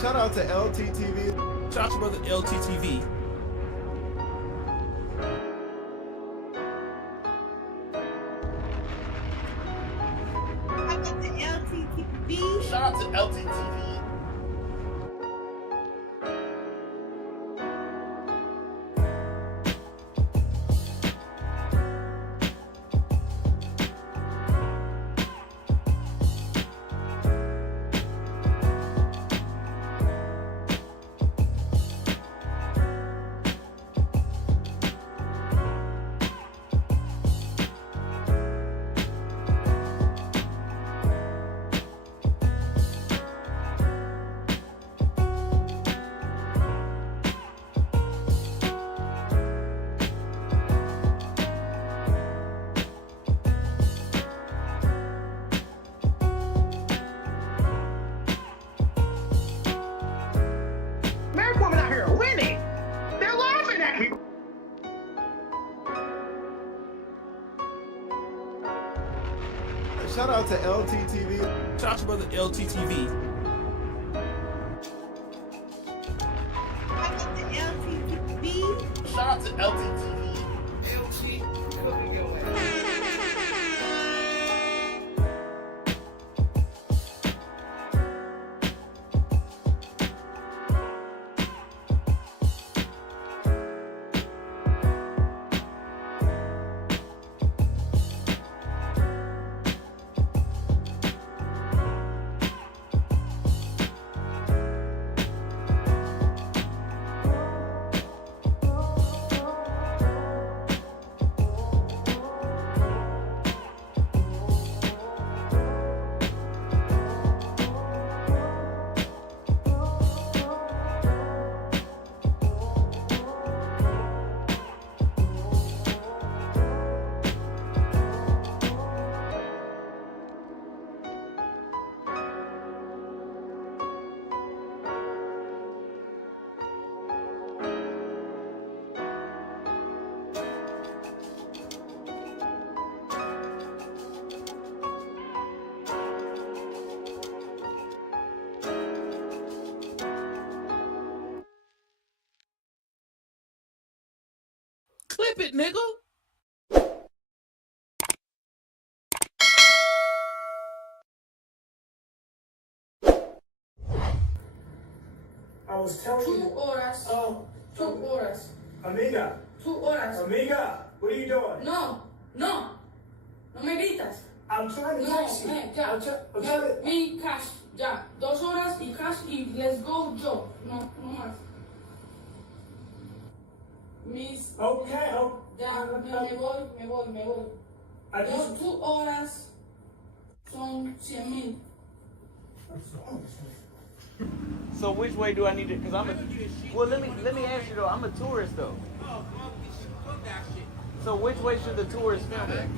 Shout out to LTTV. Shout out to brother LTTV. Shout out to LTTV. Married women out here are winning. They're laughing at me. Shout out to LTTV. Shout out to brother LTTV. Shout out to LTTV. Clip it, nigga. I was telling you. 2 horas. Oh. 2 horas. Amiga. 2 horas. Amiga, what are you doing? No, no. No me gritas. I'm trying to No, text you. ya. I'm trying Ya, to... mi cash. Ya. 2 horas y cash y let's go yo. No, no más. Mis. Okay, oh. Ya, me voy. I Yo, just... 2 horas son 100,000. So which way do I need to? Because I'm a. Well, let me ask you though. I'm a tourist though. So which way should the tourist film it?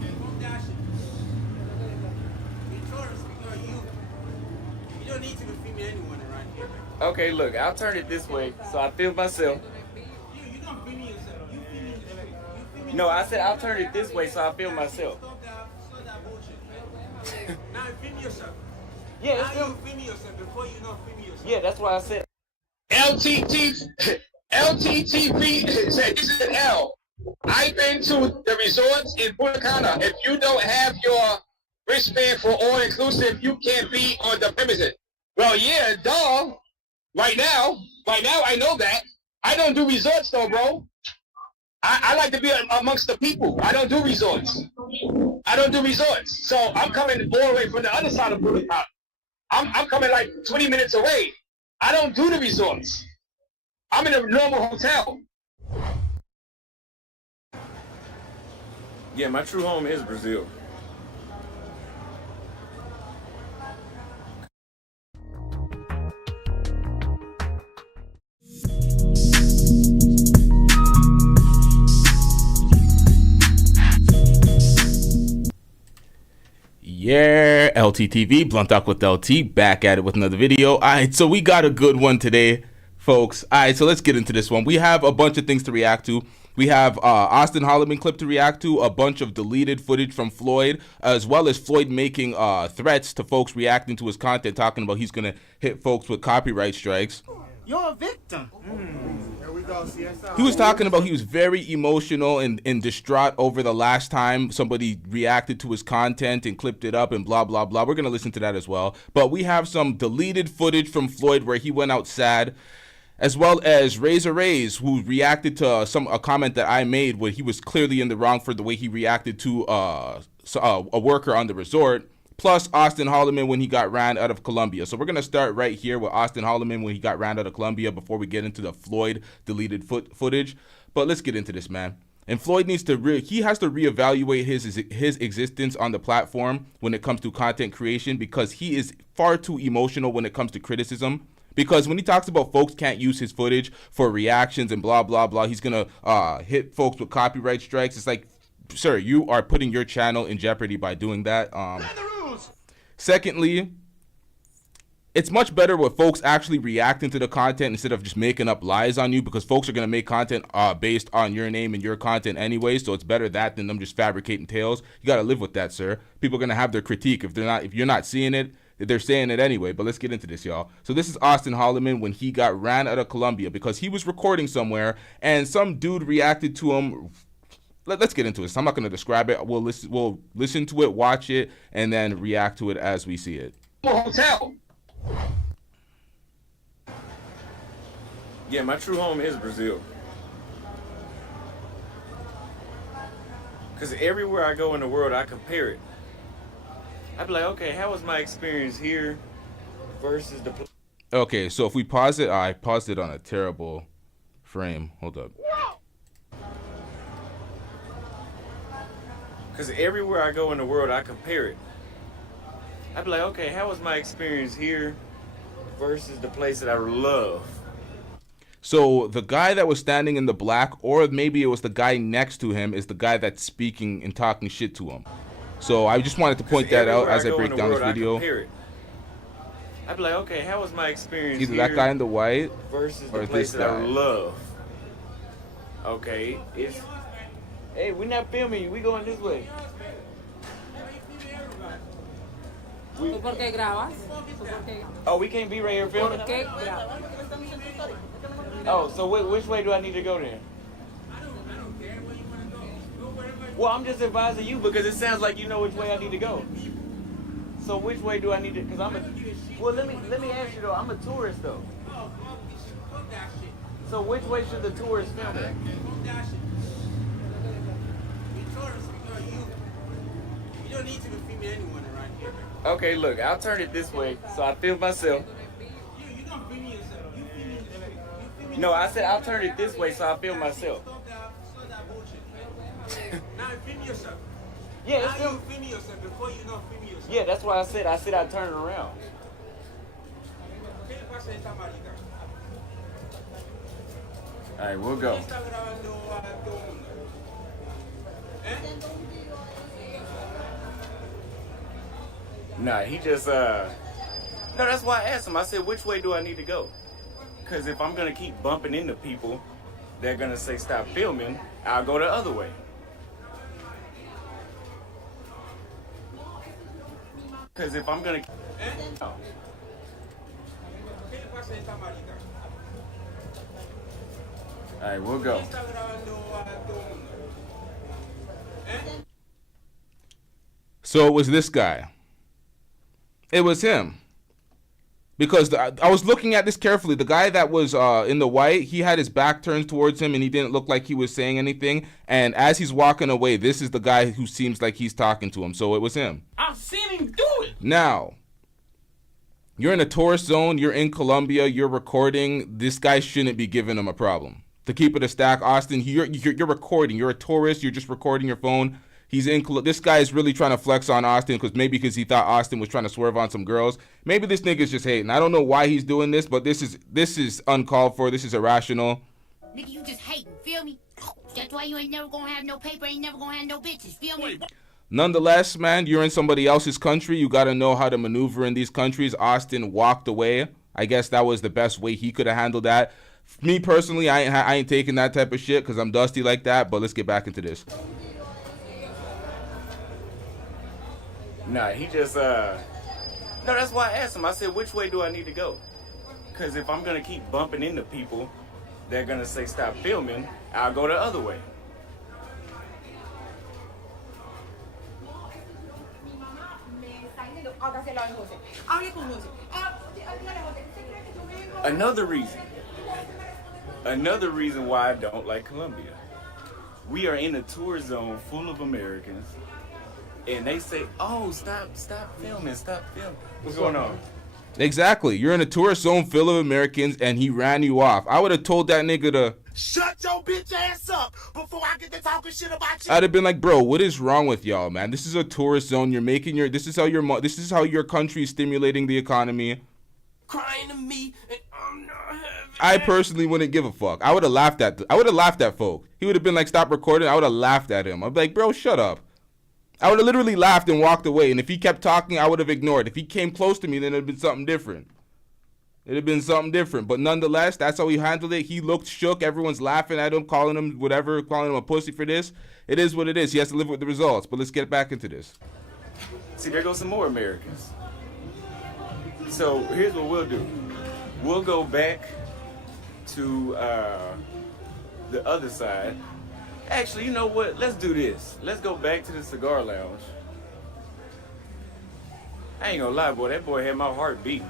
You don't need to be filming anyone around here. Okay, look, I'll turn it this way so I film myself. You don't film yourself. You filming. No, I said I'll turn it this way so I film myself. Stop that bullshit. Now film yourself. Yeah, it's Now film. you film yourself before you not film yourself. Yeah, that's why I said. LTTV said this is an L. I've been to the resorts in Punta Cana. If you don't have your wristband for all inclusive, you can't be on the premises. Well, yeah, duh. Right now, I know that. I don't do resorts though, bro. I like to be amongst the people. I don't do resorts. So I'm coming all the way from the other side of Punta Cana. I'm coming like 20 minutes away. I don't do the resorts. I'm in a normal hotel. Yeah, my true home is Brazil. Yeah, LTTV, Blunt Talk with LT, back at it with another video. All right, so we got a good one today, folks. All right, so let's get into this one. We have a bunch of things to react to. We have Austin Hollman clip to react to, a bunch of deleted footage from Floyd, as well as Floyd making threats to folks reacting to his content, talking about he's going to hit folks with copyright strikes. You're a victim. Here we go, CSI. He was talking about he was very emotional and distraught over the last time somebody reacted to his content and clipped it up and blah, blah, blah. We're going to listen to that as well. But we have some deleted footage from Floyd where he went out sad, as well as Razor Rays, who reacted to a comment that I made where he was clearly in the wrong for the way he reacted to a worker on the resort, plus Austin Hollman when he got ran out of Colombia. So we're going to start right here with Austin Hollman when he got ran out of Colombia before we get into the Floyd deleted footage. But let's get into this, man. And Floyd needs to he has to reevaluate his existence on the platform when it comes to content creation, because he is far too emotional when it comes to criticism. Because when he talks about folks can't use his footage for reactions and blah, blah, blah, he's going to hit folks with copyright strikes. It's like, sir, you are putting your channel in jeopardy by doing that. Secondly, it's much better with folks actually reacting to the content instead of just making up lies on you, because folks are going to make content based on your name and your content anyway. So it's better that than them just fabricating tales. You got to live with that, sir. People are going to have their critique. If you're not seeing it, they're saying it anyway. But let's get into this, y'all. So this is Austin Hollman when he got ran out of Colombia because he was recording somewhere and some dude reacted to him. Let's get into this. I'm not going to describe it. We'll listen to it, watch it, and then react to it as we see it. Hotel. Yeah, my true home is Brazil. Because everywhere I go in the world, I compare it. I'd be like, okay, how was my experience here versus the... Okay, so if we pause it, I paused it on a terrible frame. Hold up. Because everywhere I go in the world, I compare it. I'd be like, okay, how was my experience here versus the place that I love? So the guy that was standing in the black, or maybe it was the guy next to him, is the guy that's speaking and talking shit to him. So I just wanted to point that out as I break down this video. I'd be like, okay, how was my experience either here that guy in the white versus or the place this that guy. I love? Okay, it's... Hey, we're not filming you. We going this way. ¿Por qué grabas? Oh, we can't be right here filming? ¿Por qué grabas? Oh, so which way do I need to go then? Well, I'm just advising you because it sounds like you know which way I need to go. So which way do I need to? Because I'm a... Well, let me ask you though. I'm a tourist though. So which way should the tourist film it? You don't need to be filming anyone around here. Okay, look, I'll turn it this way so I film myself. You don't film yourself. You film yourself. No, I said I'll turn it this way so I film myself. Stop that bullshit. Now film yourself. Yeah, Now it's film. you film yourself before you not film yourself. Yeah, that's why I said I'd turn it around. All right, we'll go. Nah, he just No, that's why I asked him. I said, which way do I need to go? Because if I'm gonna keep bumping into people, they're gonna say stop filming. I'll go the other way. Because if I'm gonna... Oh. All right, we'll go. So it was this guy. It was him. Because I was looking at this carefully. The guy that was in the white, he had his back turned towards him and he didn't look like he was saying anything. And as he's walking away, this is the guy who seems like he's talking to him. So it was him. I've seen him do it. Now, you're in a tourist zone. You're in Colombia. You're recording. This guy shouldn't be giving him a problem. To keep it a stack, Austin, you're recording. You're a tourist. You're just recording your phone. He's in. This guy is really trying to flex on Austin because he thought Austin was trying to swerve on some girls. Maybe this nigga's just hating. I don't know why he's doing this, but this is uncalled for. This is irrational. Nigga, you just hating, feel me? That's why you ain't never gonna have no paper, ain't never gonna have no bitches, feel me? Nonetheless, man, you're in somebody else's country. You got to know how to maneuver in these countries. Austin walked away. I guess that was the best way he could have handled that. Me personally, I ain't taking that type of shit because I'm dusty like that. But let's get back into this. Nah, he just no, that's why I asked him. I said, which way do I need to go? Because if I'm gonna keep bumping into people, they're gonna say stop filming. I'll go the other way. Another reason why I don't like Colombia. We are in a tour zone full of Americans, and they say, "Oh, stop filming, stop filming." What's going on? Exactly. You're in a tourist zone full of Americans, and he ran you off. I would have told that nigga to Shut your bitch ass up before I get to talking shit about you. I'd have been like, bro, what is wrong with y'all, man? This is a tourist zone. You're making this is how your country is stimulating the economy. Crying to me, and I'm not having I personally wouldn't give a fuck. I would have laughed at folk. He would have been like, stop recording. I would have laughed at him. I'd be like, bro, shut up. I would have literally laughed and walked away. And if he kept talking, I would have ignored. If he came close to me, then it'd have been something different. It'd have been something different. But nonetheless, that's how he handled it. He looked shook. Everyone's laughing at him, calling him whatever, calling him a pussy for this. It is what it is. He has to live with the results. But let's get back into this. See, there goes some more Americans. So here's what we'll do. We'll go back to the other side. Actually, you know what? Let's do this. Let's go back to the cigar lounge. I ain't gonna lie, boy. That boy had my heart beating.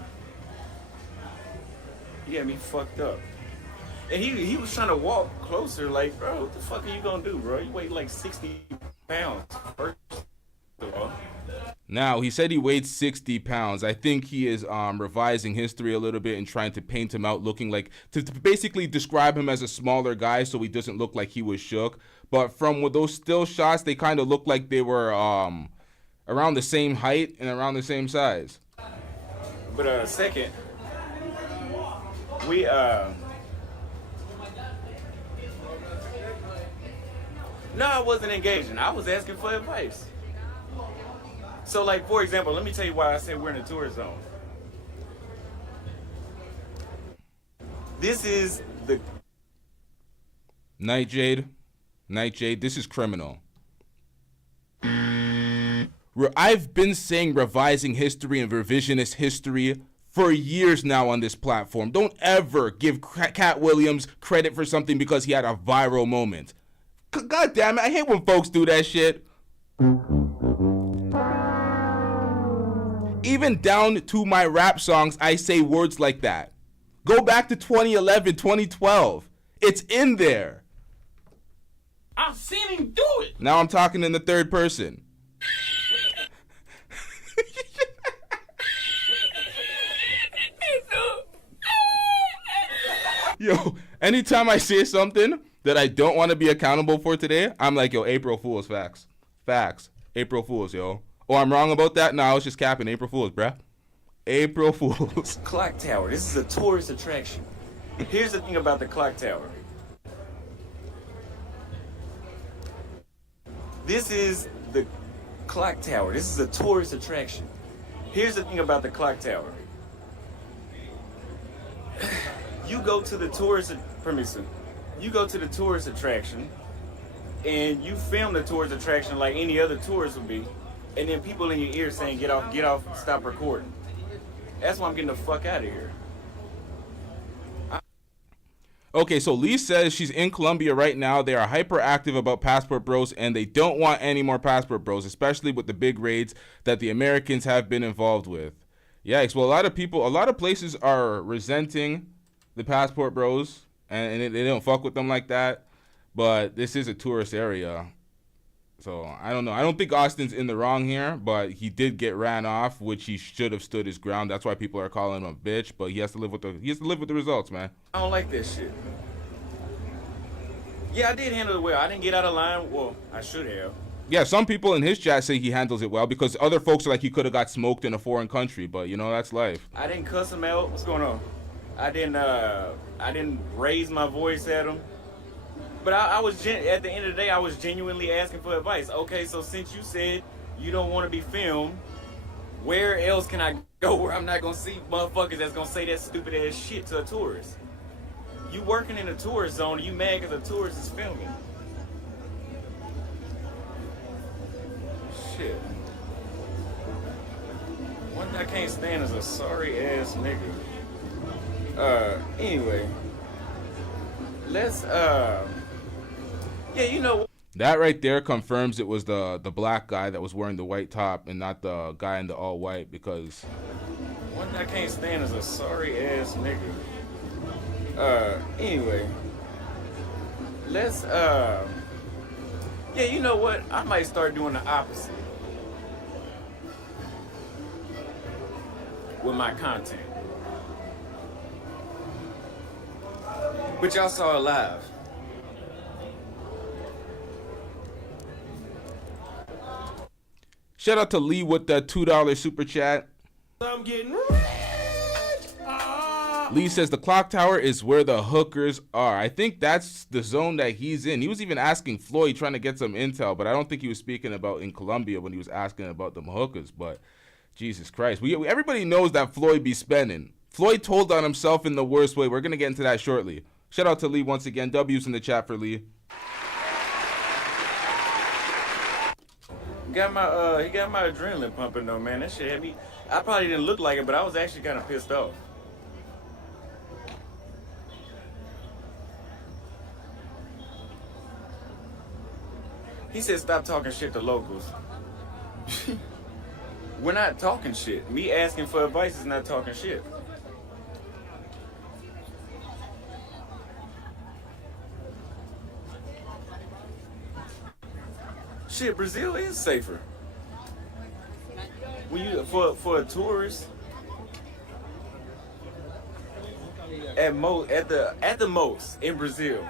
He had me fucked up. And he was trying to walk closer, like, bro, what the fuck are you gonna do, bro? You weigh like 60 pounds, first of all. Now, he said he weighed 60 pounds. I think he is revising history a little bit and trying to paint him out looking like, to basically describe him as a smaller guy so he doesn't look like he was shook. But from those still shots, they kind of look like they were around the same height and around the same size. But second, we no, I wasn't engaging. I was asking for advice. So, like, for example, let me tell you why I said we're in a tourist zone. This is the Nightjade, this is criminal. I've been saying revising history and revisionist history for years now on this platform. Don't ever give Cat Williams credit for something because he had a viral moment. God damn it, I hate when folks do that shit. Even down to my rap songs, I say words like that. Go back to 2011, 2012. It's in there. I've seen him do it. Now I'm talking in the third person. Yo, anytime I say something that I don't want to be accountable for today, I'm like, yo, April Fool's, facts. Facts. April Fool's, yo. Oh, I'm wrong about that? No, I was just capping. April Fool's, bruh. April Fool's. clock tower. This is a tourist attraction. Here's the thing about the clock tower. This is the clock tower. This is a tourist attraction. Here's the thing about the clock tower. You go to the tourist attraction, and you film the tourist attraction like any other tourist would be, and then people in your ear saying, get off, stop recording. That's why I'm getting the fuck out of here. Okay, so Lee says she's in Colombia right now. They are hyperactive about passport bros, and they don't want any more passport bros, especially with the big raids that the Americans have been involved with. Yikes. Well, a lot of places are resenting the passport bros, and they don't fuck with them like that. But this is a tourist area. So, I don't know. I don't think Austin's in the wrong here, but he did get ran off, which he should have stood his ground. That's why people are calling him a bitch, but he has to live with the results, man. I don't like this shit. Yeah, I did handle it well. I didn't get out of line. Well, I should have. Yeah, some people in his chat say he handles it well because other folks are like he could have got smoked in a foreign country, but you know, that's life. I didn't cuss him out. What's going on? I didn't raise my voice at him. But I was at the end of the day, I was genuinely asking for advice. Okay, so since you said you don't want to be filmed, where else can I go where I'm not gonna see motherfuckers that's gonna say that stupid ass shit to a tourist? You working in a tourist zone, you mad because a tourist is filming. Shit. One thing I can't stand is a sorry ass nigga. Anyway. Let's yeah, you know. That right there confirms it was the black guy that was wearing the white top and not the guy in the all white, because one thing I can't stand is a sorry ass nigga. Anyway. Let's yeah, you know what? I might start doing the opposite with my content. But y'all saw it live. shout out to Lee with the $2 super chat. I'm getting rich. Lee says the clock tower is where the hookers are. I think that's the zone that he's in. He was even asking Floyd, trying to get some intel, but I don't think he was speaking about in Colombia when he was asking about them hookers. But Jesus Christ, everybody knows that Floyd be spending. Floyd told on himself in the worst way. We're gonna get into that shortly. Shout out to Lee once again. W's in the chat for Lee. He got my adrenaline pumping though, man. That shit had me. I probably didn't look like it, but I was actually kind of pissed off. He said, "Stop talking shit to locals." We're not talking shit. Me asking for advice is not talking shit. Shit, Brazil is safer. When you for a tourist, at the most in Brazil,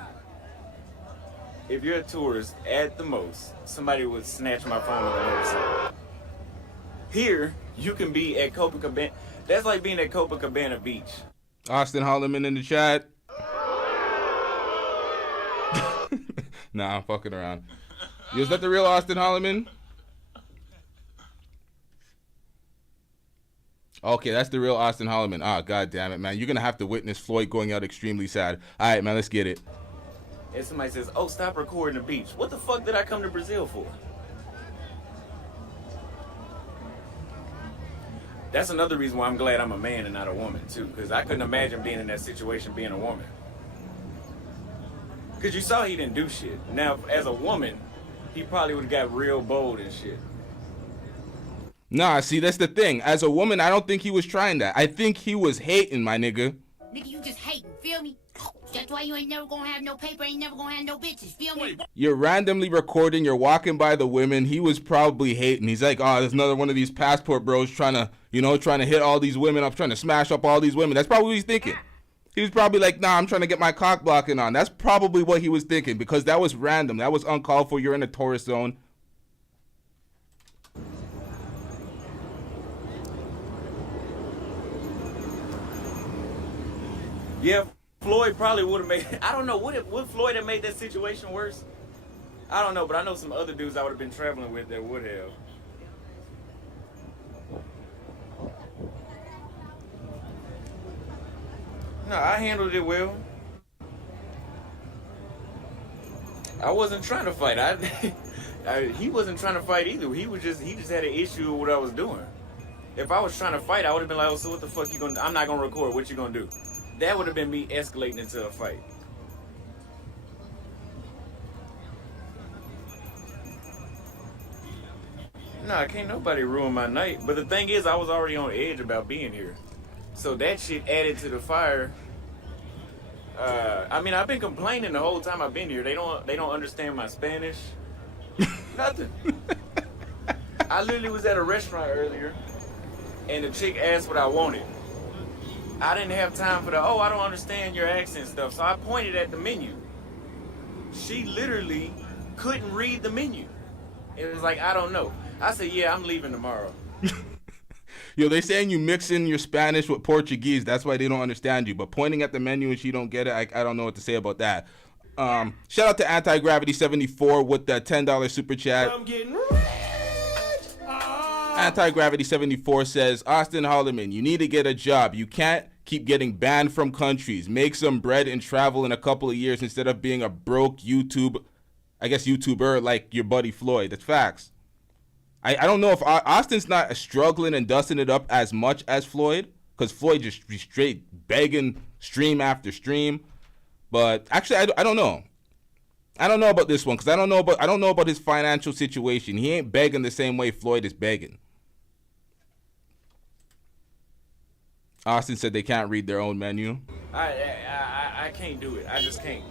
if you're a tourist, at the most, somebody would snatch my phone on the other side. Here, you can be at Copacabana. That's like being at Copacabana Beach. Austin Hollman in the chat. Nah, I'm fucking around. Yo, is that the real Austin Hollman? Okay, that's the real Austin Hollman. Ah, god damn it, man. You're gonna have to witness Floyd going out extremely sad. Alright, man, let's get it. And somebody says, "Oh, stop recording the beach." What the fuck did I come to Brazil for? That's another reason why I'm glad I'm a man and not a woman, too. Because I couldn't imagine being in that situation being a woman. Because you saw he didn't do shit. Now, as a woman, he probably would have got real bold and shit. Nah, see, that's the thing. As a woman, I don't think he was trying that. I think he was hating, my nigga. Nigga, you just hating, feel me? That's why you ain't never gonna have no paper, ain't never gonna have no bitches, feel me? You're randomly recording, you're walking by the women. He was probably hating. He's like, oh, there's another one of these passport bros trying to hit all these women up, trying to smash up all these women. That's probably what he's thinking. He was probably like, nah, I'm trying to get my cock blocking on. That's probably what he was thinking, because that was random. That was uncalled for. You're in a tourist zone. Yeah, Floyd probably would have made. I don't know. Would Floyd have made that situation worse? I don't know, but I know some other dudes I would have been traveling with that would have. No, I handled it well. I wasn't trying to fight. He wasn't trying to fight either. He just had an issue with what I was doing. If I was trying to fight, I would have been like, "Oh, so what the fuck you gonna do? I'm not gonna record. What you gonna do?" That would have been me escalating into a fight. Nah, can't nobody ruin my night. But the thing is, I was already on edge about being here. So that shit added to the fire. I mean, I've been complaining the whole time I've been here. They don't understand my Spanish. Nothing. I literally was at a restaurant earlier, and the chick asked what I wanted. I didn't have time for I don't understand your accent stuff. So I pointed at the menu. She literally couldn't read the menu. It was like, I don't know. I said, yeah, I'm leaving tomorrow. Yo, they saying you mix in your Spanish with Portuguese. That's why they don't understand you. But pointing at the menu and she don't get it, I don't know what to say about that. Shout out to Anti-Gravity 74 with the $10 super chat. I'm getting rich. Anti-Gravity 74 says, Austin Hollman, you need to get a job. You can't keep getting banned from countries, make some bread and travel in a couple of years instead of being a broke YouTuber like your buddy Floyd. That's facts. I don't know if Austin's not struggling and dusting it up as much as Floyd, because Floyd just be straight begging stream after stream. But actually, I don't know. I don't know about this one, because I don't know about his financial situation. He ain't begging the same way Floyd is begging. Austin said they can't read their own menu. I can't do it. I just can't.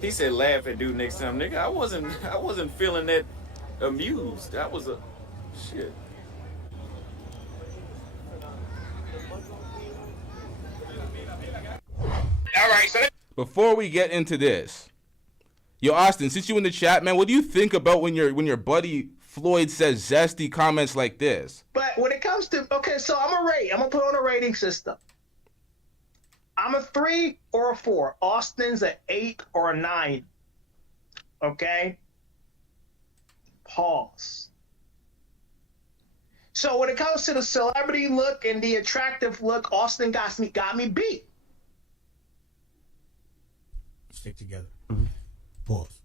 He said laugh at dude next time, nigga. I wasn't feeling that amused. That was a shit. All right, so Before we get into this, yo, Austin, since you in the chat, man, what do you think about when your buddy Floyd says zesty comments like this? But when it comes to, okay, so I'm gonna put on a rating system. I'm a 3 or a 4. Austin's an 8 or a 9. Okay? Pause. So when it comes to the celebrity look and the attractive look, Austin got me beat. Stick together. Pause.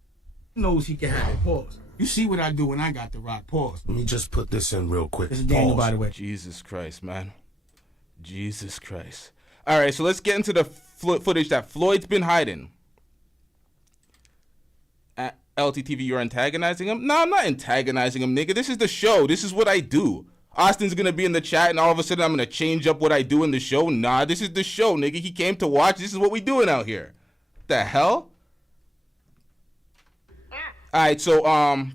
Knows he can have it. Pause. You see what I do when I got the rock. Pause. Let me just put this in real quick. This is Daniel, by the way. Jesus Christ, man. Jesus Christ. All right, so let's get into the footage that Floyd's been hiding. At LTTV, you're antagonizing him? No, I'm not antagonizing him, nigga. This is the show. This is what I do. Austin's going to be in the chat, and all of a sudden I'm going to change up what I do in the show? Nah, this is the show, nigga. He came to watch. This is what we doing out here. The hell? All right, so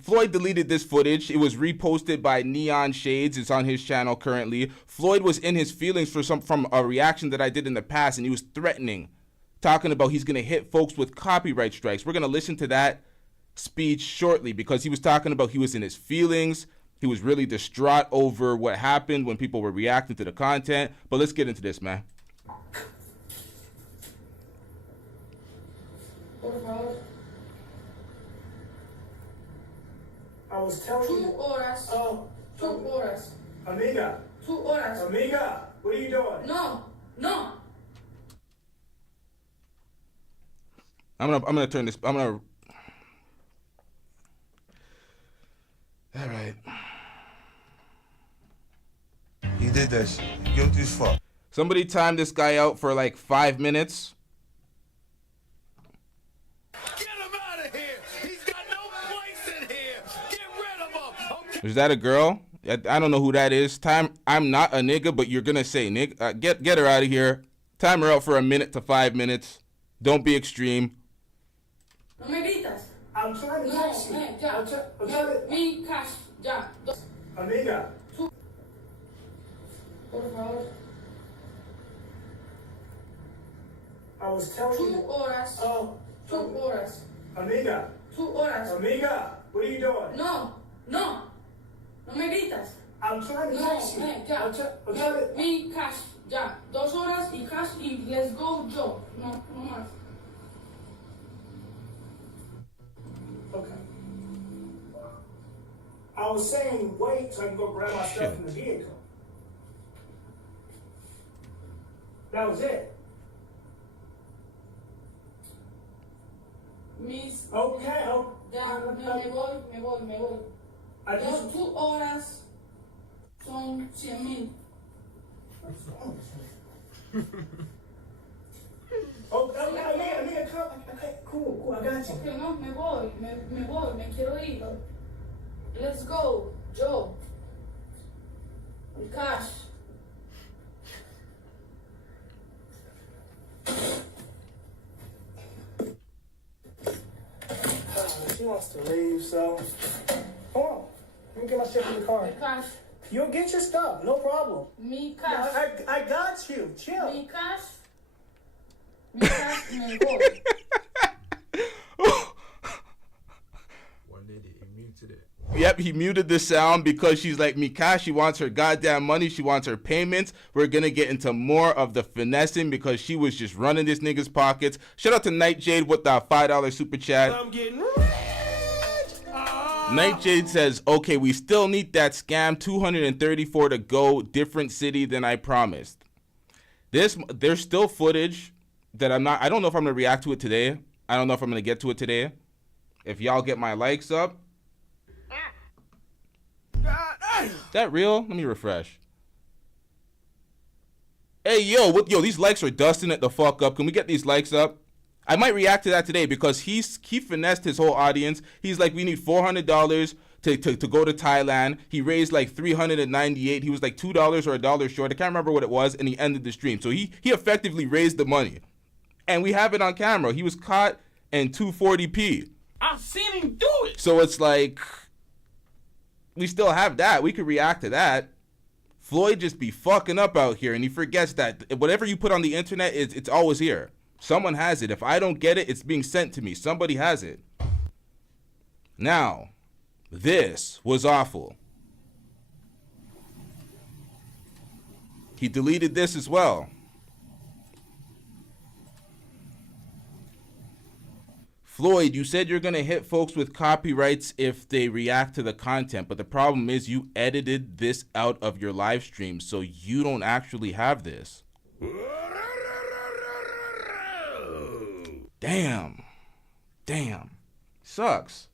Floyd deleted this footage. It was reposted by Neon Shades. It's on his channel currently. Floyd was in his feelings from a reaction that I did in the past, and he was threatening, talking about he's going to hit folks with copyright strikes. We're going to listen to that speech shortly, because he was talking about he was in his feelings. He was really distraught over what happened when people were reacting to the content. But let's get into this, man. I was telling you. 2 horas. Oh. 2 horas. Amiga. 2 horas. Amiga, what are you doing? No. I'm gonna turn this. All right. You did that shit. Guilty as fuck. Somebody timed this guy out for like 5 minutes. Get him out of here. He's got no place in here. Get rid of him. Okay. Is that a girl? I don't know who that is. I'm not a nigga, but you're gonna say nigga. Get her out of here. Time her out for 1 minute to 5 minutes. Don't be extreme. No me gritas. I'm trying to No, text you. ya. I'm trying to... Mi cash, ya. Amiga. Por favor. I was telling 2 you. horas. Oh. 2 horas. Amiga. 2 horas. Amiga, what are you doing? No. No me gritas. I'm trying to No, text you. ya. I'm trying to... Mi cash, ya. 2 horas y cash y let's go yo. No más. Okay. I was saying wait so I can go grab my stuff from the vehicle. That was it. Mis. Okay. Ya, me voy. I just... 2 horas son 100,000. Oh, amiga, come. Okay, cool, I got you. Okay, no, me voy, me quiero ir. Let's go, yo. El cash. She wants to leave, so... Come on. Let me get my shit in the car. El cash. You'll get your stuff, no problem. Mi cash. I got you. Chill. Mi cash. Me voy. One day they muted it. Yep, he muted the sound because she's like, Mika, she wants her goddamn money. She wants her payments. We're going to get into more of the finessing because she was just running this nigga's pockets. Shout out to Night Jade with the $5 super chat. I'm getting rich. Nightshade says, okay, we still need that scam. 234 to go. Different city than I promised. There's still footage that I don't know if I'm going to react to it today. I don't know if I'm going to get to it today. If y'all get my likes up. Is that real? Let me refresh. Hey, yo, these likes are dusting it the fuck up. Can we get these likes up? I might react to that today because he finessed his whole audience. He's like, we need $400 to go to Thailand. He raised like $398. He was like $2 or $1 short. I can't remember what it was, and he ended the stream. So he effectively raised the money. And we have it on camera. He was caught in 240p. I've seen him do it. So it's like, we still have that. We could react to that. Floyd just be fucking up out here, and he forgets that whatever you put on the internet, it's always here. Someone has it. If I don't get it, it's being sent to me. Somebody has it. Now, this was awful. He deleted this as well. Floyd, you said you're going to hit folks with copyrights if they react to the content, but the problem is you edited this out of your live stream, so you don't actually have this. Damn. Sucks.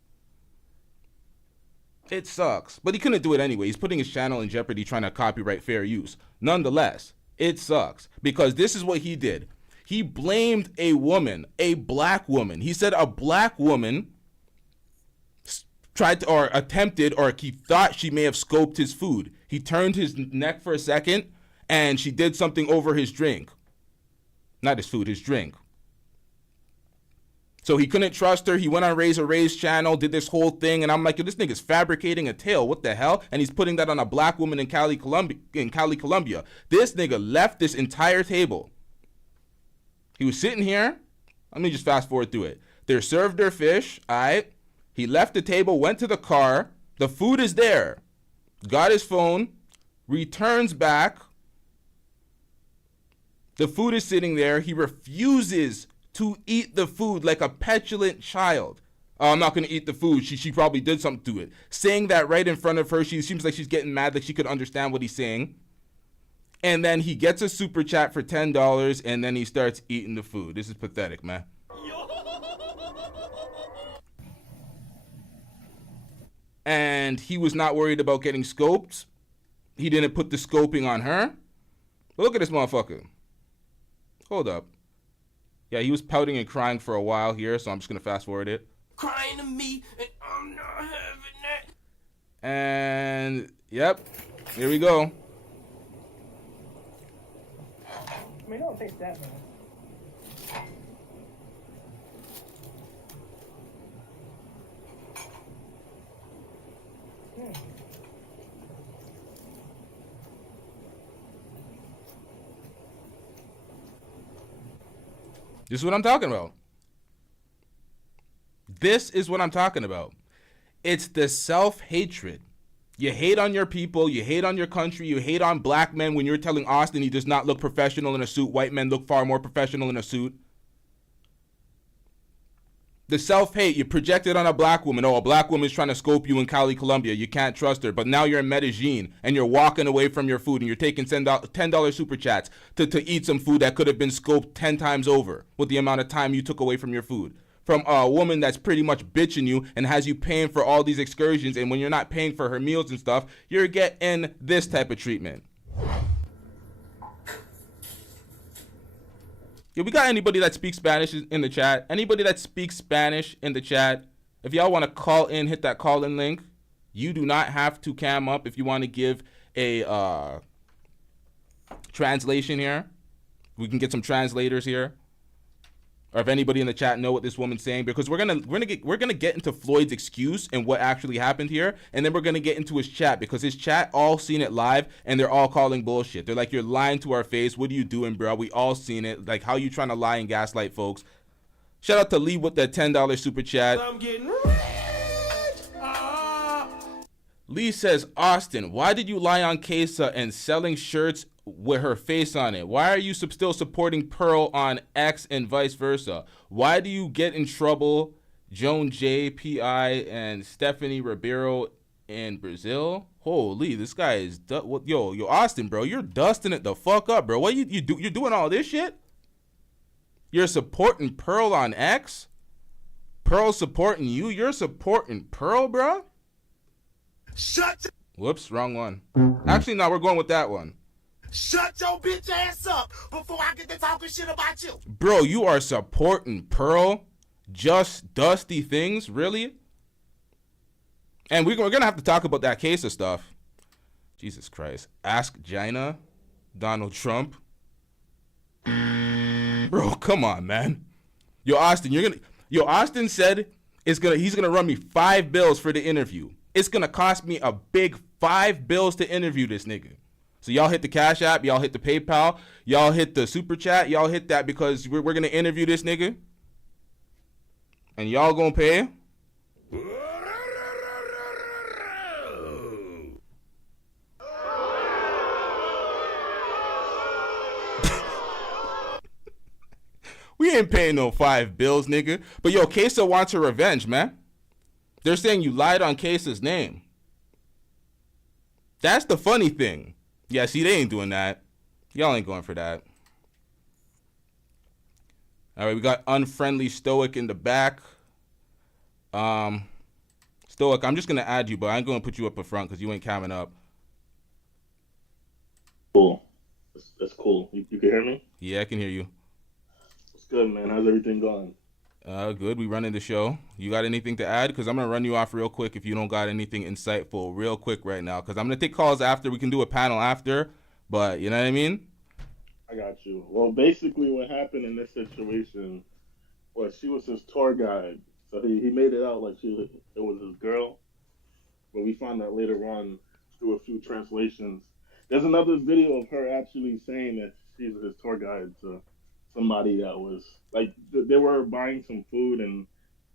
It sucks. But he couldn't do it anyway. He's putting his channel in jeopardy trying to copyright fair use. Nonetheless, it sucks because this is what he did. He blamed a woman, a black woman. He said a black woman tried to, or attempted, or he thought she may have scoped his food. He turned his neck for a second and she did something over his drink. Not his food, his drink. So he couldn't trust her. He went on Razor Ray's channel, did this whole thing, and I'm like, yo, this nigga's fabricating a tale. What the hell? And he's putting that on a black woman in Cali, Colombia. This nigga left this entire table. He was sitting here. Let me just fast forward through it. They're served their fish. All right. He left the table, went to the car. The food is there. Got his phone. Returns back. The food is sitting there. He refuses to eat the food like a petulant child. Oh, I'm not going to eat the food. She probably did something to it. Saying that right in front of her. She seems like she's getting mad, like she could understand what he's saying. And then he gets a super chat for $10, and then he starts eating the food. This is pathetic, man. And he was not worried about getting scoped. He didn't put the scoping on her. But look at this motherfucker. Hold up. Yeah, he was pouting and crying for a while here, so I'm just going to fast forward it. Crying to me, and I'm not having that. And, yep, here we go. I mean, it don't taste that bad. This is what I'm talking about. This is what I'm talking about. It's the self-hatred. You hate on your people, you hate on your country, you hate on black men when you're telling Austin he does not look professional in a suit. White men look far more professional in a suit. The self-hate, you project it on a black woman. Oh, a black woman is trying to scope you in Cali, Colombia. You can't trust her. But now you're in Medellin and you're walking away from your food and you're taking $10 super chats to eat some food that could have been scoped 10 times over with the amount of time you took away from your food. From a woman that's pretty much bitching you and has you paying for all these excursions, and when you're not paying for her meals and stuff, you're getting this type of treatment. Yo, we got anybody that speaks Spanish in the chat? Anybody that speaks Spanish in the chat? If y'all want to call in, hit that call-in link. You do not have to cam up if you want to give a translation here. We can get some translators here. Or if anybody in the chat know what this woman's saying, because we're gonna get into Floyd's excuse and what actually happened here, and then we're gonna get into his chat, because his chat all seen it live and they're all calling bullshit. They're like, you're lying to our face. What are you doing, bro? We all seen it. Like, how you trying to lie and gaslight folks? Shout out to Lee with that $10 super chat. I'm getting rich. Lee says, Austin, why did you lie on Kesa and selling shirts with her face on it? Why are you still supporting Pearl on X and vice versa? Why do you get in trouble Joan J, P.I., and Stephanie Ribeiro in Brazil. Holy, this guy is yo Austin, bro, you're dusting it the fuck up, bro. What you're doing all this shit? You're supporting Pearl on X? Pearl supporting you? You're supporting Pearl, bro? Shut. Whoops, wrong one. Actually, no, we're going with that one. Shut your bitch ass up before I get to talking shit about you. Bro, you are supporting Pearl? Just dusty things? Really? And we're going to have to talk about that case of stuff. Jesus Christ. Ask Gina, Donald Trump. Bro, come on, man. Yo, Austin, Austin said he's gonna run me $5 for the interview. It's gonna cost me a big $5 to interview this nigga. So y'all hit the Cash App, y'all hit the PayPal, y'all hit the Super Chat, y'all hit that because we're gonna interview this nigga. And y'all gonna pay? We ain't paying no $5, nigga. But yo, Queso wants her revenge, man. They're saying you lied on Queso's name. That's the funny thing. Yeah, see, they ain't doing that. Y'all ain't going for that. All right, we got Unfriendly Stoic in the back. Stoic, I'm just going to add you, but I ain't going to put you up in front because you ain't coming up. Cool. That's cool. You can hear me? Yeah, I can hear you. Good, man. How's everything going? Good. We running the show. You got anything to add? Because I'm going to run you off real quick if you don't got anything insightful real quick right now. Because I'm going to take calls after. We can do a panel after. But you know what I mean? I got you. Well, basically what happened in this situation was she was his tour guide. So he made it out like it was his girl. But we found out later on through a few translations. There's another video of her actually saying that she's his tour guide to somebody that was like they were buying some food and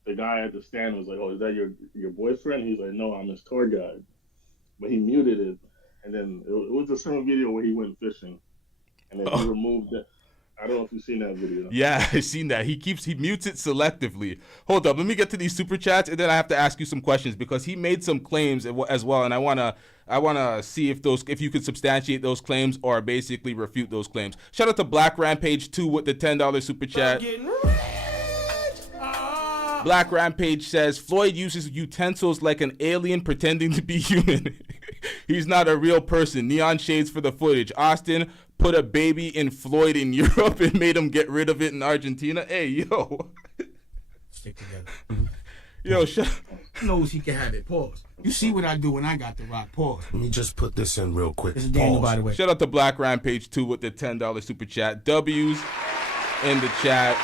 the guy at the stand was like, "Oh, is that your boyfriend?" He's like, "No, I'm his tour guide," but he muted it, and then it was the same video where he went fishing, and then he removed it. I don't know if you've seen that video. Yeah, I've seen that. He mutes it selectively. Hold up, let me get to these super chats, and then I have to ask you some questions because he made some claims as well, and I wanna see if you could substantiate those claims or basically refute those claims. Shout out to Black Rampage 2 with the $10 super chat. Black Rampage says Floyd uses utensils like an alien pretending to be human. He's not a real person. Neon shades for the footage. Austin put a baby in Floyd in Europe and made him get rid of it in Argentina. Hey, yo. Stick together. Yo, shut up. He knows he can have it. Pause. You see what I do when I got the rock. Pause. Let me just put this in real quick. This is Daniel, by the way. Shout out to Black Rampage 2 with the $10 super chat. W's in the chat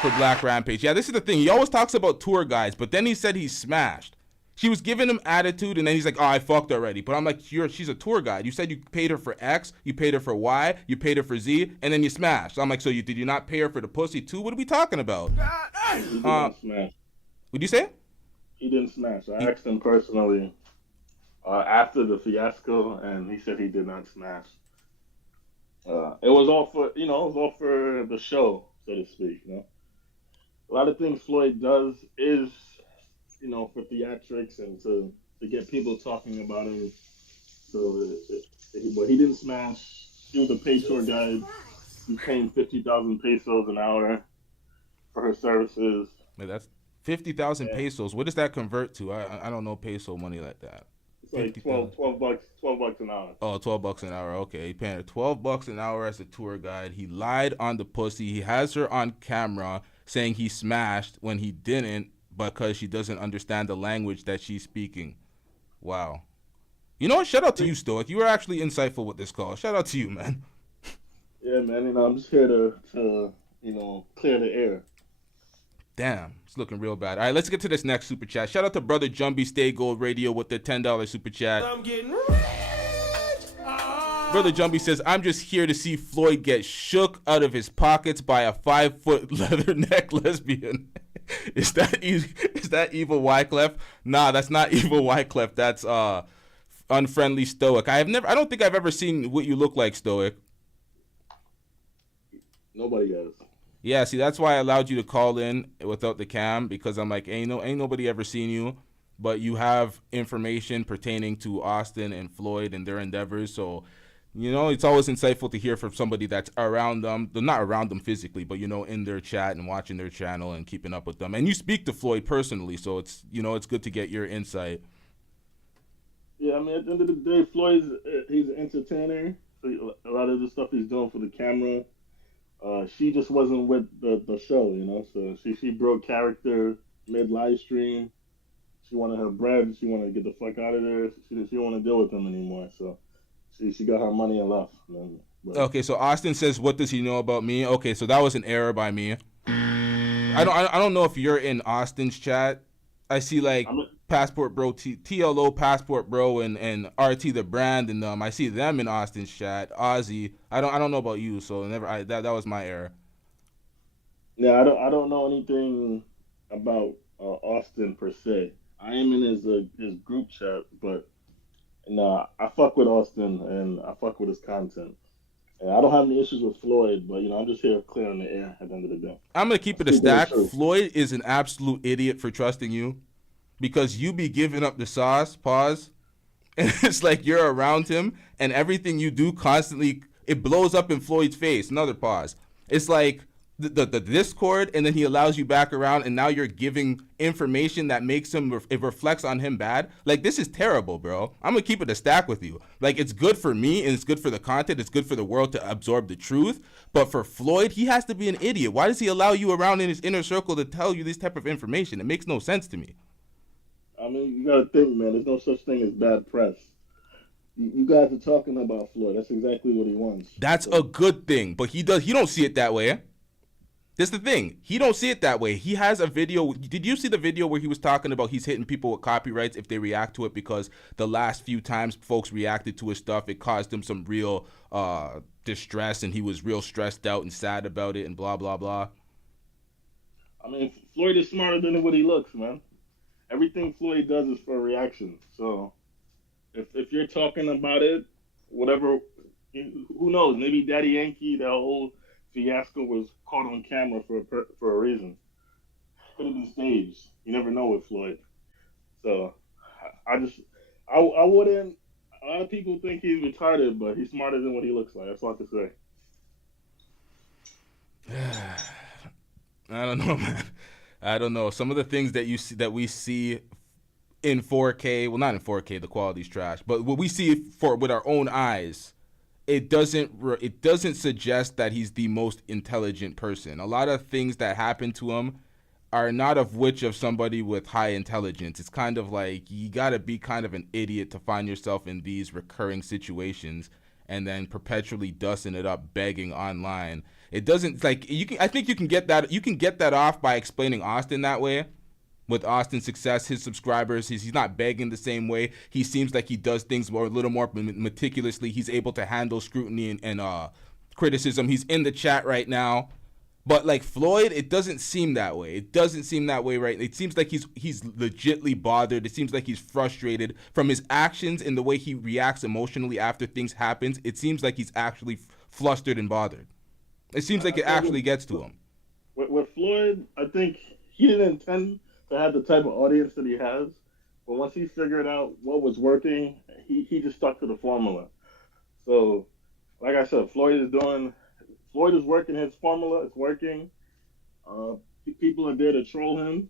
for Black Rampage. Yeah, this is the thing. He always talks about tour guides, but then he said he smashed. She was giving him attitude, and then he's like, "Oh, I fucked already." But I'm like, she's a tour guide. You said you paid her for X, you paid her for Y, you paid her for Z, and then you smashed. So I'm like, so did you not pay her for the pussy too? What are we talking about? He didn't smash. What'd you say? He didn't smash. I asked him personally after the fiasco, and he said he did not smash. It was all for the show, so to speak. You know, a lot of things Floyd does is, for theatrics and to get people talking about him. So, but he didn't smash. He was a paid tour guide. He paying 50,000 pesos an hour for her services. Man, that's 50,000 pesos. What does that convert to? I don't know peso money like that. It's like 12 bucks an hour. Oh, $12 an hour. Okay, he paying her $12 an hour as a tour guide. He lied on the pussy. He has her on camera saying he smashed when he didn't because she doesn't understand the language that she's speaking. Wow. You know what? Shout out to you, Stoic. You were actually insightful with this call. Shout out to you, man. Yeah, man. I'm just here to clear the air. Damn, it's looking real bad. All right, let's get to this next super chat. Shout out to Brother Jumbie Stay Gold Radio with the $10 super chat. I'm getting rich. Brother Jumbie says, I'm just here to see Floyd get shook out of his pockets by a 5-foot leatherneck lesbian. Is that Evil Wyclef? Nah, that's not Evil Wyclef. That's Unfriendly Stoic. I don't think I've ever seen what you look like, Stoic. Nobody has. Yeah, see, that's why I allowed you to call in without the cam, because I'm like, ain't nobody ever seen you, but you have information pertaining to Austin and Floyd and their endeavors. So, it's always insightful to hear from somebody that's around them. They're not around them physically, but, in their chat and watching their channel and keeping up with them. And you speak to Floyd personally, so it's, it's good to get your insight. Yeah, I mean, at the end of the day, he's an entertainer. So a lot of the stuff he's doing for the camera. She just wasn't with the show, So she broke character mid live stream. She wanted her bread. She wanted to get the fuck out of there. She didn't want to deal with them anymore. So she got her money and left. Okay, so Austin says, "What does he know about me?" Okay, so that was an error by me. I don't know if you're in Austin's chat. I see like Passport Bro, TLO Passport Bro, and RT the brand, and I see them in Austin's chat. Ozzy, I don't know about you, so that was my error. Yeah, I don't know anything about Austin per se. I am in his group chat, but I fuck with Austin and I fuck with his content. And I don't have any issues with Floyd, but I'm just here clear on the air at the end of the day. I'm gonna keep it a stack. Floyd is an absolute idiot for trusting you, because you be giving up the sauce. Pause. And it's like you're around him, and everything you do constantly, it blows up in Floyd's face. Another pause. It's like the Discord, and then he allows you back around, and now you're giving information that makes him, it reflects on him bad. Like, this is terrible, bro. I'm gonna keep it a stack with you. Like, it's good for me, and it's good for the content, it's good for the world to absorb the truth, but for Floyd, he has to be an idiot. Why does he allow you around in his inner circle to tell you this type of information? It makes no sense to me. I mean, you gotta think, man, there's no such thing as bad press. You guys are talking about Floyd. That's exactly what he wants. That's a good thing, but he don't see it that way. That's the thing. He don't see it that way. He has a video. Did you see the video where he was talking about he's hitting people with copyrights if they react to it, because the last few times folks reacted to his stuff, it caused him some real distress, and he was real stressed out and sad about it and blah, blah, blah. I mean, Floyd is smarter than what he looks, man. Everything Floyd does is for reaction. So if you're talking about it, whatever, who knows? Maybe Daddy Yankee, that whole fiasco was caught on camera for a reason. Could have been staged. You never know with Floyd. So I wouldn't. A lot of people think he's retarded, but he's smarter than what he looks like. That's all I can say. I don't know, man. I don't know. Some of the things that we see in 4K, well, not in 4K, the quality's trash, but what we see with our own eyes, it doesn't suggest that he's the most intelligent person. A lot of things that happen to him are not of which of somebody with high intelligence. It's kind of like you got to be kind of an idiot to find yourself in these recurring situations and then perpetually dusting it up, begging online. It doesn't, like, I think you can get that off by explaining Austin that way. With Austin's success, his subscribers, he's not begging the same way. He seems like he does things a little more meticulously. He's able to handle scrutiny and criticism. He's in the chat right now. But like Floyd, it doesn't seem that way. It doesn't seem that way, right? It seems like he's legitly bothered. It seems like he's frustrated from his actions and the way he reacts emotionally after things happen. It seems like he's actually flustered and bothered. It seems like it actually gets to him. With Floyd, I think he didn't intend to have the type of audience that he has, but once he figured out what was working, he just stuck to the formula. So, like I said, Floyd is working his formula. It's working. People are there to troll him.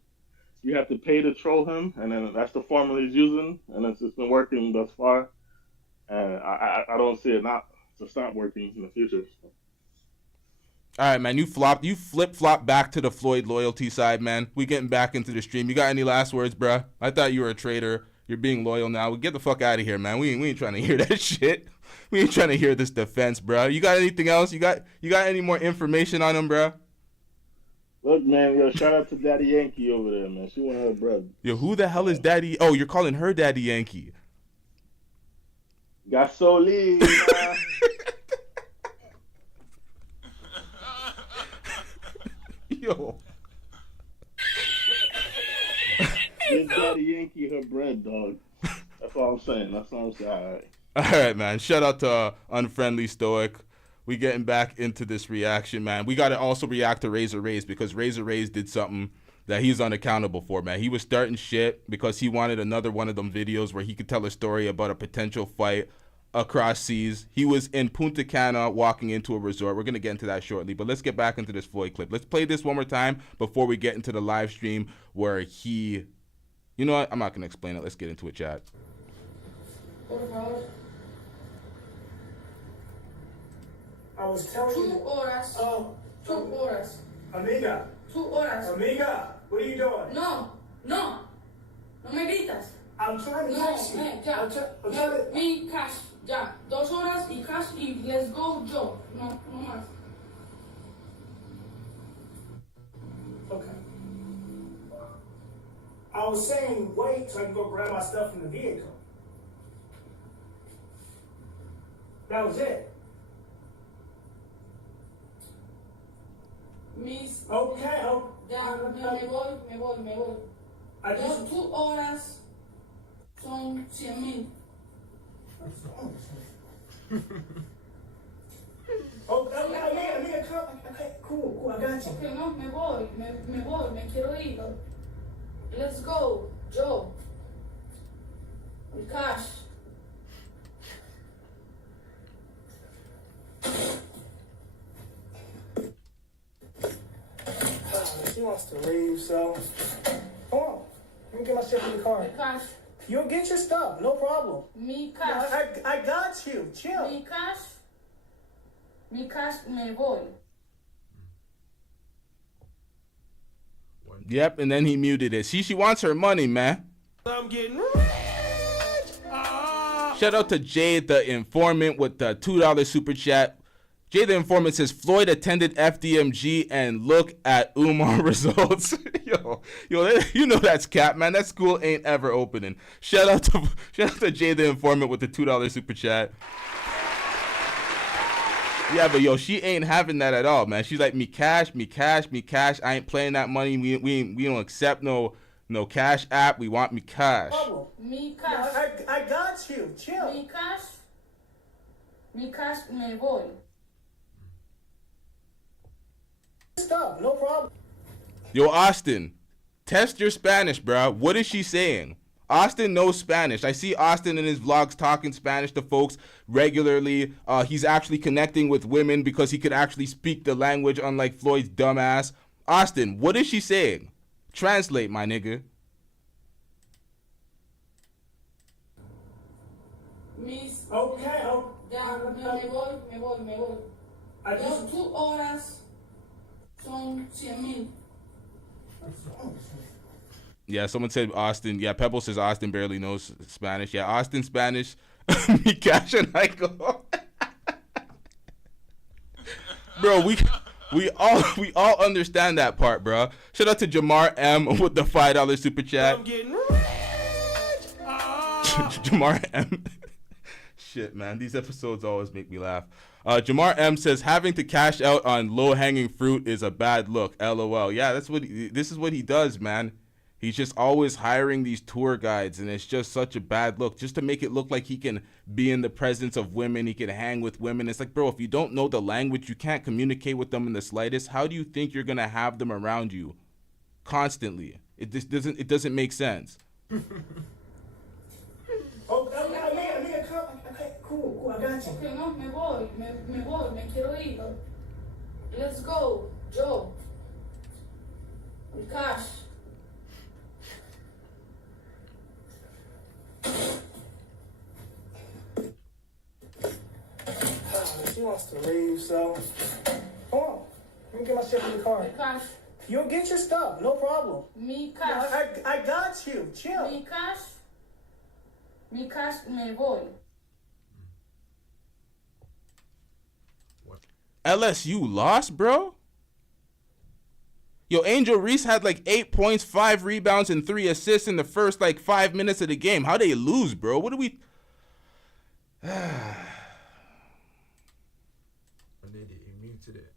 You have to pay to troll him, and then that's the formula he's using, and it's been working thus far. And I don't see it not to stop working in the future. So. All right, man, you flip-flop back to the Floyd loyalty side, man. We getting back into the stream. You got any last words, bruh? I thought you were a traitor. You're being loyal now. We get the fuck out of here, man. We ain't trying to hear that shit. We ain't trying to hear this defense, bruh. You got anything else? You got any more information on him, bruh? Look, man, shout out to Daddy Yankee over there, man. She went her bread. Yo, who the hell is Daddy? Oh, you're calling her Daddy Yankee. Gasolina. Yo. Give Daddy Yankee her bread, dog. That's all I'm saying. All right. All right, man. Shout out to Unfriendly Stoic. We getting back into this reaction, man. We got to also react to Razor Rays because Razor Rays did something that he's unaccountable for, man. He was starting shit because he wanted another one of them videos where he could tell a story about a potential fight across seas. He was in Punta Cana walking into a resort. We're going to get into that shortly, but let's get back into this Floyd clip. Let's play this one more time before we get into the live stream where he... You know what? I'm not going to explain it. Let's get into it, chat. I was telling you. 2 horas. Oh. 2 horas. Amiga. 2 horas. Amiga, what are you doing? No. No me gritas. I'm trying to text you. Ya. I'm trying to... Mi cash. Ya. 2 horas y cash y let's go yo. No más. Okay. I was saying wait so I can go grab my stuff from the vehicle. That was it. Mis... Okay. Ya, me voy. I just... 2 horas son 100,000. Okay, come. Okay, cool, I got you. Okay, no, me voy, me quiero ir. Let's go, yo. Mi cash. She wants to leave, so come on. Let me get my shit in the car. Mi cash. You'll get your stuff, no problem. Mi cash. I got you. Chill. Mi cash, me voy. Yep, and then he muted it. See, she wants her money, man. I'm getting rich. Shout out to Jade the Informant with the $2 super chat. Jade the Informant says Floyd attended FDMG and look at Umar results. yo, you know that's cap, man. That school ain't ever opening. Shout out to Jade the Informant with the $2 super chat. Yeah, but yo, she ain't having that at all, man. She's like, me cash. I ain't playing that money. We don't accept no cash app. We want me cash. Mi cash. I got you. Chill. Mi cash, me voy. Stuff, no problem. Yo, Austin, test your Spanish, bro. What is she saying? Austin knows Spanish. I see Austin in his vlogs talking Spanish to folks regularly. He's actually connecting with women because he could actually speak the language, unlike Floyd's dumbass. Austin, what is she saying? Translate, my nigga. Mis... Okay. Ya, me voy. I just... 2 horas son 100,000. Yeah, someone said Austin. Yeah, Pebble says Austin barely knows Spanish. Yeah, Austin Spanish. Me cash and I go. Bro, we all understand that part, bro. Shout out to Jamar M with the $5 super chat. I'm getting rich. Jamar M. Shit, man, these episodes always make me laugh. Jamar M says having to cash out on low-hanging fruit is a bad look. LOL. Yeah, this is what he does, man. He's just always hiring these tour guides, and it's just such a bad look. Just to make it look like he can be in the presence of women, he can hang with women. It's like, bro, if you don't know the language, you can't communicate with them in the slightest. How do you think you're gonna have them around you constantly? It just doesn't make sense. Amiga, come. Okay, cool, I got you. Okay, no, me voy, me quiero ir. Let's go, yo. Mi cash. She wants to leave, so come on. Let me get my shit in the car. Mi cash. You'll get your stuff, no problem. Mi cash. I got you. Chill. Mi cash, me voy. LSU lost, bro? Yo, Angel Reese had like 8 points, 5 rebounds, and 3 assists in the first like 5 minutes of the game. How'd they lose, bro? What do we... Immune to that.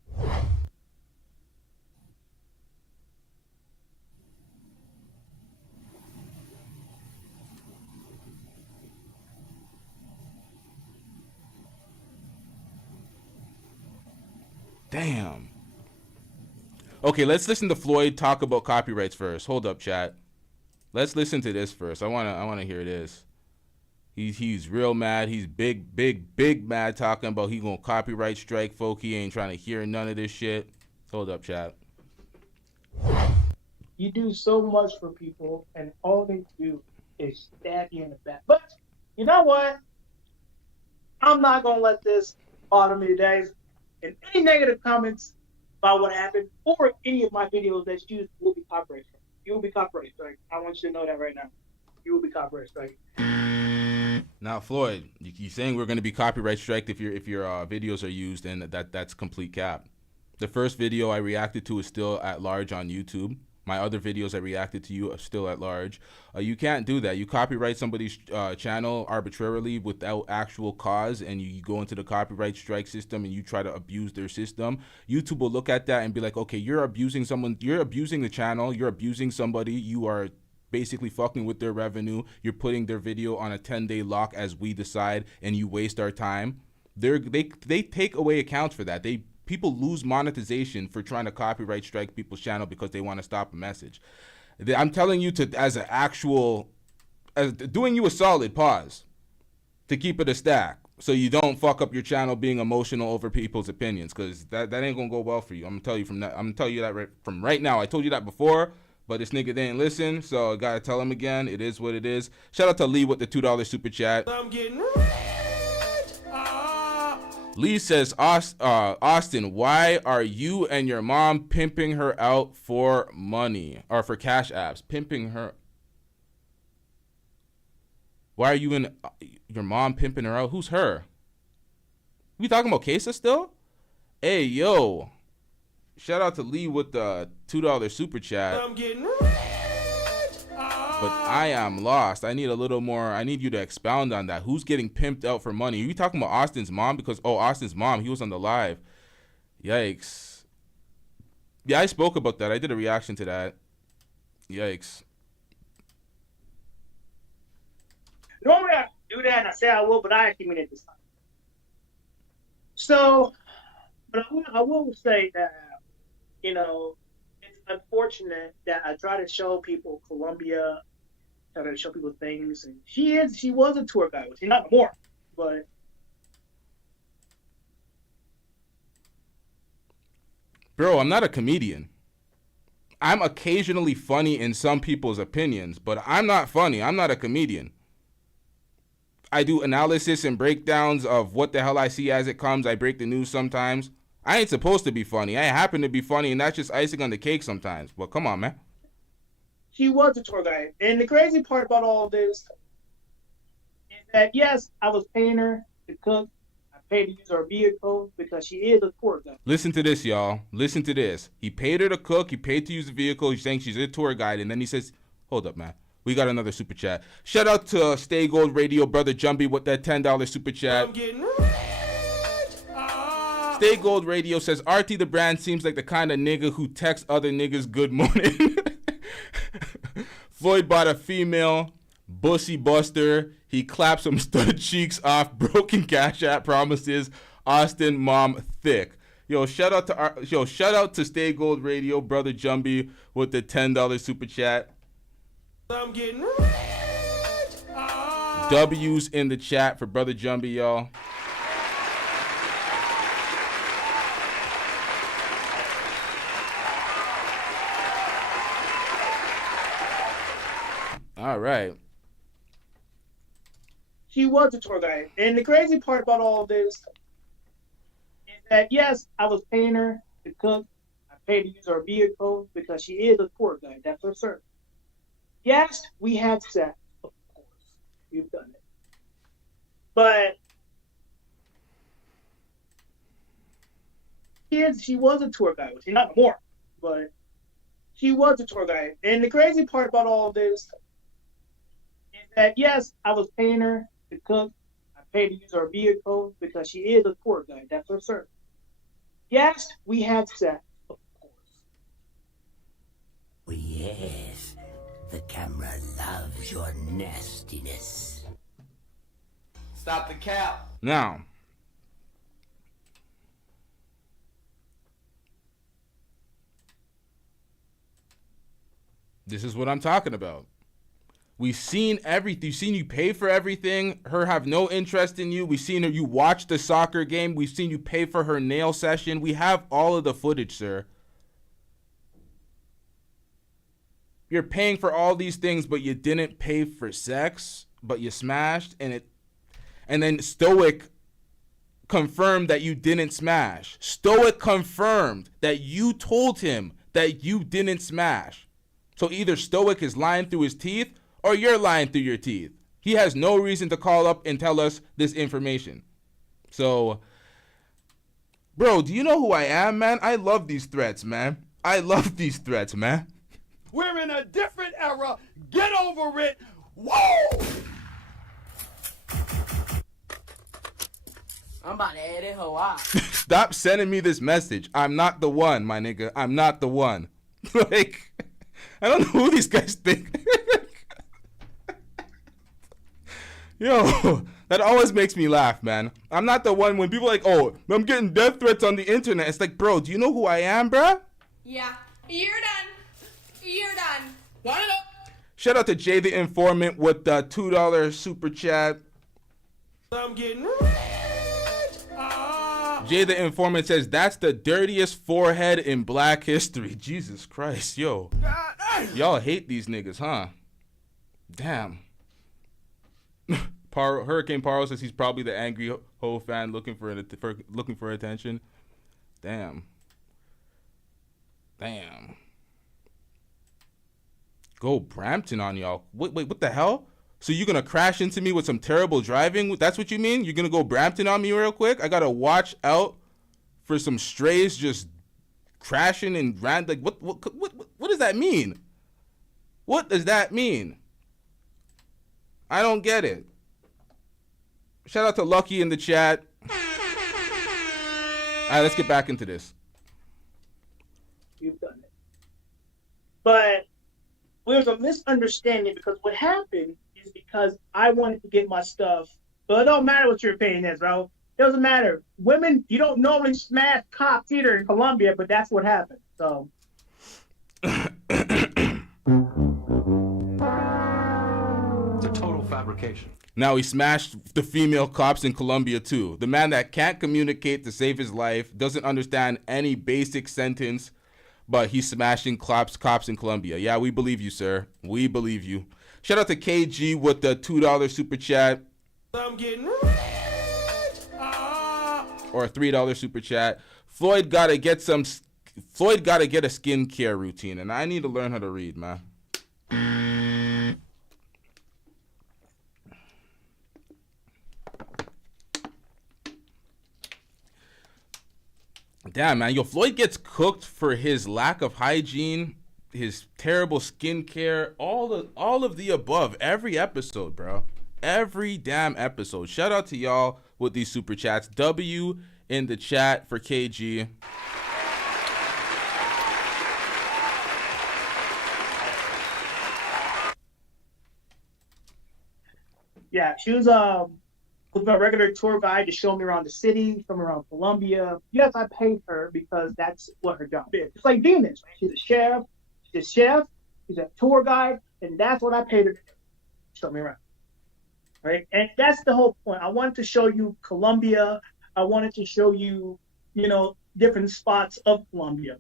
Damn. Okay, let's listen to Floyd talk about copyrights first. Hold up, chat. Let's listen to this first. I wanna hear this. He's real mad. He's big mad, talking about he gonna copyright strike folk. He ain't trying to hear none of this shit. Hold up, chat. You do so much for people, and all they do is stab you in the back. But you know what? I'm not gonna let this bother me today. And any negative comments about what happened or any of my videos that's used will be copyright strike. You will be copyright strike. I want you to know that right now. You will be copyright strike. Now, Floyd, you saying we're going to be copyright striked if your videos are used, and that's complete cap. The first video I reacted to is still at large on YouTube. My other videos I reacted to you are still at large. You can't do that. You copyright somebody's channel arbitrarily without actual cause, and you go into the copyright strike system and you try to abuse their system. YouTube will look at that and be like, okay, you're abusing someone. You're abusing the channel. You're abusing somebody. You are basically fucking with their revenue. You're putting their video on a 10-day lock as we decide, and you waste our time. They take away accounts for that. People lose monetization for trying to copyright strike people's channel because they want to stop a message. I'm telling you as doing you a solid pause to keep it a stack so you don't fuck up your channel being emotional over people's opinions, because that ain't gonna go well for you. I'm gonna tell you that from right now. I told you that before, but this nigga didn't listen, so I gotta tell him again. It is what it is. Shout out to Lee with the $2 super chat. I'm getting rich. Lee says, Austin, why are you and your mom pimping her out for money or for cash apps? Pimping her. Why are you and your mom pimping her out? Who's her? We talking about Kesa still? Hey, yo. Shout out to Lee with the $2 super chat. I'm getting rich. But I am lost. I need a little more. I need you to expound on that. Who's getting pimped out for money? Are you talking about Austin's mom? Because, Austin's mom, he was on the live. Yikes. Yeah, I spoke about that. I did a reaction to that. Yikes. Normally I do that and I say I will, but I actually mean it this time. So, but I will say that, it's unfortunate that I try to show people Colombia, try to show people things, and she was a tour guide, she's not more, but bro, I'm not a comedian. I'm occasionally funny in some people's opinions, but I'm not funny. I'm not a comedian. I do analysis and breakdowns of what the hell I see as it comes. I break the news sometimes. I ain't supposed to be funny. I happen to be funny, and that's just icing on the cake sometimes. But come on, man. She was a tour guide. And the crazy part about all of this is that, yes, I was paying her to cook. I paid to use her vehicle because she is a tour guide. Listen to this, y'all. Listen to this. He paid her to cook. He paid to use the vehicle. He's saying she's a tour guide. And then he says, hold up, man. We got another super chat. Shout out to Stay Gold Radio, Brother Jumpy, with that $10 super chat. I'm getting rich. Stay Gold Radio says, RT the brand seems like the kind of nigga who texts other niggas good morning. Floyd bought a female bussy buster. He clapped some stud cheeks off. Broken cash app promises. Austin mom thick. Shout out to Stay Gold Radio, Brother Jumpy, with the $10 super chat. I'm getting rich. W's in the chat for Brother Jumpy, y'all. All right. She was a tour guide. And the crazy part about all of this is that, yes, I was paying her to cook. I paid to use her vehicle because she is a tour guide. That's her service. Yes, we had sex, of course. We've done it. But she was a tour guide. She's not more, but she was a tour guide. And the crazy part about all of this is that, yes, I was paying her to cook. I paid to use her vehicle because she is a tour guide. That's her service. Yes, we had sex, of course. Oh, yes. The camera loves your nastiness. Stop the cap. Now, This is what I'm talking about. We've seen everything. We've seen you pay for everything. Her have no interest in you. We've seen her. You watch the soccer game. We've seen you pay for her nail session. We have all of the footage, sir. You're paying for all these things, but you didn't pay for sex, but you smashed, and then Stoic confirmed that you didn't smash. Stoic confirmed that you told him that you didn't smash. So either Stoic is lying through his teeth or you're lying through your teeth. He has no reason to call up and tell us this information. So, bro, do you know who I am, man? I love these threats, man. I love these threats, man. We're in a different era. Get over it. Whoa! I'm about to add it hoe out. Stop sending me this message. I'm not the one, my nigga. I'm not the one. Like, I don't know who these guys think. Yo, that always makes me laugh, man. I'm not the one when people are like, oh, I'm getting death threats on the internet. It's like, bro, do you know who I am, bro? Yeah. You're done. You're done. Line it up. Shout out to Jay the Informant with the $2 super chat. I'm getting rich. Jay the Informant says, that's the dirtiest forehead in black history. Jesus Christ, yo. Y'all hate these niggas, huh? Damn. Hurricane Paro says he's probably the angry ho fan looking for attention. Damn. Go Brampton on y'all. Wait, what the hell? So you're gonna crash into me with some terrible driving? That's what you mean? You're gonna go Brampton on me real quick? I gotta watch out for some strays just crashing and like what does that mean? What does that mean? I don't get it. Shout out to Lucky in the chat. All right, let's get back into this. You've done it. But there's a misunderstanding because what happened is because I wanted to get my stuff. But it don't matter what your opinion is, bro. It doesn't matter. Women, you don't normally smash cops either in Colombia, but that's what happened. So. It's a total fabrication. Now he smashed the female cops in Colombia too. The man that can't communicate to save his life, doesn't understand any basic sentence, but he's smashing cops in Colombia. Yeah, we believe you, sir. We believe you. Shout out to KG with the $2 super chat. I'm getting rich. Or a $3 super chat. Floyd gotta get a skincare routine, and I need to learn how to read, man. Damn, man. Yo, Floyd gets cooked for his lack of hygiene, his terrible skincare, all of the above. Every episode, bro. Every damn episode. Shout out to y'all with these super chats. W in the chat for KG. Yeah, she was with my regular tour guide to show me around the city, show me around Colombia. Yes, I paid her because that's what her job is. It's like Venus, right? She's a chef, she's a tour guide, and that's what I paid her to do. Show me around. Right? And that's the whole point. I wanted to show you Colombia. I wanted to show you, different spots of Colombia,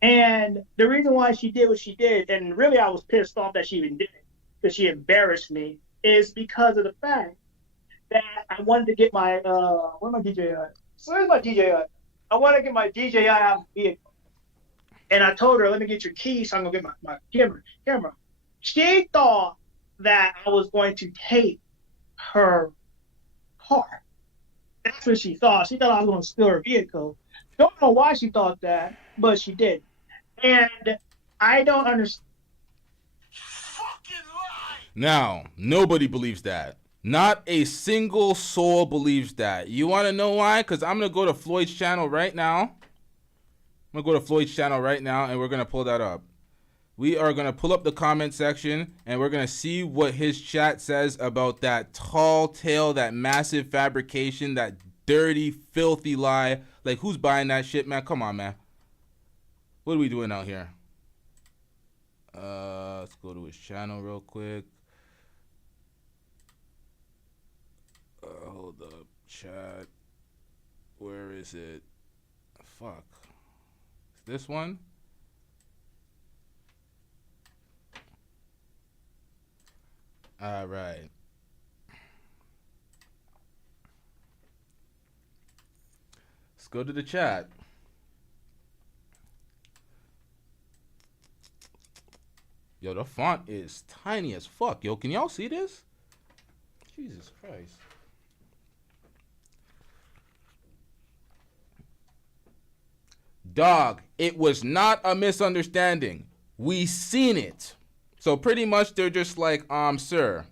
And the reason why she did what she did, and really I was pissed off that she even did it, because she embarrassed me, is because of the fact that I wanted to get my where's my DJI? Where's my DJI? I want to get my DJI out of the vehicle. And I told her, let me get your keys so I'm gonna get my camera. She thought that I was going to take her car. That's what she thought. She thought I was going to steal her vehicle. Don't know why she thought that, but she did. And I don't understand. Now, nobody believes that. Not a single soul believes that. You want to know why? Because I'm going to go to Floyd's channel right now. And we're going to pull that up. We are going to pull up the comment section, and we're going to see what his chat says about that tall tale, that massive fabrication, that dirty, filthy lie. Like, who's buying that shit, man? Come on, man. What are we doing out here? Let's go to his channel real quick. Hold up, chat. Where is it? Fuck. Is this one? All right. Let's go to the chat. Yo, the font is tiny as fuck. Yo, can y'all see this? Jesus Christ. Dog, it was not a misunderstanding. We seen it. So pretty much they're just like, sir.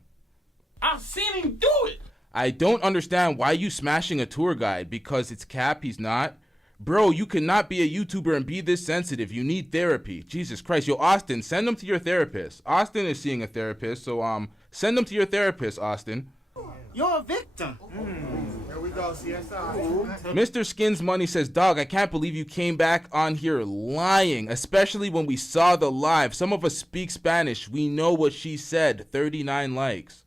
I've seen him do it. I don't understand why you smashing a tour guide because it's cap, he's not. Bro, you cannot be a YouTuber and be this sensitive. You need therapy. Jesus Christ. Yo, Austin, send them to your therapist. Austin is seeing a therapist, so send them to your therapist, Austin. You're a victim. There we go, CSI. Mr. Skins Money says, dog, I can't believe you came back on here lying, especially when we saw the live. Some of us speak Spanish. We know what she said. 39 likes.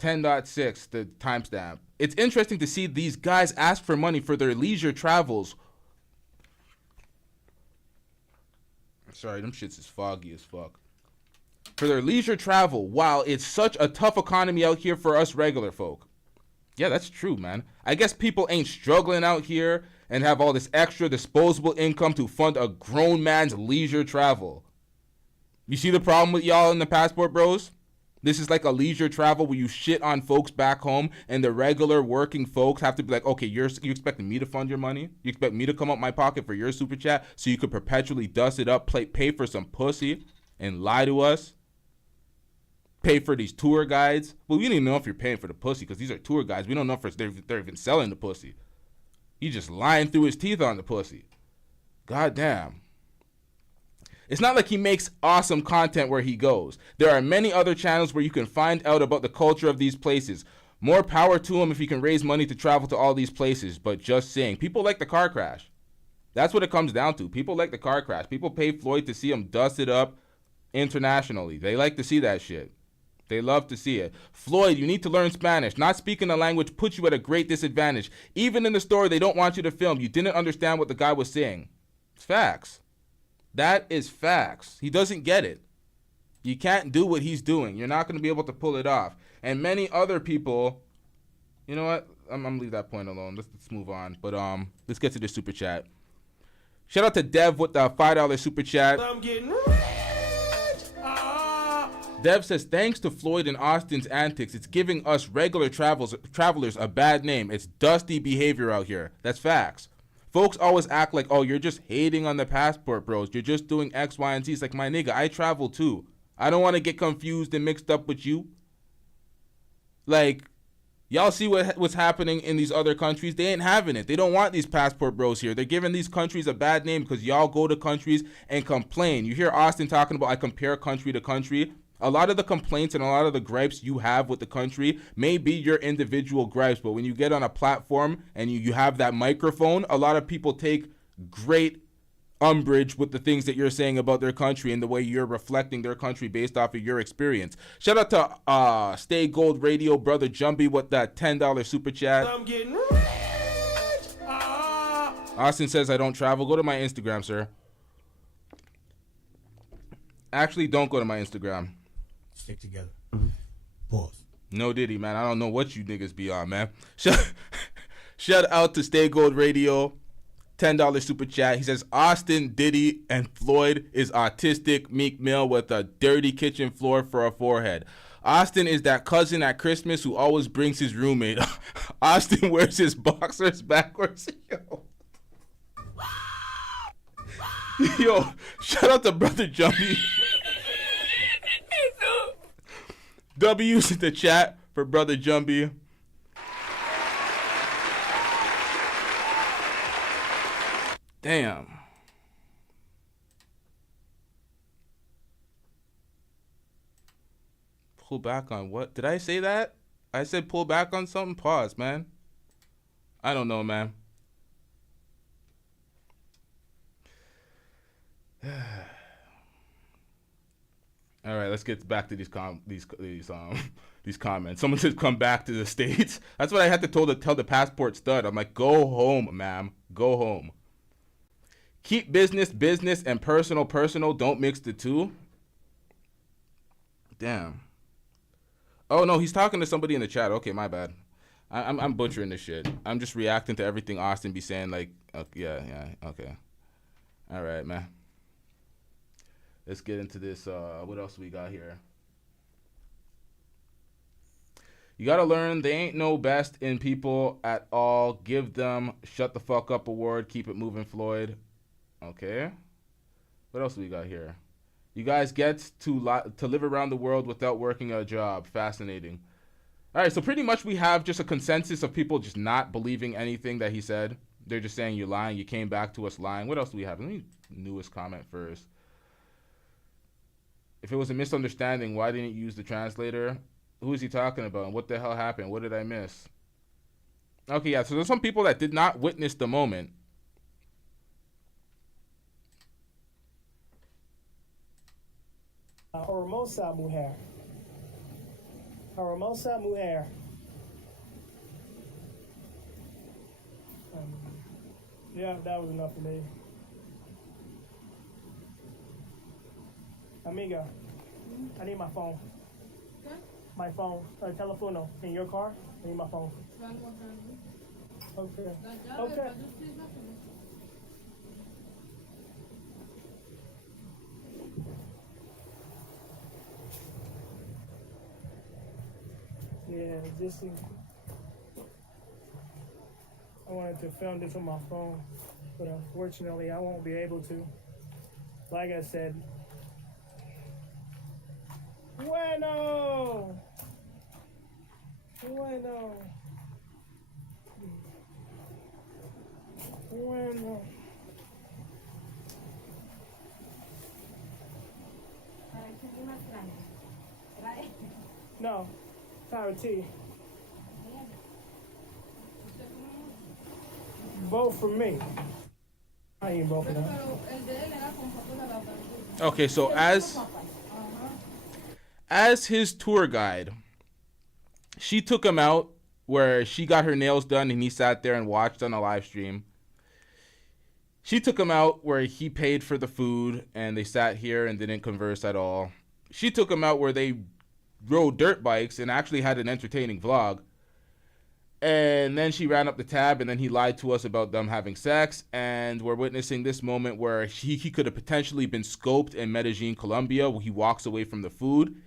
10.6, the timestamp. It's interesting to see these guys ask for money for their leisure travels. Sorry, them shits is foggy as fuck. For their leisure travel, while it's such a tough economy out here for us regular folk. Yeah, that's true, man. I guess people ain't struggling out here and have all this extra disposable income to fund a grown man's leisure travel. You see the problem with y'all in the passport bros? This is like a leisure travel where you shit on folks back home and the regular working folks have to be like, okay, you expecting me to fund your money? You expect me to come up my pocket for your super chat so you could perpetually dust it up, pay for some pussy and lie to us? Pay for these tour guides? Well, we don't even know if you're paying for the pussy because these are tour guides. We don't know if they're even selling the pussy. He's just lying through his teeth on the pussy. God damn. It's not like he makes awesome content where he goes. There are many other channels where you can find out about the culture of these places. More power to him if he can raise money to travel to all these places. But just saying, people like the car crash. That's what it comes down to. People like the car crash. People pay Floyd to see him dust it up internationally. They like to see that shit. They love to see it. Floyd, you need to learn Spanish. Not speaking the language puts you at a great disadvantage. Even in the story, they don't want you to film. You didn't understand what the guy was saying. It's facts. That is facts. He doesn't get it. You can't do what he's doing. You're not going to be able to pull it off. And many other people, you know what? I'm going to leave that point alone. Let's move on. But let's get to the super chat. Shout out to Dev with the $5 super chat. I'm getting rich. Dev says, thanks to Floyd and Austin's antics, it's giving us regular travelers a bad name. It's dusty behavior out here. That's facts. Folks always act like, oh, you're just hating on the passport bros. You're just doing X, Y, and Z. It's like, my nigga, I travel too. I don't want to get confused and mixed up with you. Like, y'all see what's happening in these other countries? They ain't having it. They don't want these passport bros here. They're giving these countries a bad name because y'all go to countries and complain. You hear Austin talking about, I compare country to country. A lot of the complaints and a lot of the gripes you have with the country may be your individual gripes, but when you get on a platform and you have that microphone, a lot of people take great umbrage with the things that you're saying about their country and the way you're reflecting their country based off of your experience. Shout out to Stay Gold Radio, Brother Jumpy with that $10 super chat. I'm getting rich. Austin says, I don't travel. Go to my Instagram, sir. Actually, don't go to my Instagram. Stick together. Pause. No Diddy, man. I don't know what you niggas be on, man. Shout out to Stay Gold Radio. $10 super chat. He says, Austin, Diddy, and Floyd is autistic Meek Mill with a dirty kitchen floor for a forehead. Austin is that cousin at Christmas who always brings his roommate. Austin wears his boxers backwards. Yo, shout out to Brother Jumpy. W's in the chat for Brother Jumpy. Damn. Pull back on what? Did I say that? I said pull back on something? Pause, man. I don't know, man. let's get back to these comments. Someone said come back to the States. That's what I had to tell the passport stud. I'm like, go home, ma'am. Go home. Keep business business and personal personal. Don't mix the two. Damn. Oh no, he's talking to somebody in the chat. Okay, my bad. I'm butchering this shit. I'm just reacting to everything Austin be saying. Like, yeah, okay. All right, man. Let's get into this. What else we got here? You gotta learn they ain't no best in people at all. Give them shut the fuck up award. Keep it moving, Floyd. Okay. What else we got here? You guys get to live around the world without working a job. Fascinating. All right, so pretty much we have just a consensus of people just not believing anything that he said. They're just saying you're lying. You came back to us lying. What else do we have? Let me newest comment first. If it was a misunderstanding, why didn't you use the translator? Who is he talking about? And what the hell happened? What did I miss? Okay, yeah, so there's some people that did not witness the moment. Hermosa mujer. Hermosa mujer. Yeah, that was enough for me. Amiga, I need my phone. My phone, telefono, in your car. I need my phone. Okay. Okay. Yeah, just I wanted to film this on my phone, but unfortunately I won't be able to. Like I said, bueno. No, sour tea. Vote for me. I ain't voting for that. Okay, so as his tour guide, she took him out where she got her nails done and he sat there and watched on a live stream. She took him out where he paid for the food and they sat here and didn't converse at all. She took him out where they rode dirt bikes and actually had an entertaining vlog. And then she ran up the tab and then he lied to us about them having sex. And we're witnessing this moment where he could have potentially been scoped in Medellin, Colombia, where he walks away from the food.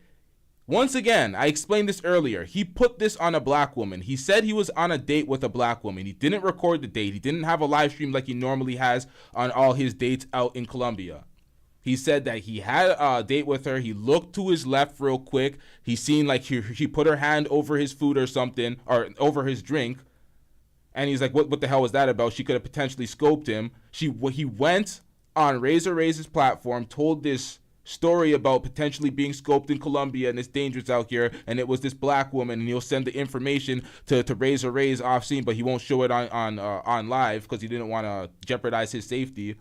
Once again, I explained this earlier. He put this on a black woman. He said he was on a date with a black woman. He didn't record the date. He didn't have a live stream like he normally has on all his dates out in Colombia. He said that he had a date with her. He looked to his left real quick. He seen like she put her hand over his food or something, or over his drink. And he's like, what the hell was that about? She could have potentially scoped him. He went on Razor Razor's platform, told this story about potentially being scoped in Colombia and it's dangerous out here, and it was this black woman, and he'll send the information to Razor Ray's off scene, but he won't show it on live because he didn't want to jeopardize his safety.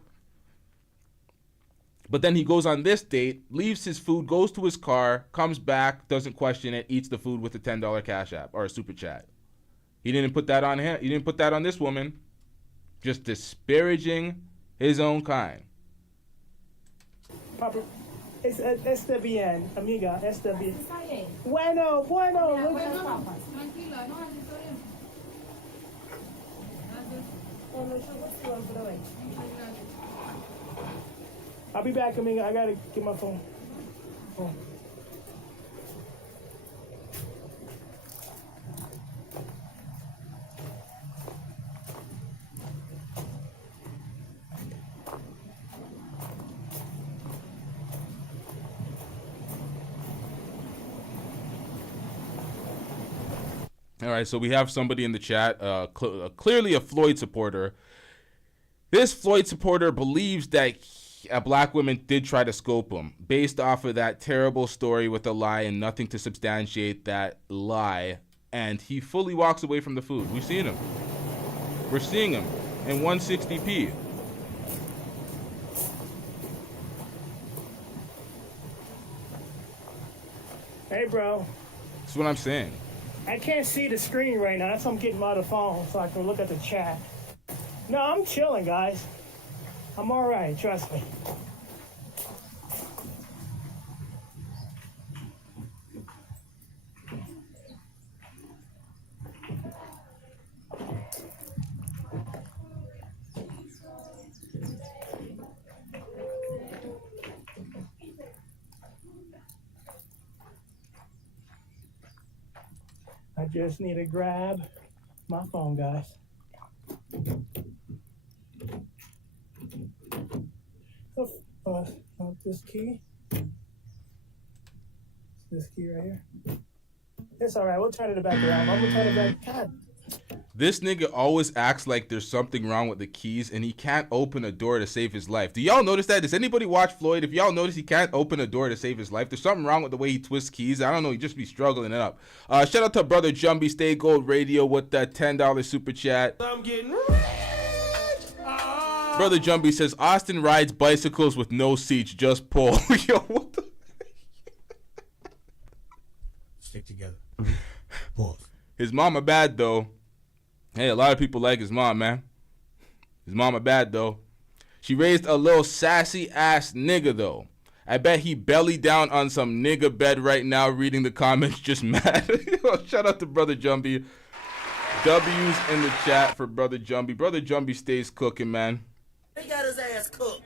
But then he goes on this date, leaves his food, goes to his car, comes back, doesn't question it, eats the food with a $10 Cash App or a super chat. He didn't put that on him. He didn't put that on this woman. Just disparaging his own kind. Papa, está bien, amiga, está bien. Bueno. I'll be back, amiga. I gotta get my phone. All right, so we have somebody in the chat, clearly a Floyd supporter. This Floyd supporter believes that a black woman did try to scope him based off of that terrible story with a lie and nothing to substantiate that lie. And he fully walks away from the food. We've seen him. We're seeing him in 160p. Hey, bro. That's what I'm saying. I can't see the screen right now. That's why I'm getting my other phone so I can look at the chat. No, I'm chilling, guys. I'm all right. Trust me. I just need to grab my phone, guys. This key. This key right here. It's all right. We'll turn it back around. I'm gonna turn it back. God. This nigga always acts like there's something wrong with the keys and he can't open a door to save his life. Do y'all notice that? Does anybody watch Floyd? If y'all notice he can't open a door to save his life, there's something wrong with the way he twists keys. I don't know. He just be struggling it up. Shout out to Brother Jumbie, Stay Gold Radio with that $10 super chat. I'm getting rich. Brother Jumbie says, Austin rides bicycles with no seats, just pull. Yo, what the? Stick together. Pause. His mama bad, though. Hey, a lot of people like his mom, man. His mama bad, though. She raised a little sassy-ass nigga, though. I bet he belly down on some nigga bed right now reading the comments just mad. Yo, shout out to Brother Jumbie. W's in the chat for Brother Jumbie. Brother Jumbie stays cooking, man. He got his ass cooked.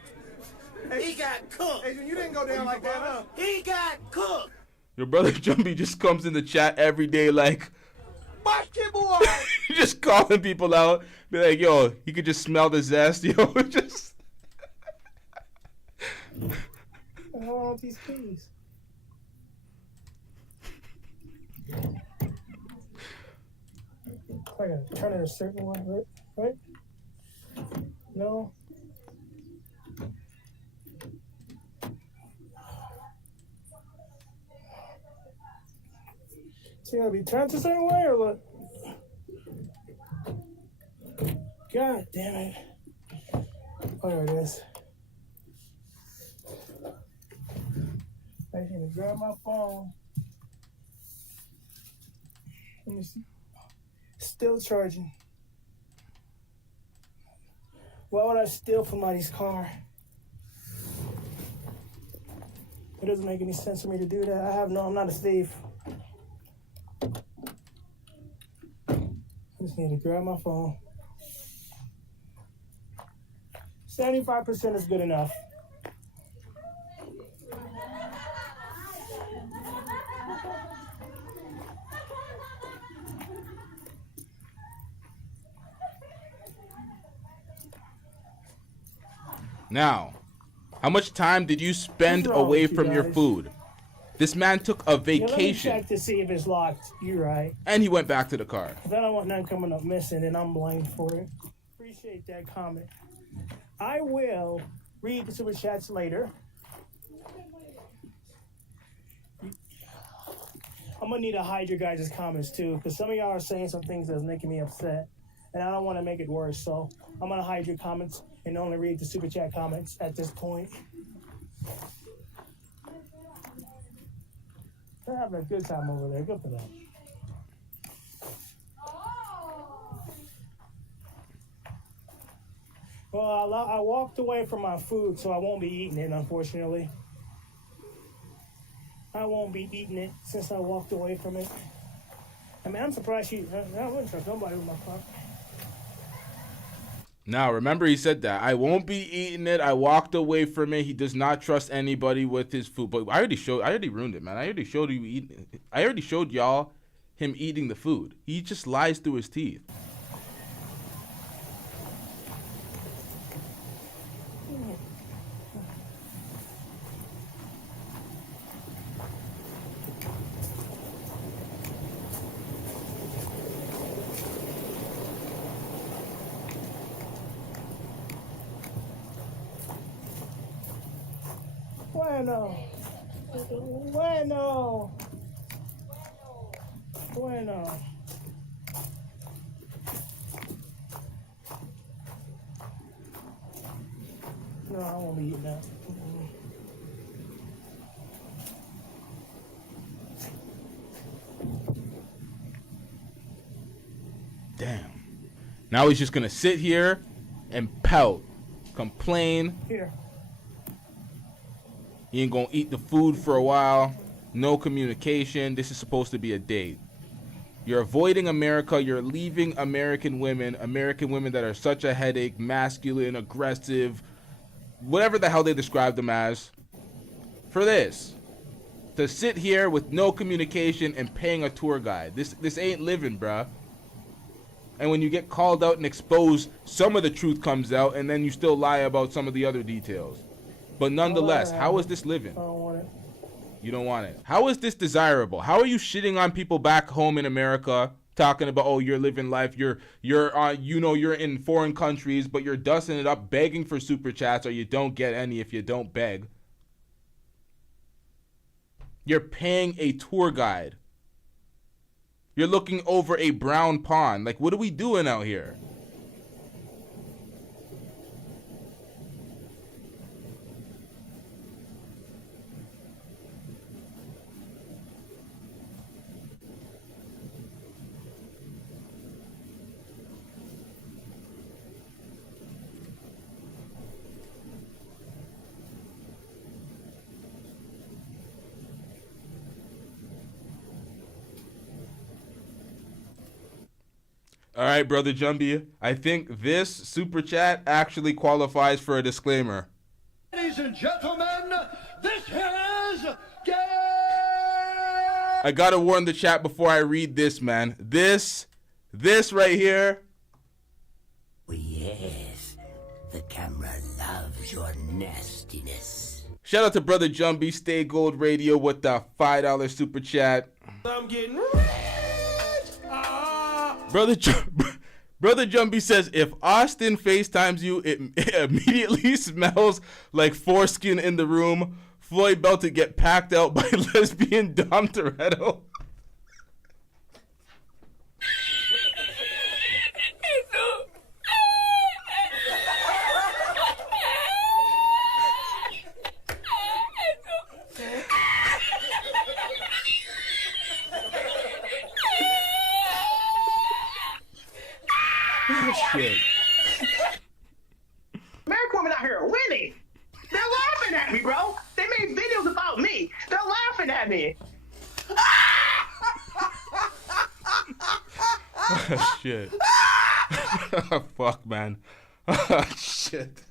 He got cooked. Hey, you didn't go down like that, huh? He got cooked. Your Brother Jumbie just comes in the chat every day like... Boy. just calling people out. Be like, yo, he could just smell the zest, yo. Just... I want these keys. I gotta turn it a certain way, right? No. So you gotta be turned a certain way or what? God damn it. Oh, there it is. I just need to grab my phone. Let me see. Still charging. Why would I steal somebody's car? It doesn't make any sense for me to do that. I'm not a thief. I just need to grab my phone. 75% is good enough. Now, how much time did you spend away from your food? This man took a vacation. Yeah, let me check to see if it's locked. You're right. And he went back to the car. If I don't want none coming up missing, and I'm blamed for it. Appreciate that comment. I will read the super chats later. I'm gonna need to hide your guys' comments too, because some of y'all are saying some things that's making me upset, and I don't want to make it worse. So I'm gonna hide your comments and only read the super chat comments at this point. They're having a good time over there. Good for them. Well, I walked away from my food, so I won't be eating it, unfortunately. I won't be eating it since I walked away from it. I mean, I'm surprised I wouldn't trust nobody with my car. Now, remember he said that. I won't be eating it. I walked away from it. He does not trust anybody with his food. But I already ruined it, man. I already showed you eating it. I already showed y'all him eating the food. He just lies through his teeth. Bueno. No, I won't be eating that. Now he's just gonna sit here and pout, complain. Here. He ain't gonna eat the food for a while. No communication. This is supposed to be a date. You're avoiding America. You're leaving American women that are such a headache, masculine, aggressive, whatever the hell they describe them as, for this. To sit here with no communication and paying a tour guide. This ain't living, bruh. And when you get called out and exposed, some of the truth comes out, and then you still lie about some of the other details. But nonetheless, how is this living? I don't want it. You don't want it. How is this desirable? How are you shitting on people back home in America, talking about, oh, you're living life, you're in foreign countries, but you're dusting it up, begging for super chats, or you don't get any if you don't beg. You're paying a tour guide. You're looking over a brown pond. Like, what are we doing out here? All right, Brother Jumbie, I think this super chat actually qualifies for a disclaimer. Ladies and gentlemen, this is gay. I gotta warn the chat before I read this, man. This right here. Oh, yes. The camera loves your nastiness. Shout out to Brother Jumbie, Stay Gold Radio with the $5 super chat. I'm getting rich. Brother Jumbie says, if Austin FaceTimes you, it immediately smells like foreskin in the room. Floyd about to get packed out by lesbian Dom Toretto. Shit. American women out here are winning. They're laughing at me, bro. They made videos about me. They're laughing at me. Oh, shit. Fuck, man. Shit.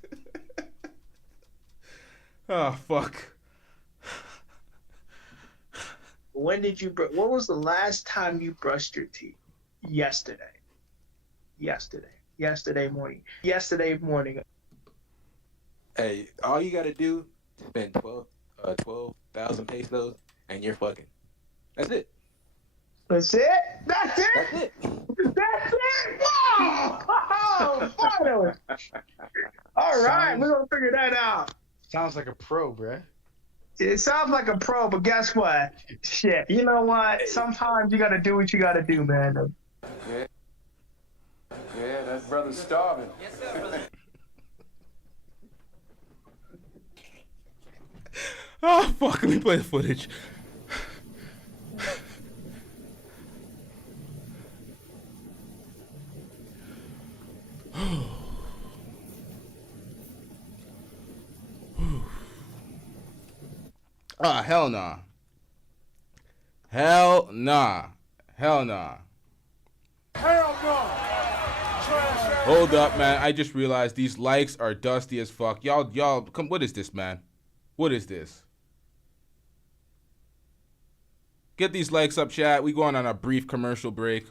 Oh, fuck. When did you? What was the last time you brushed your teeth? Yesterday morning. Hey, all you gotta do is spend 12,000 pesos and you're fucking. That's it. That's it? That's it? That's it. That's it? Whoa! Oh, finally. All right, we're gonna figure that out. Sounds like a pro, bruh. It sounds like a pro, but guess what? Shit, you know what? Sometimes you gotta do what you gotta do, man. Yeah, that brother's starving. Yes, sir, brother. Oh, fuck. Let me play the footage. Ah, hell nah. Hell nah. Hell nah. Hell no. Hold up, man. I just realized these likes are dusty as fuck. Y'all, come. What is this, man? What is this? Get these likes up, chat. We going on a brief commercial break.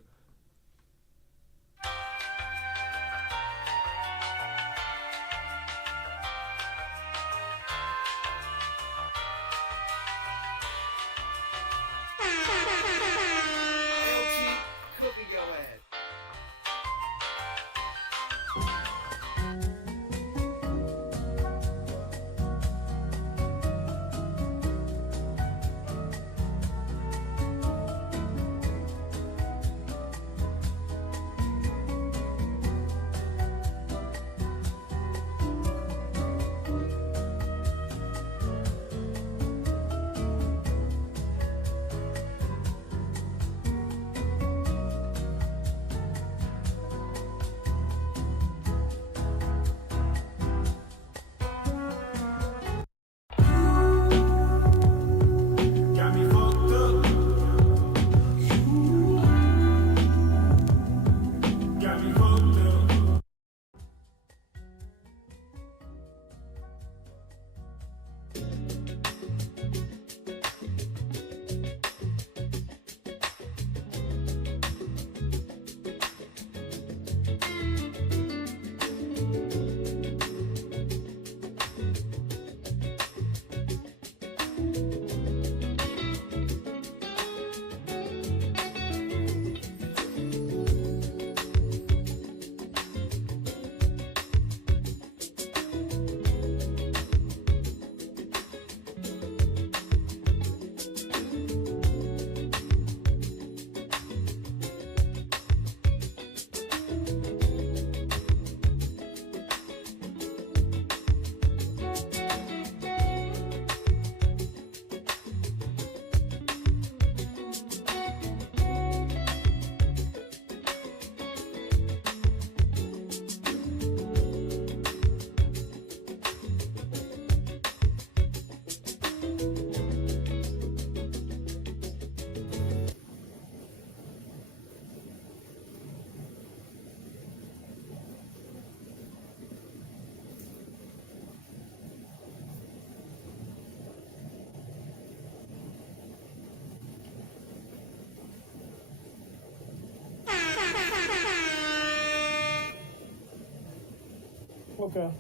Okay.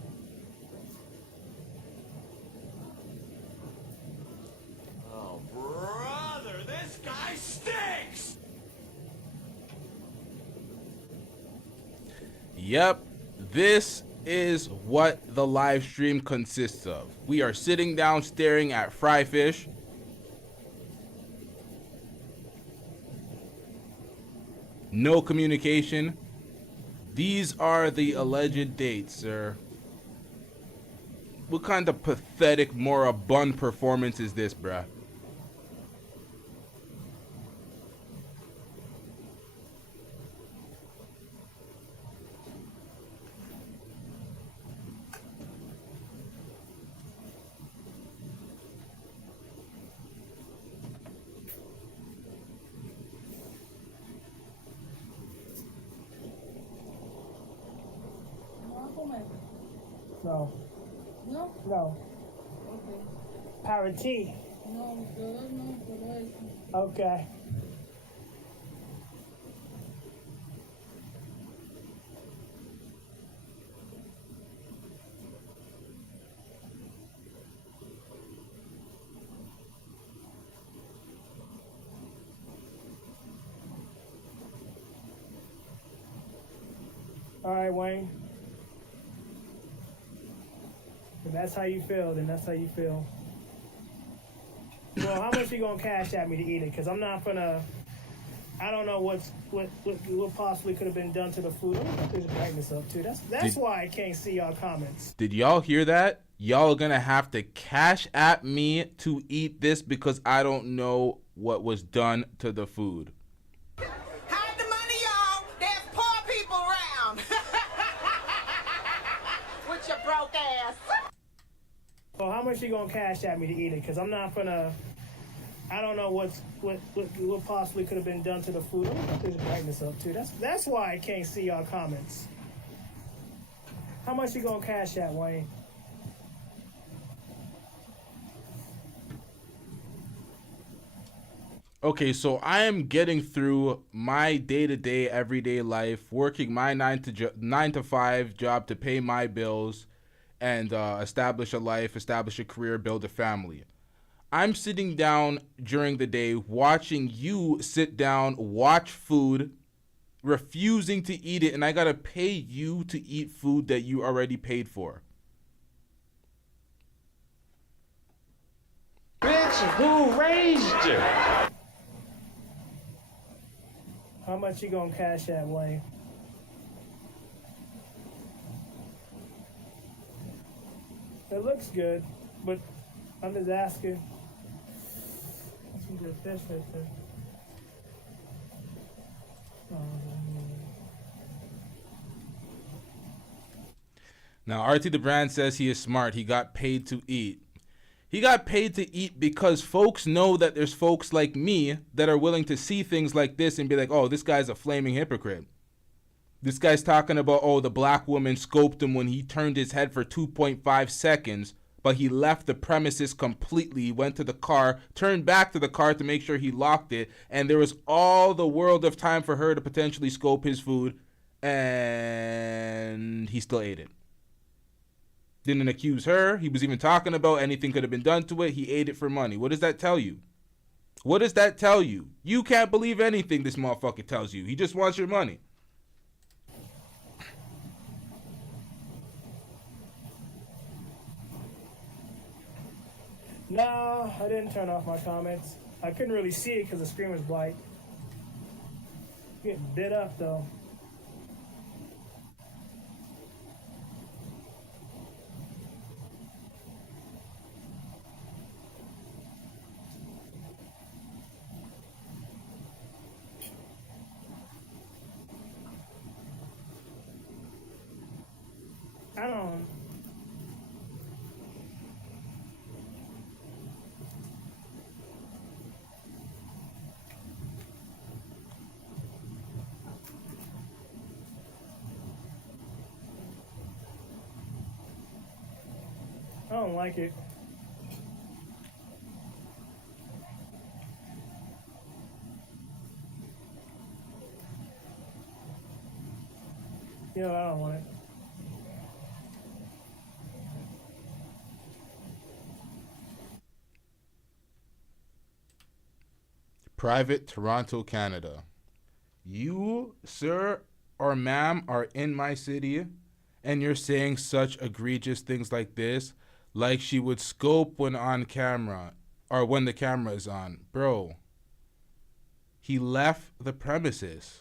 Oh, brother, this guy stinks! Yep, this is what the live stream consists of. We are sitting down staring at fry fish. No communication. These are the alleged dates, sir. What kind of pathetic, moribund performance is this, bruh? No. No? No. Okay. Parity. No, good, no, good. Okay. All right, Wayne. If that's how you feel, then that's how you feel. Well, how much you gonna cash at me to eat it? Because I'm not gonna. I don't know what possibly could have been done to the food. Let me put this brightness up too. That's why I can't see y'all comments. Did y'all hear that? Y'all are gonna have to cash at me to eat this because I don't know what was done to the food. Hide the money, y'all. There's poor people around. With your broke ass. Well, how much you gonna cash at me to eat it? Because I'm not gonna. I don't know what possibly could have been done to the food. Let me put this brightness up too. That's why I can't see y'all comments. How much you gonna cash at, Wayne? Okay, so I am getting through my day-to-day, everyday life, working my 9 to 5 job to pay my bills and establish a life, establish a career, build a family. I'm sitting down during the day watching you sit down, watch food, refusing to eat it, and I gotta pay you to eat food that you already paid for. Bitch, who raised you? How much you gonna cash at, Wayne? It looks good, but I'm just asking. That's some good fish right there. Now, RT the Brand says he is smart. He got paid to eat. He got paid to eat because folks know that there's folks like me that are willing to see things like this and be like, oh, this guy's a flaming hypocrite. This guy's talking about, oh, the black woman scoped him when he turned his head for 2.5 seconds, but he left the premises completely, went to the car, turned back to the car to make sure he locked it, and there was all the world of time for her to potentially scope his food, and he still ate it. Didn't accuse her. He was even talking about anything could have been done to it. He ate it for money. What does that tell you? What does that tell you? You can't believe anything this motherfucker tells you. He just wants your money. No, I didn't turn off my comments. I couldn't really see it because the screen was bright. Getting bit up though. I don't. I don't like it. You know, I don't want it. Private, Toronto, Canada. You, sir or ma'am, are in my city, and you're saying such egregious things like this, like she would scope when on camera, or when the camera is on. Bro, he left the premises.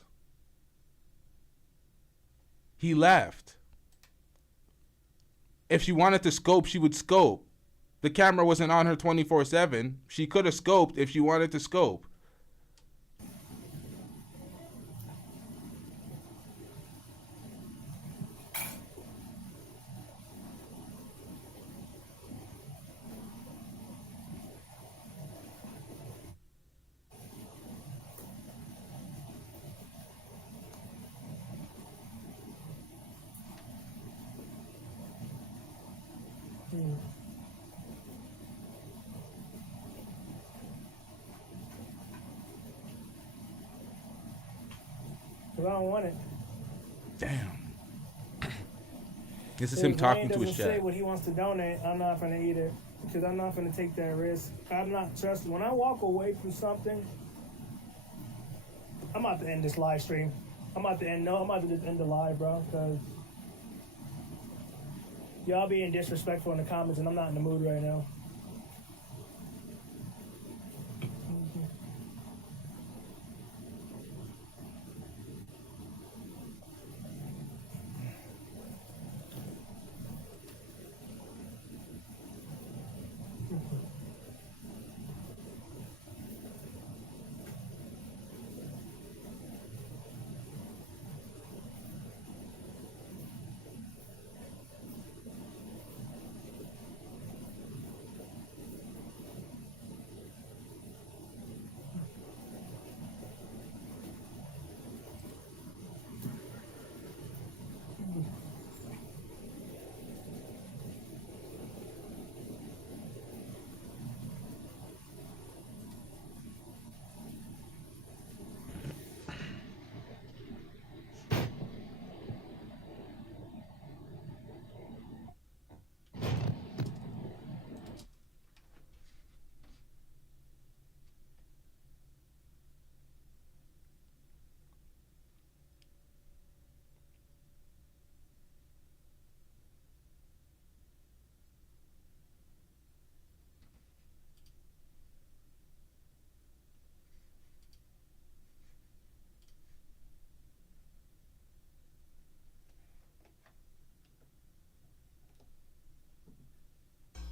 He left. If she wanted to scope, she would scope. The camera wasn't on her 24/7. She could have scoped if she wanted to scope. Cause I don't want it. Damn. This is him talking to his chat. If Wayne doesn't say chat. what he wants to donate, I'm not gonna eat it. Because I'm not gonna take that risk. I'm not trusting. When I walk away from something, I'm about to end this live stream. I'm about to end the live, bro. Because y'all being disrespectful in the comments, and I'm not in the mood right now.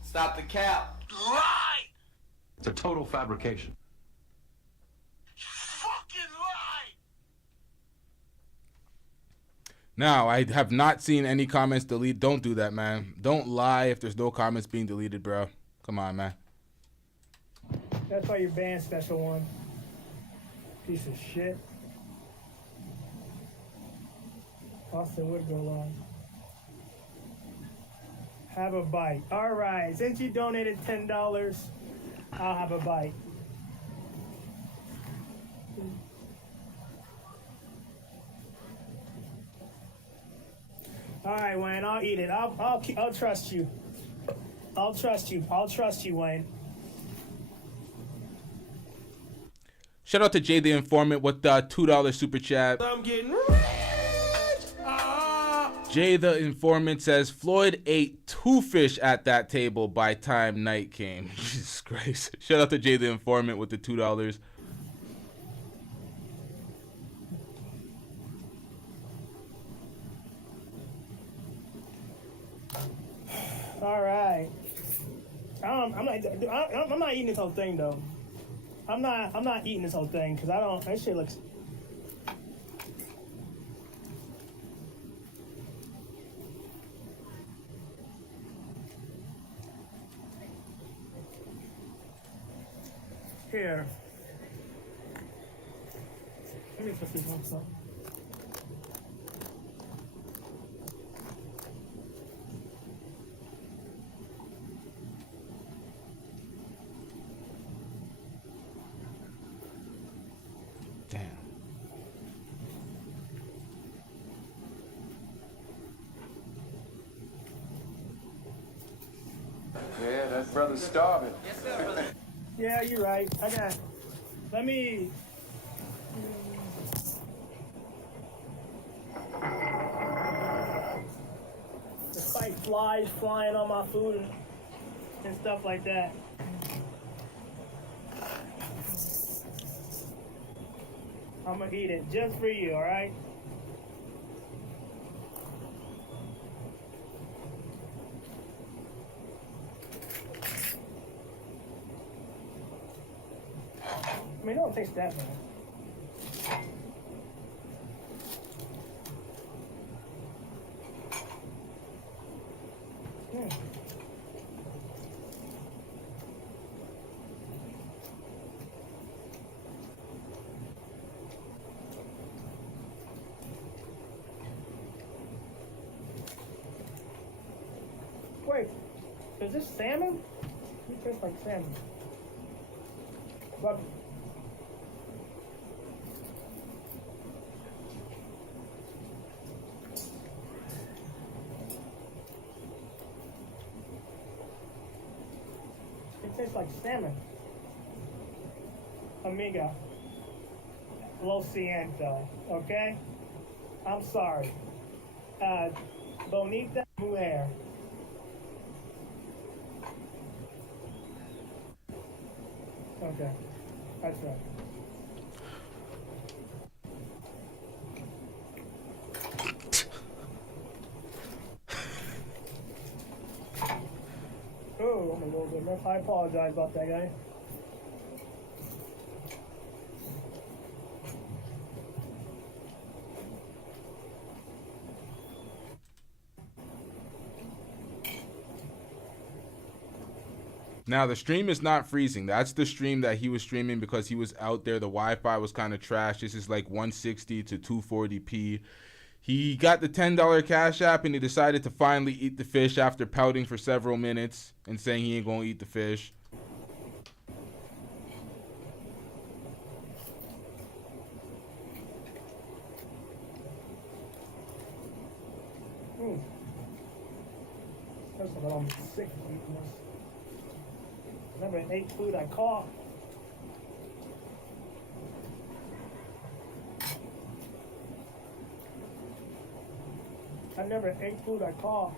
Stop the cap. Lie! It's a total fabrication. Fucking lie! Now, I have not seen any comments delete. Don't do that, man. Don't lie if there's no comments being deleted, bro. Come on, man. That's why you're banned, special one. Piece of shit. Austin would go long. Have a bite. All right. Since you donated $10, I'll have a bite. All right, Wayne. I'll eat it. I'll trust you. I'll trust you. I'll trust you, Wayne. Shout out to Jay the Informant with the $2 super chat. I'm getting rich. Jay the Informant says Floyd ate 2 fish at that table by time night came. Jesus Christ. Shout out to Jay the Informant with the $2. All right. I'm not eating this whole thing though. I'm not eating this whole thing because I don't. That shit looks. Here. Let me put this on something. Damn. Yeah, that brother's starving. Yeah, you're right. Let me. It's like flies flying on my food and stuff like that. I'm gonna eat it just for you, all right? I mean, it don't taste that bad. Wait, is this salmon? It tastes like salmon. But it tastes like salmon. Amiga. Lo siento, okay? I'm sorry. Bonita mujer. Okay, that's right. Oh, I'm a little bit rough. I apologize about that, guy. Now, the stream is not freezing. That's the stream that he was streaming because he was out there. The Wi-Fi was kind of trash. This is like 160 to 240p. He got the $10 Cash App, and he decided to finally eat the fish after pouting for several minutes and saying he ain't going to eat the fish. First of all, I'm sick of eating this. Never ate food I caught. I never ate food I caught.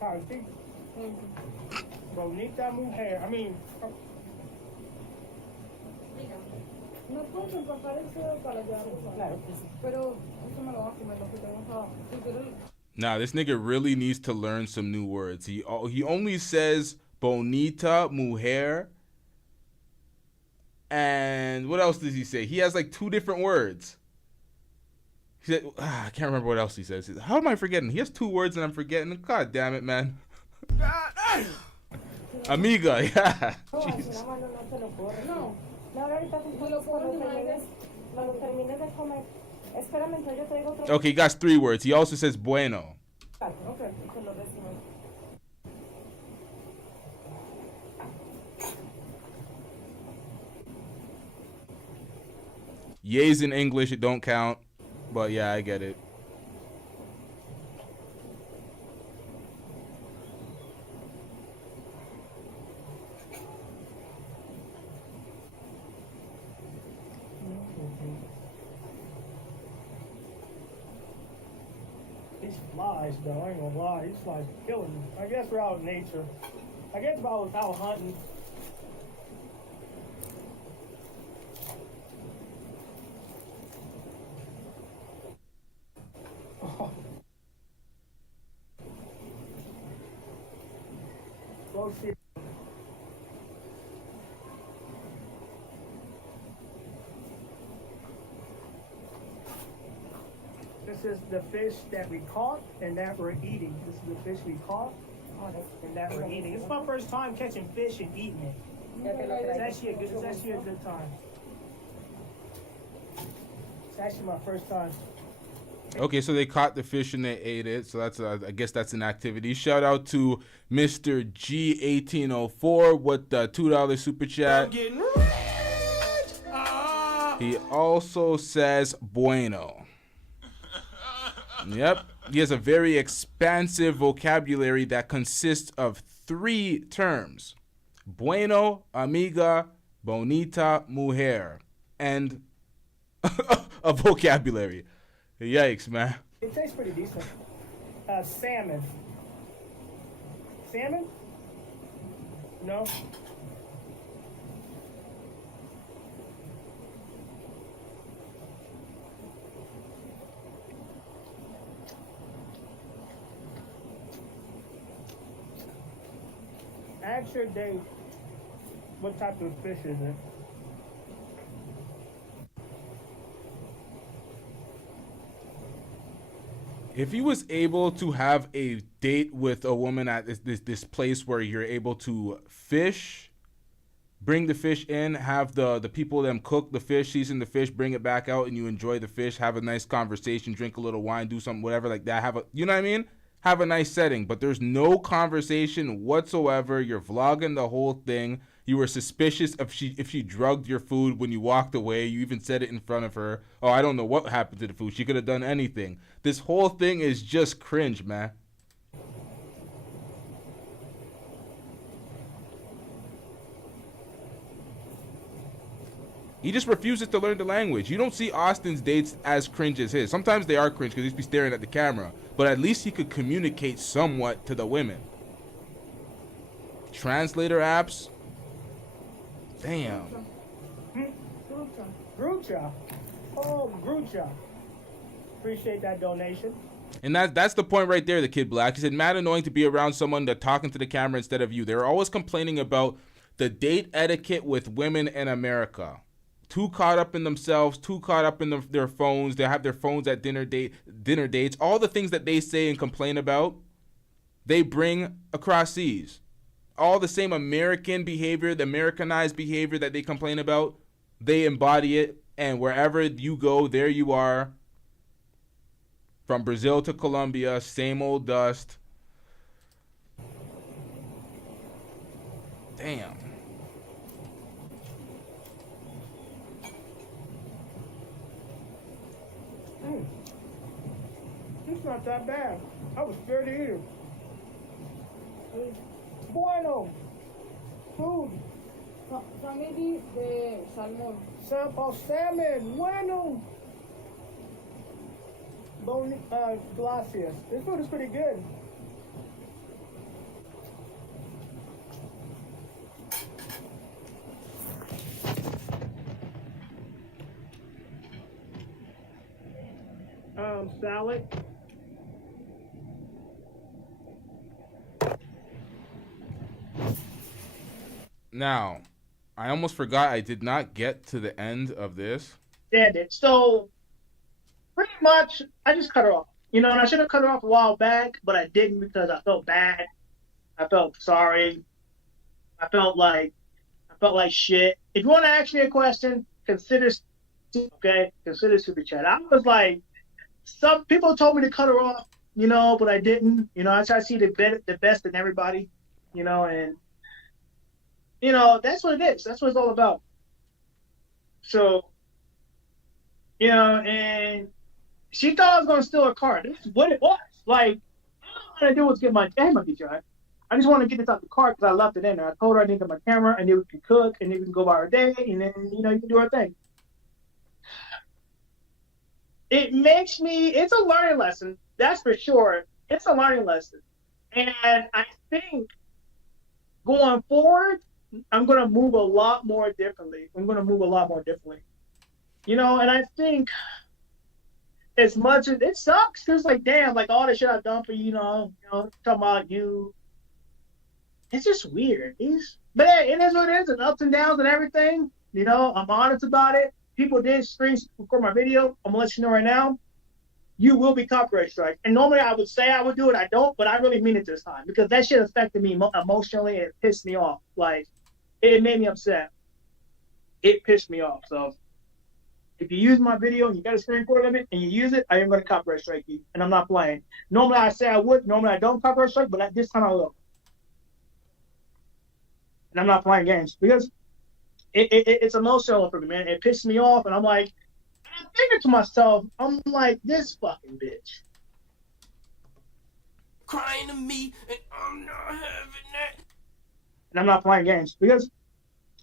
I think bonita mujer. I mean. No puedo empacar el cedo para llevarlo. Claro, pero eso me lo va a comer, lo que tengo acá. Nah, this nigga really needs to learn some new words. He only says bonita mujer. And what else does he say? He has like 2 different words. He said, I can't remember what else he says. How am I forgetting? He has 2 words and I'm forgetting. God damn it, man. Amiga, yeah. Jesus. Okay, he got 3 words. He also says bueno. Ye's in English, it don't count. But yeah, I get it. These flies, though, I ain't gonna lie. These flies are killing me. I guess we're out in nature. I guess if I was out hunting. Oh. Close here. This is the fish that we caught and that we're eating. This is the fish we caught and that we're eating. It's my first time catching fish and eating it. It's actually a good time. It's actually my first time. Okay, so they caught the fish and they ate it. So that's I guess that's an activity. Shout out to Mr. G1804 with the $2 super chat. I'm getting rich. He also says bueno. Yep. He has a very expansive vocabulary that consists of 3 terms. Bueno, amiga, bonita, mujer. And a vocabulary. Yikes, man. It tastes pretty decent. Salmon. Salmon? No? Ask your date what type of fish is it? If you was able to have a date with a woman at this place where you're able to fish, bring the fish in, have the people them cook the fish, season the fish, bring it back out, and you enjoy the fish, have a nice conversation, drink a little wine, do something, whatever like that, you know what I mean? Have a nice setting, but there's no conversation whatsoever. You're vlogging the whole thing. You were suspicious if she drugged your food when you walked away. You even said it in front of her. Oh, I don't know what happened to the food. She could have done anything. This whole thing is just cringe, man. He just refuses to learn the language. You don't see Austin's dates as cringe as his. Sometimes they are cringe because he's be staring at the camera. But at least he could communicate somewhat to the women. Translator apps. Damn. Grucha. Oh, Grucha. Appreciate that donation. And that's the point right there, the Kid Black. He said, mad annoying to be around someone that's talking to the camera instead of you. They're always complaining about the date etiquette with women in America. Too caught up in themselves, too caught up in their phones. They have their phones at dinner dates. All the things that they say and complain about, they bring across seas. All the same American behavior, the Americanized behavior that they complain about, they embody it. And wherever you go, there you are. From Brazil to Colombia, same old dust. Damn. It's not that bad. I was scared to eat it. Bueno. Food. Family de salmón. Salmon. Bueno. Gracias. This food is pretty good. Salad. Now, I almost forgot I did not get to the end of this. Did it. So, pretty much, I just cut her off. You know, and I should have cut her off a while back, but I didn't because I felt bad. I felt sorry. I felt like shit. If you want to ask me a question, consider super chat. I was like, some people told me to cut her off, you know, but I didn't. You know, I try to see the best in everybody, you know, and, you know, that's what it is. That's what it's all about. So, you know, and she thought I was going to steal her car. This is what it was. Like, all I wanted to do was get my PTI. I just want to get this out the car because I left it in there. I told her I needed my camera, and then we can cook, and then we can go by our day, and then, you know, you can do our thing. It makes me, it's a learning lesson. That's for sure. It's a learning lesson. And I think going forward, I'm going to move a lot more differently. You know, and I think as much as it sucks, because like, damn, like all the shit I've done for you, you know, talking about you, it's just weird. But it is what it is, and ups and downs and everything. You know, I'm honest about it. People did record my video. I'm gonna let you know right now. You will be copyright strike. And normally I would say I would do it. I don't, but I really mean it this time because that shit affected me emotionally. And it pissed me off. Like, it made me upset. It pissed me off. So if you use my video and you got a screen record of it and you use it, I am going to copyright strike you. And I'm not playing. Normally I say I would. Normally I don't copyright strike, but this time I will. And I'm not playing games because it's emotional for me, man. It pissed me off, and I'm like, I'm thinking to myself, I'm like, this fucking bitch. crying to me, and I'm not having that. And I'm not playing games because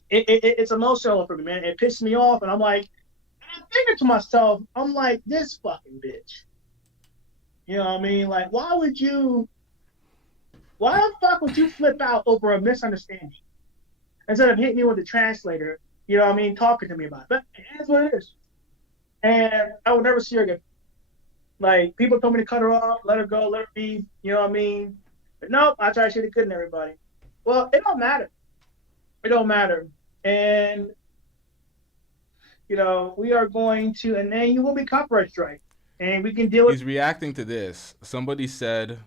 it's emotional for me, man. It pisses me off, and I'm like, and I'm thinking to myself, I'm like, this fucking bitch. You know what I mean? Like, why the fuck would you flip out over a misunderstanding instead of hitting me with the translator? You know what I mean? Talking to me about it. But it is what it is. And I would never see her again. Like, people told me to cut her off, let her go, let her be, you know what I mean? But nope, I tried to shit it good in everybody. Well, it don't matter. It don't matter. And, you know, we are going to, and then you will be copyright strike. And we can deal with. He's reacting to this. Somebody said,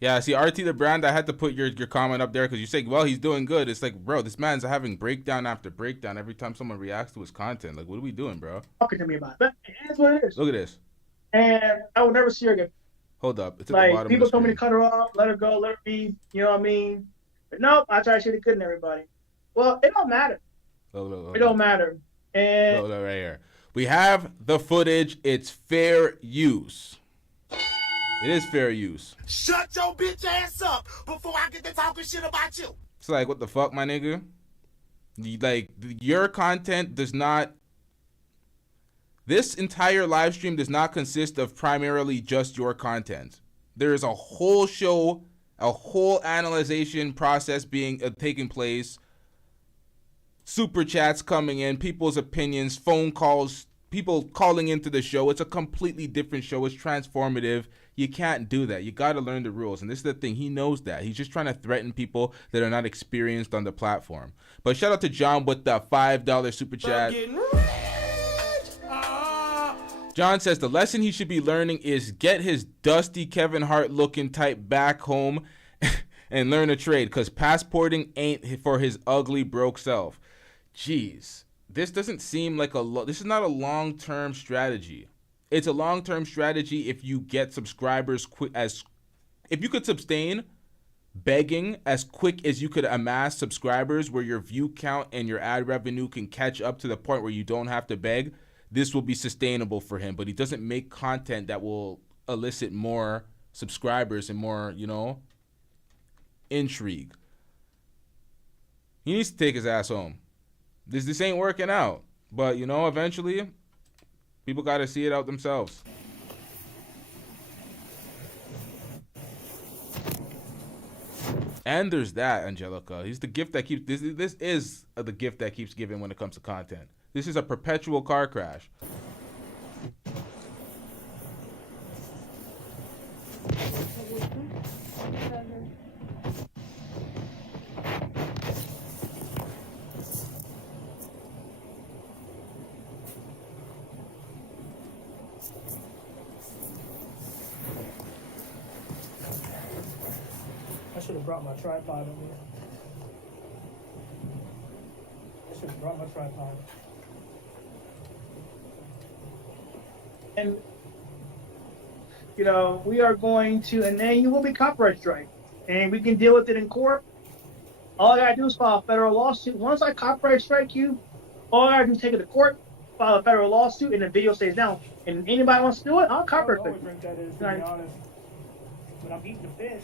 yeah, see, RT the brand, I had to put your comment up there because you say, well, he's doing good. It's like, bro, this man's having breakdown after breakdown every time someone reacts to his content. Like, what are we doing, bro? Talking to me about it. But it is what it is. Look at this. And I will never see her again. Hold up. It's at like, the bottom people of the told me screen. to cut her off, let her go, let her be, you know what I mean? But nope, I tried to shit it good in everybody. Well, it don't matter. Look, it don't matter. And look, right here. We have the footage. It's fair use. It is fair use. Shut your bitch ass up before I get to talking shit about you. It's like, what the fuck, my nigga? Like, your content does not... This entire live stream does not consist of primarily just your content. There is a whole show, a whole analyzation process being taking place. Super chats coming in, people's opinions, phone calls, people calling into the show. It's a completely different show. It's transformative. You can't do that. You got to learn the rules. And this is the thing. He knows that. He's just trying to threaten people that are not experienced on the platform. But shout out to John with the $5 super chat. John says the lesson he should be learning is get his dusty Kevin Hart looking type back home and learn a trade, because passporting ain't for his ugly broke self. Jeez, this doesn't seem like this is not a long-term strategy. It's a long-term strategy if you get subscribers if you could sustain begging as quick as you could amass subscribers where your view count and your ad revenue can catch up to the point where you don't have to beg. This will be sustainable for him, but he doesn't make content that will elicit more subscribers and more, you know, intrigue. He needs to take his ass home. This ain't working out, but you know, eventually people got to see it out themselves. And there's that, Angelica. He's the gift that keeps this is the gift that keeps giving when it comes to content. This is a perpetual car crash. I should have brought my tripod over here. I should have brought my tripod. And, you know, we are going to, and then you will be copyright strike. And we can deal with it in court. All I gotta do is file a federal lawsuit. Once I copyright strike you, all I gotta do is take it to court, file a federal lawsuit, and the video stays down. And anybody wants to do it, I'll copyright strike. I drink that is, to be honest. But I'm eating the fish.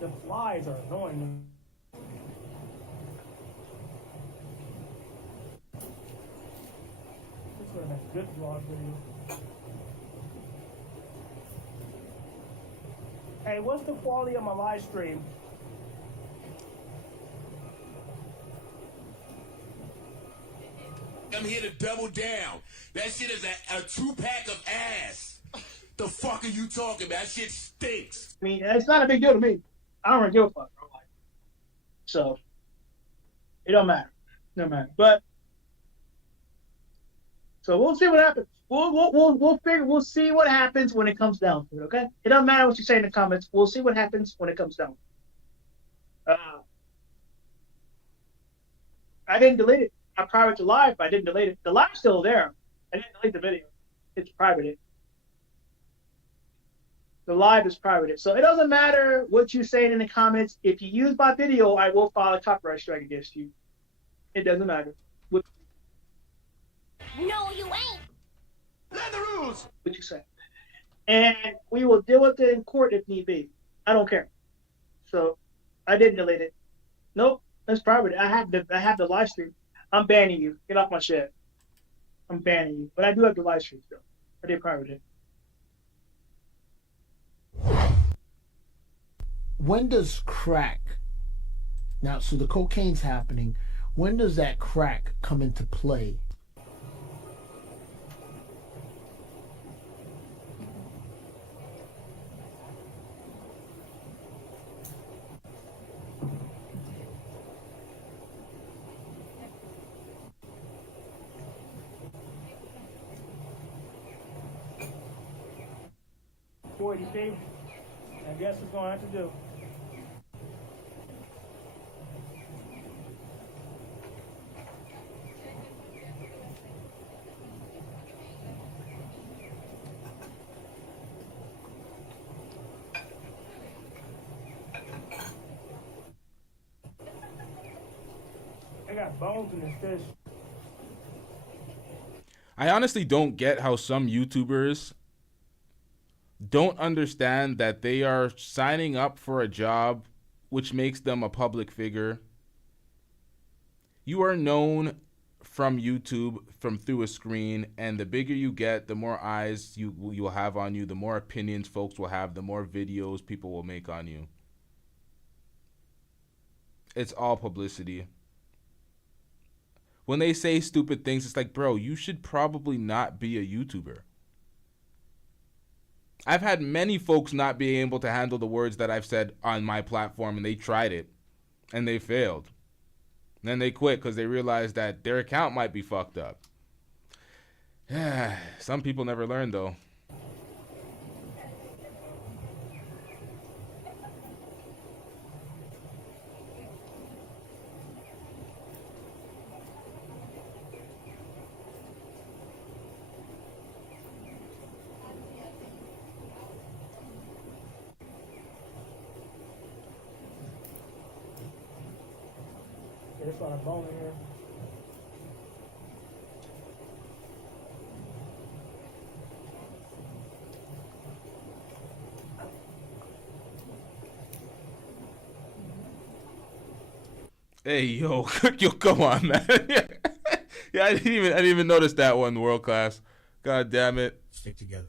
The flies are annoying. This would have been a good vlog video. Hey, what's the quality of my live stream? I'm here to double down. That shit is a 2-pack of ass. The fuck are you talking about? That shit stinks. I mean, it's not a big deal to me. I don't really give a fuck, bro. So, it don't matter. No matter. But so we'll see what happens. We'll see what happens when it comes down to it. Okay. It doesn't matter what you say in the comments. We'll see what happens when it comes down. I didn't delete it. I private the live, but I didn't delete it. The live's still there. I didn't delete the video. It's privated. The live is privated. So it doesn't matter what you say in the comments. If you use my video, I will file a copyright strike against you. It doesn't matter. No, you ain't. Learn the rules. What you say. And we will deal with it in court if need be. I don't care. So I didn't delete it. Nope. That's private. I have the live stream. I'm banning you. Get off my shit. I'm banning you. But I do have the live stream still. I did private it. When does crack, now, so the cocaine's happening, when does that crack come into play? Floyd, you see? I guess it's going to have to do. I got bones in this fish. I honestly don't get how some YouTubers don't understand that they are signing up for a job which makes them a public figure. You are known from YouTube, from through a screen, and the bigger you get, the more eyes you'll have on you, the more opinions folks will have, the more videos people will make on you. It's all publicity. When they say stupid things, it's like, bro, you should probably not be a YouTuber. I've had many folks not being able to handle the words that I've said on my platform, and they tried it, and they failed. And then they quit because they realized that their account might be fucked up. Some people never learn, though. There's a lot of bone in here. Hey, yo, come on, man. Yeah, I didn't even notice that one, world class. God damn it. Stick together.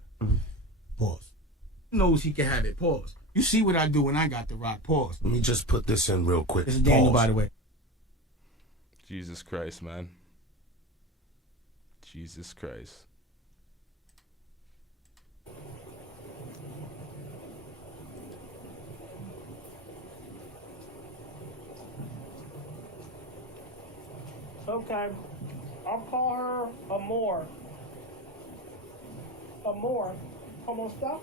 Pause. Knows he can have it. Pause. You see what I do when I got the rock. Pause. Let me just put this in real quick. This is Daniel, by the way. Jesus Christ, man. Jesus Christ. Okay. I'll call her Amor. Amor. ¿Cómo está?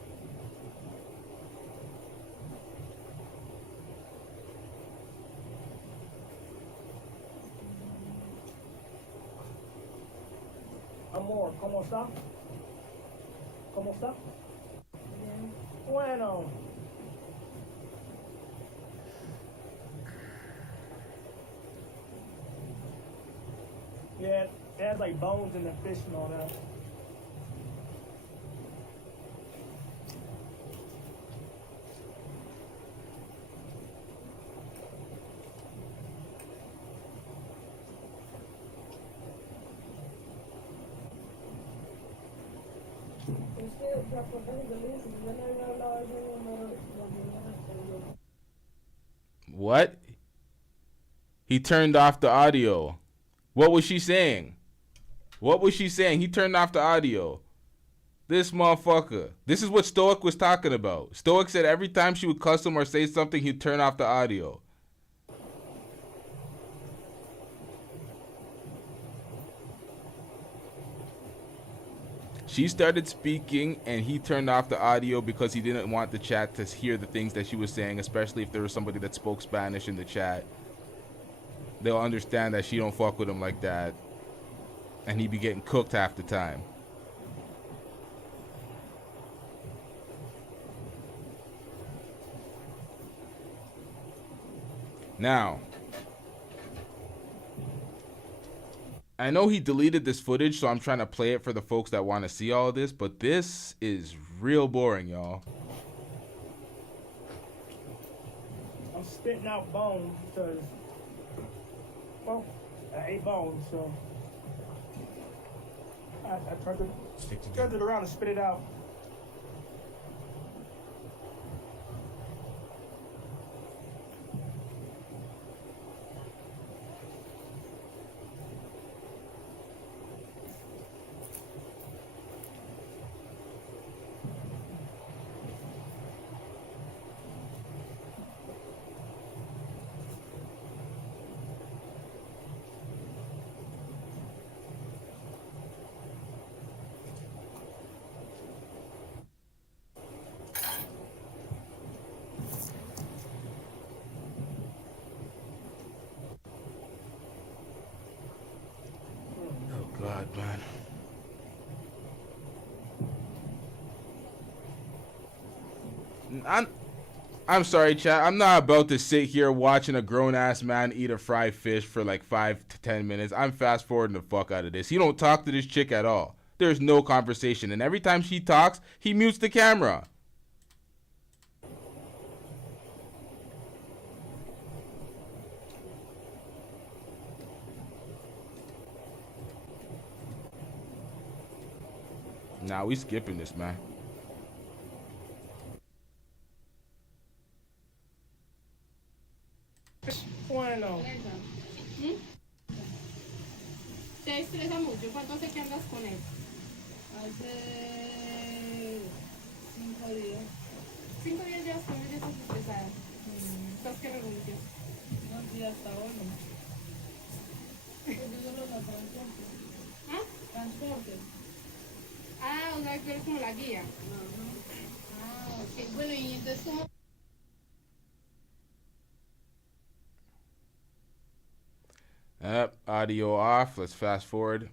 Amor, ¿cómo está? ¿Cómo está? Bueno. Yeah, it has like bones in the fish and all that. What? He turned off the audio. What was she saying? What was she saying? He turned off the audio. This motherfucker. This is what Stoic was talking about. Stoic said every time she would cuss him or say something, he'd turn off the audio. She started speaking, and he turned off the audio because he didn't want the chat to hear the things that she was saying, especially if there was somebody that spoke Spanish in the chat. They'll understand that she don't fuck with him like that, and he be getting cooked half the time. Now, I know he deleted this footage, so I'm trying to play it for the folks that want to see all of this, but this is real boring, y'all. I'm spitting out bones because, well, I ate bones, so I turned it around and spit it out. Oh God, man. I'm sorry, chat. I'm not about to sit here watching a grown-ass man eat a fried fish for like 5 to 10 minutes. I'm fast-forwarding the fuck out of this. He don't talk to this chick at all. There's no conversation. And every time she talks, he mutes the camera. Nah, we skipping this, man. Bueno. ¿Te estresa mucho? ¿Cuánto hace que andas con él? Hace 5 días. 5 días ya estás estresada. ¿Estás que renuncias? No, sí, hasta ahora no. Porque solo la transporte. ¿Ah? Transporte. Ah, o sea, que eres como la guía. Ah, ok. Bueno, y entonces, ¿cómo? Audio off. Let's fast forward.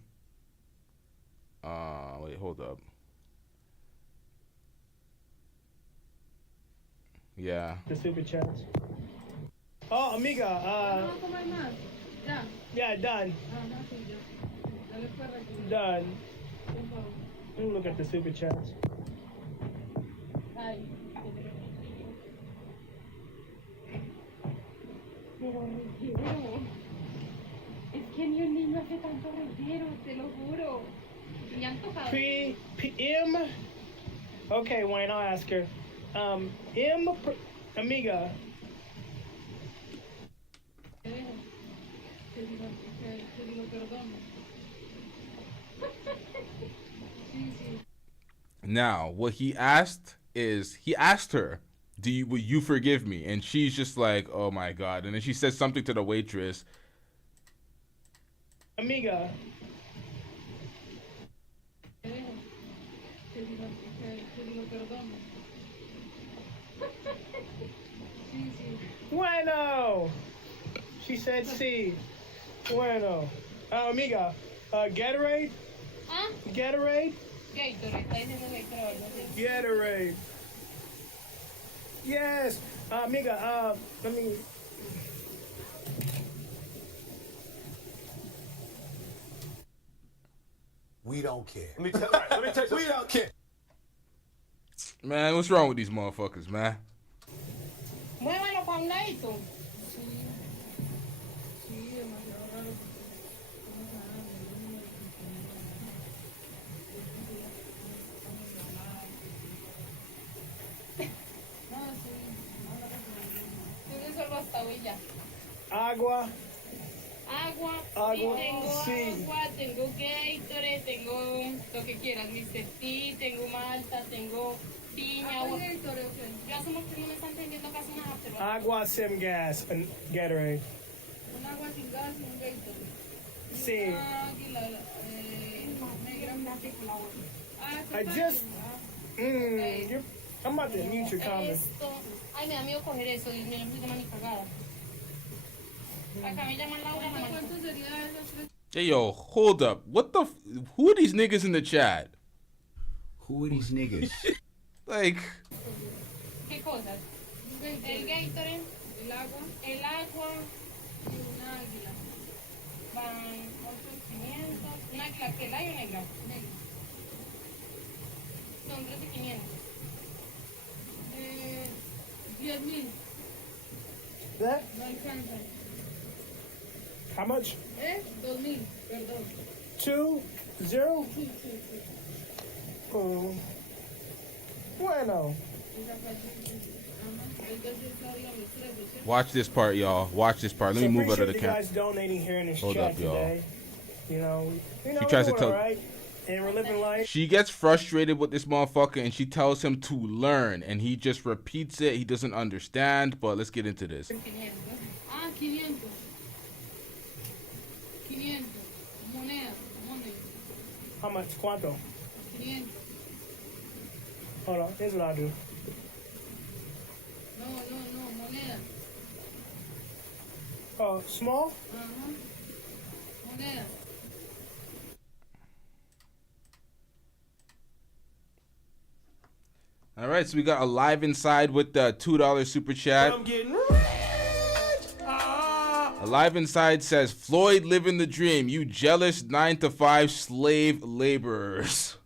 Wait, hold up. Yeah. The super chats. Oh, amiga. Yeah, done. Done. Let me look at the super chats. Pero reguero. Es que ni el niño hace tanto reguero, te lo juro. Me han tocado. M. Okay, Wayne, I'll ask her. Amiga. Te digo perdón. Now, what he asked is, he asked her, will you forgive me? And she's just like, oh my God. And then she says something to the waitress. Amiga. Bueno. She said sí. Bueno. Amiga. Gatorade? Huh? Gatorade? Gatorade. Yes. Amiga, let me... We don't care. Let me tell you, we don't care. Man, what's wrong with these motherfuckers, man? Muévalo pa' un ladito. Agua. Agua. Sí, tengo sí. agua, tengo Gatorade, tengo lo que quieras, Mr. T, tengo malta, tengo piña. Agua. Ya somos que no me están entendiendo casi nada, pero... Agua sin gas and Gatorade. Un agua sin gas y un Gatorade. Sí. Una águila negra con agua. I just. I'm about to mute your comments. Ay, me da miedo coger eso y me lo puse más ni cagada. Acá me llaman Laura. ¿Cuánto sería eso? Hey, yo, hold up. What the who are these niggas in the chat? Who are these niggas? Like. ¿Qué cosas? El Gatorade, el agua y una águila. Van 8,500. ¿Una águila que la o negra? Negra. Son 13,500. 10,000. That? No alcanza. How much? 2,000, perdón. 2, 0? Bueno. Watch this part, y'all. Watch this part. Let me move out of the camera. Guys donating here in this Hold chat up, y'all. today. You know, She tries to we're tell. right, and we're living life. She gets frustrated with this motherfucker and she tells him to learn and he just repeats it. He doesn't understand, but let's get into this. 500. 500. Moneda. How much? ¿Cuánto? 500. Hold on, here's what I'll do. No, moneda. Oh, small? Moneda. All right, so we got Alive Inside with the $2 super chat. I'm getting Alive Inside says, Floyd living the dream. You jealous 9-to-5 slave laborers.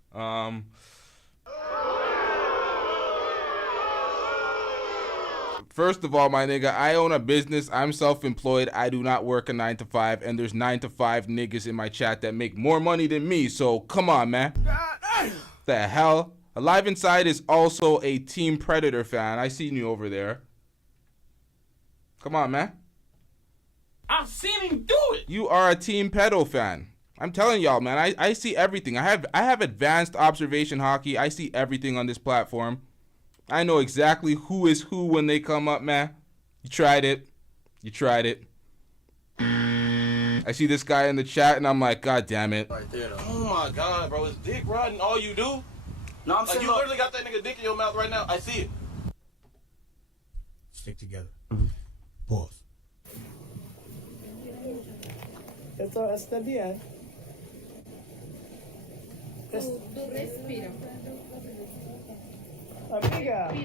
First of all, my nigga, I own a business. I'm self-employed. I do not work a 9-to-5, and there's 9-to-5 niggas in my chat that make more money than me. So come on, man. The hell? Alive Inside is also a Team Predator fan. I seen you over there. Come on, man. I've seen him do it. You are a Team Pedo fan. I'm telling y'all, man. I see everything. I have advanced observation hockey. I see everything on this platform. I know exactly who is who when they come up, man. You tried it. I see this guy in the chat, and I'm like, God damn it. Right there, though. Oh my God, bro. It's dick riding all you do. No, I'm saying you literally got that nigga dick in your mouth right now. I see it. Stick together. Pause. Esto está bien. Tú respira. Amiga, I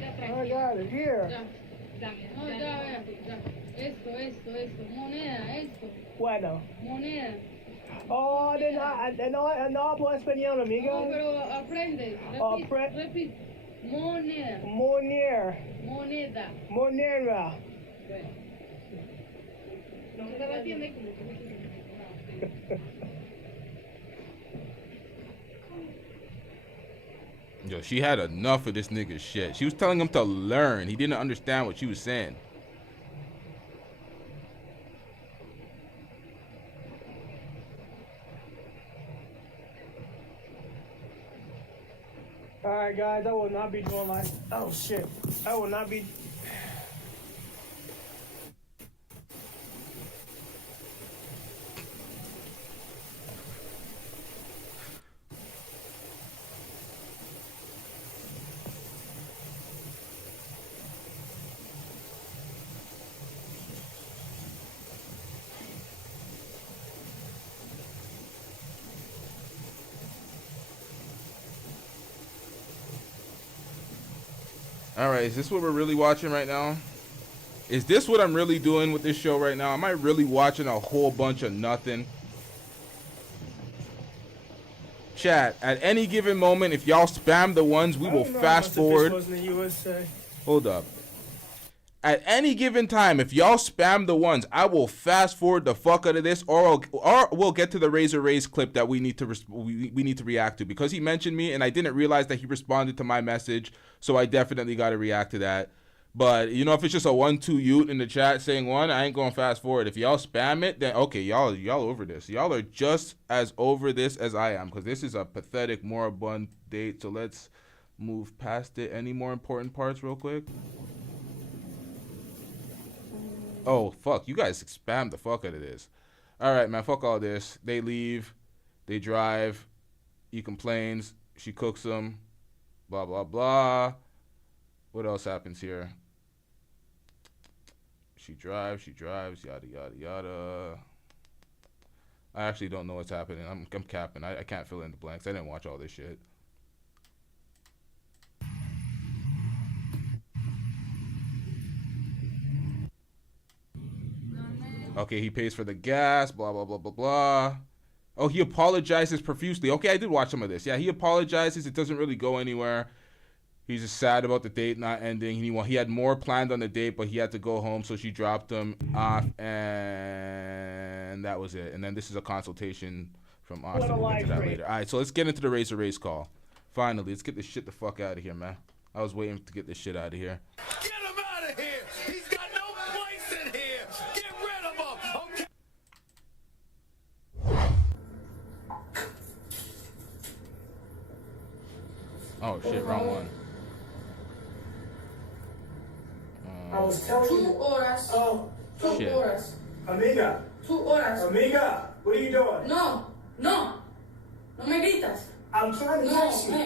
got it here. No, ya, vea. Esto. Moneda, esto. Bueno. Moneda. Oh, no hablo español, amiga. No, pero aprende. Repite. Moneda. Moneda. Moneda. No se la entiende como Yo, she had enough of this nigga's shit. She was telling him to learn. He didn't understand what she was saying. Alright, guys, I will not be doing like. Oh, shit. I will not be. All right, is this what we're really watching right now? Is this what I'm really doing with this show right now? Am I really watching a whole bunch of nothing? Chat, at any given moment, if y'all spam the ones, we will fast forward. Hold up. At any given time, if y'all spam the ones, I will fast forward the fuck out of this, or we'll get to the Razor Rays clip that we need to we need to react to, because he mentioned me and I didn't realize that he responded to my message, so I definitely got to react to that. But you know, if it's just a 1-2 Ute in the chat saying one, I ain't going fast forward. If y'all spam it, then okay, y'all over this. Y'all are just as over this as I am, because this is a pathetic, moribund date. So let's move past it. Any more important parts real quick? Oh, fuck. You guys spam the fuck out of this. All right, man. Fuck all this. They leave. They drive. He complains. She cooks them. Blah, blah, blah. What else happens here? She drives, yada, yada, yada. I actually don't know what's happening. I'm capping. I can't fill in the blanks. I didn't watch all this shit. Okay, he pays for the gas, blah, blah, blah, blah, blah. Oh, he apologizes profusely. Okay, I did watch some of this. Yeah, he apologizes. It doesn't really go anywhere. He's just sad about the date not ending. He had more planned on the date, but he had to go home, so she dropped him off, and that was it. And then this is a consultation from Austin. We'll get to that later. All right, so let's get into the Razor Race call. Finally, let's get this shit the fuck out of here, man. I was waiting to get this shit out of here. Get him out of here! He's got no place in here! Get rid of him! Okay. Oh shit, wrong one. I was telling you. 2 horas. Oh, 2 shit. horas. Amiga. 2 horas. Amiga, what are you doing? No, no. No me gritas. I'm trying to No, text you. ya.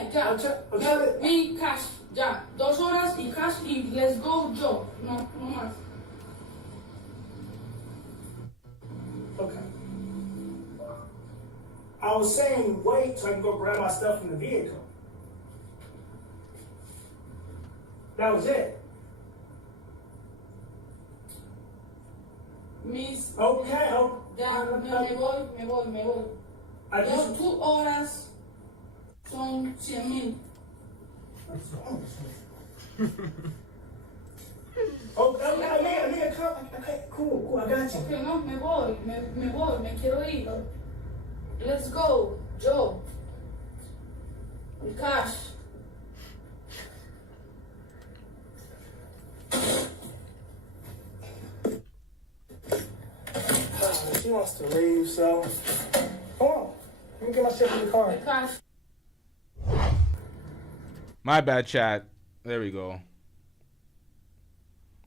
I'm trying to... Mi cash, ya. 2 horas y cash y let's go yo. No, no más. Okay. I was saying wait so I can go grab my stuff from the vehicle. That was it. Mis. Okay, oh. Ya, me voy. I Yo, just... 2 horas son 100,000. Oh, amiga, come. Okay, cool, I got you. Okay, no, me voy, me quiero ir. Let's go, yo. El cash. She wants to leave, so hold on. Let me get my shit in the car. El cash. My bad, chat. There we go.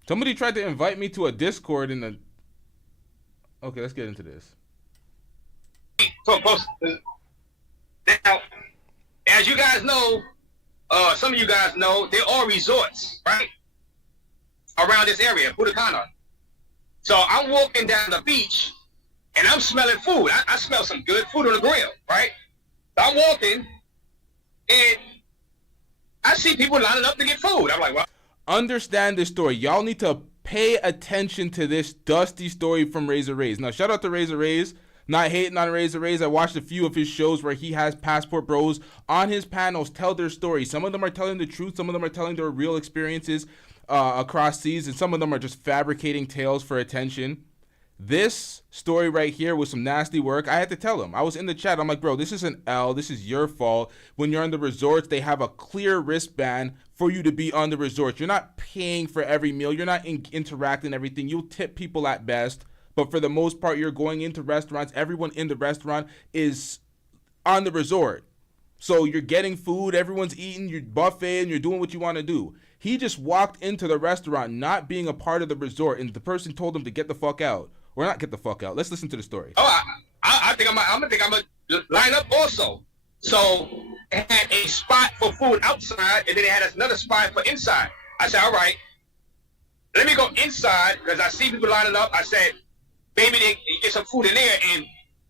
Somebody tried to invite me to a Discord in the... Okay, let's get into this. Now, as you guys know, some of you guys know, there are resorts, right? Around this area, Putacana. So I'm walking down the beach, and I'm smelling food. I smell some good food on the grill, right? So I'm walking, and I see people lining up to get food. I'm like, well... Understand this story. Y'all need to pay attention to this dusty story from Razor Rays. Now, shout out to Razor Rays. Not hating on Razor Rays. I watched a few of his shows where he has passport bros on his panels tell their story. Some of them are telling the truth. Some of them are telling their real experiences across seas. And some of them are just fabricating tales for attention. This story right here was some nasty work. I had to tell him. I was in the chat. I'm like, bro, this is an L. This is your fault. When you're on the resorts, they have a clear wristband for you to be on the resort. You're not paying for every meal. You're not interacting everything. You'll tip people at best. But for the most part, you're going into restaurants. Everyone in the restaurant is on the resort. So you're getting food. Everyone's eating. You're buffet and you're doing what you want to do. He just walked into the restaurant not being a part of the resort. And the person told him to get the fuck out. Or not get the fuck out. Let's listen to the story. Oh, I think I'm gonna line up also. So they had a spot for food outside, and then they had another spot for inside. I said, all right, let me go inside because I see people lining up. I said, maybe they get some food in there and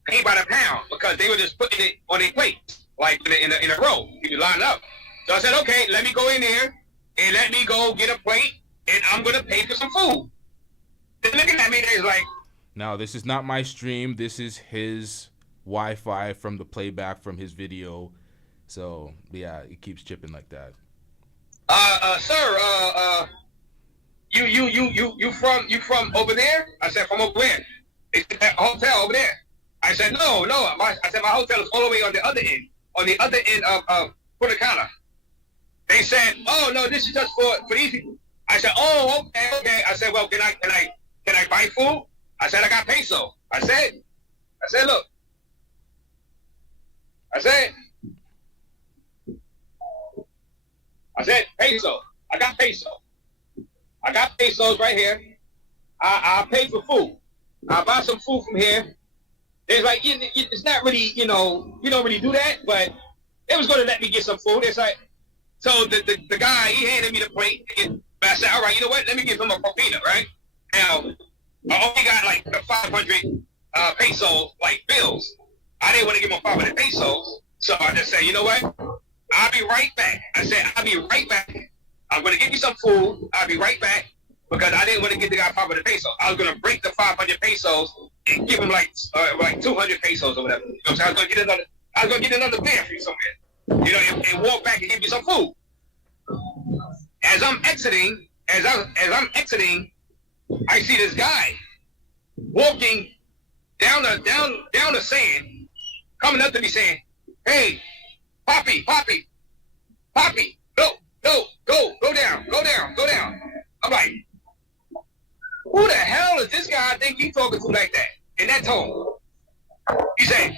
pay by the pound because they were just putting it on their plate, like in a row. You line up. So I said, okay, let me go in there and let me go get a plate, and I'm gonna pay for some food. They're looking at me, they're like. Now, this is not my stream. This is his Wi-Fi from the playback from his video. So, yeah, it keeps chipping like that. Sir, you from over there? I said, from over there. They said, that hotel over there. I said, no. I said, my hotel is all the way on the other end of Putacana. They said, oh, no, this is just for these people. I said, oh, okay. I said, well, can I buy food? I said, I got peso. I said, look. I said, peso. I got peso. I got pesos right here. I pay for food. I buy some food from here. It's like, it's not really, you don't really do that, but They was gonna let me get some food. It's like, so the guy, he handed me the plate. But I said, all right, you know what? Let me give him a propina, right? Now, I only got like the 500 pesos, like bills. I didn't want to give him 500 pesos. So I just said, you know what? I'll be right back. I said, I'll be right back. I'm going to get you some food. I'll be right back. Because I didn't want to give the guy 500 pesos. I was going to break the 500 pesos and give him like 200 pesos or whatever. You know, so I was going to get another beer for you somewhere. You know, and walk back and give you some food. As I'm exiting, I see this guy walking down the sand, coming up to me saying, "Hey, Poppy, go down." I'm like, who the hell is this guy I think you talking to like that? In that tone. He said,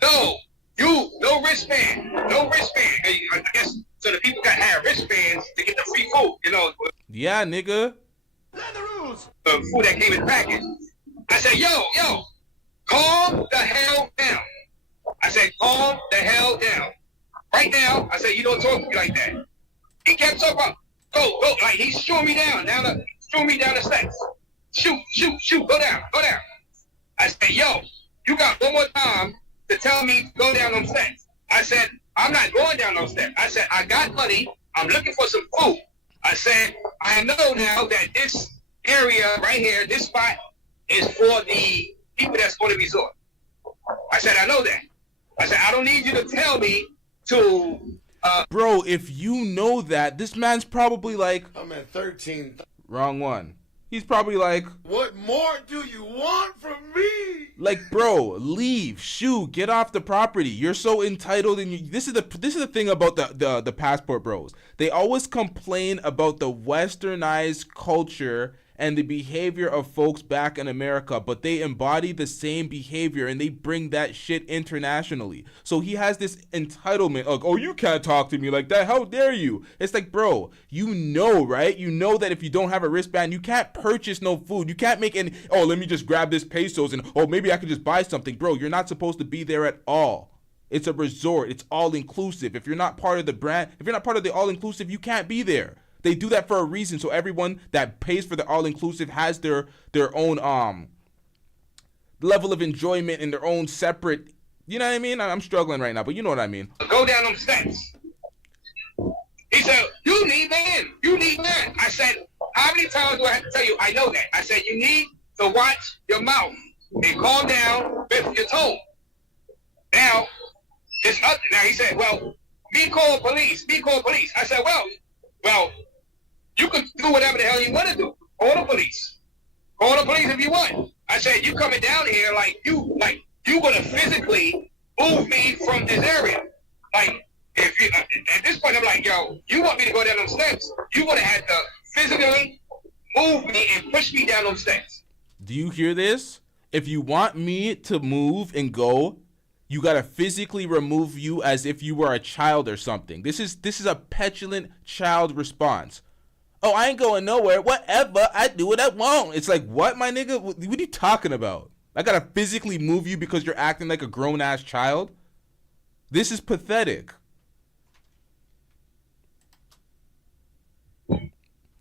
no wristband. I guess so the people got to have wristbands to get the free food, you know. Yeah, nigga. The food that came in the package. I said, yo, calm the hell down. I said, calm the hell down. Right now, I said, you don't talk to me like that. He kept talking about, go, like he's shooing me down the steps. Shoot, go down. I said, yo, you got one more time to tell me to go down those steps. I said, I'm not going down those steps. I said, I got money. I'm looking for some food. I said, I know now that this area right here, this spot, is for the people that's going to resort. I said, I know that. I said, I don't need you to tell me to... Bro, if you know that, this man's probably like... I'm at 13. Wrong one. He's probably like... What more do you want from me? Like, bro, leave, shoo, get off the property. You're so entitled, and this is the thing about the passport bros. They always complain about the westernized culture and the behavior of folks back in America, but they embody the same behavior and they bring that shit internationally. So he has this entitlement of, oh, you can't talk to me like that. How dare you? It's like, bro, you know, right? You know that if you don't have a wristband, you can't purchase no food. You can't make any, oh, let me just grab this pesos and, oh, maybe I could just buy something. Bro, you're not supposed to be there at all. It's a resort. It's all inclusive. If you're not part of the brand, if you're not part of the all inclusive, you can't be there. They do that for a reason, so everyone that pays for the all-inclusive has their own level of enjoyment and their own separate, you know what I mean? I'm struggling right now, but you know what I mean. Go down them steps. He said, you need man. I said, how many times do I have to tell you? I know that. I said, you need to watch your mouth and calm down with your tone. Now he said, well, me call police. I said, well, you can do whatever the hell you want to do. Call the police if you want. I said, you coming down here like you gonna physically move me from this area. Like, if you, at this point, I'm like, yo, you want me to go down those steps? You would have had to physically move me and push me down those steps. Do you hear this? If you want me to move and go, you gotta physically remove you as if you were a child or something. This is a petulant child response. Oh, I ain't going nowhere. Whatever. I do what I want. It's like, what, my nigga? What are you talking about? I gotta physically move you because you're acting like a grown-ass child? This is pathetic. And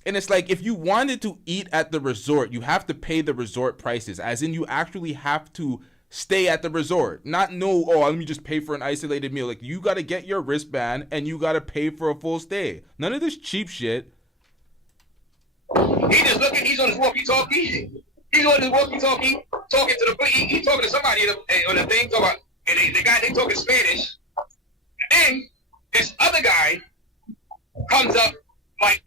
it's like, if you wanted to eat at the resort, you have to pay the resort prices. As in, you actually have to stay at the resort. Not let me just pay for an isolated meal. Like, you gotta get your wristband and you gotta pay for a full stay. None of this cheap shit. He just looking, he's on his walkie-talkie. He's on his walkie-talkie, talking to the police. He's talking to somebody on the thing, and the guy, they talking Spanish. And then this other guy comes up, like,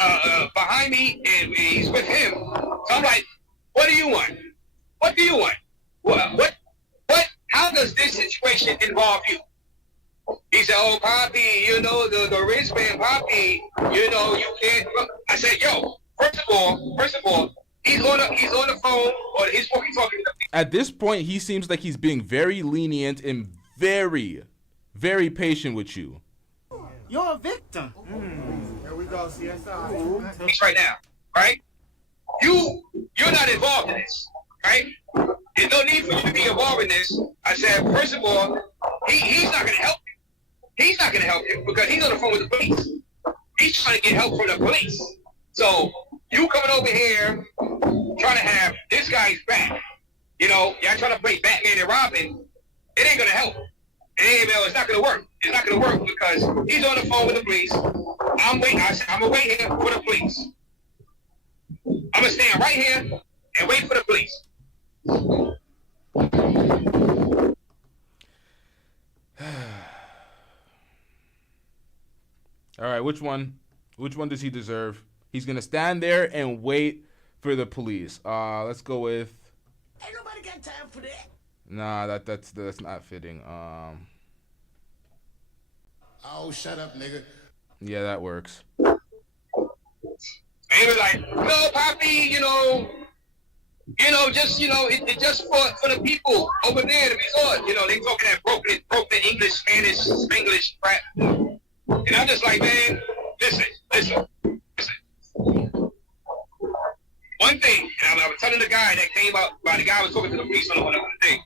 behind me, and he's with him. So I'm like, what do you want? What? How does this situation involve you? He said, oh, Poppy, you know, the wristband, Poppy, you know, you can't. I said, yo, first of all, he's on the phone, or he's walkie-talkie. At this point, he seems like he's being very lenient and very, very patient with you. You're a victim. Here we go, CSI. Right now, right? You're not involved in this, right? There's no need for you to be involved in this. I said, first of all, he's not going to help you. He's not going to help you because he's on the phone with the police. He's trying to get help from the police. So you coming over here trying to have this guy's back. You know, y'all trying to play Batman and Robin. It ain't going to help. It's not going to work. It's not going to work because he's on the phone with the police. I'm going to wait here for the police. I'm going to stand right here and wait for the police. All right, which one does he deserve? He's gonna stand there and wait for the police. Let's go with. Ain't nobody got time for that. Nah, that's not fitting. Oh, shut up, nigga. Yeah, that works. And he was like, no, Poppy, it's just for the people over there, the resort. You know, they talking that broken English, Spanish, Spanglish crap. And I'm just like, man, listen. One thing, and I was telling the guy that came up, while the guy was talking to the police on the thing.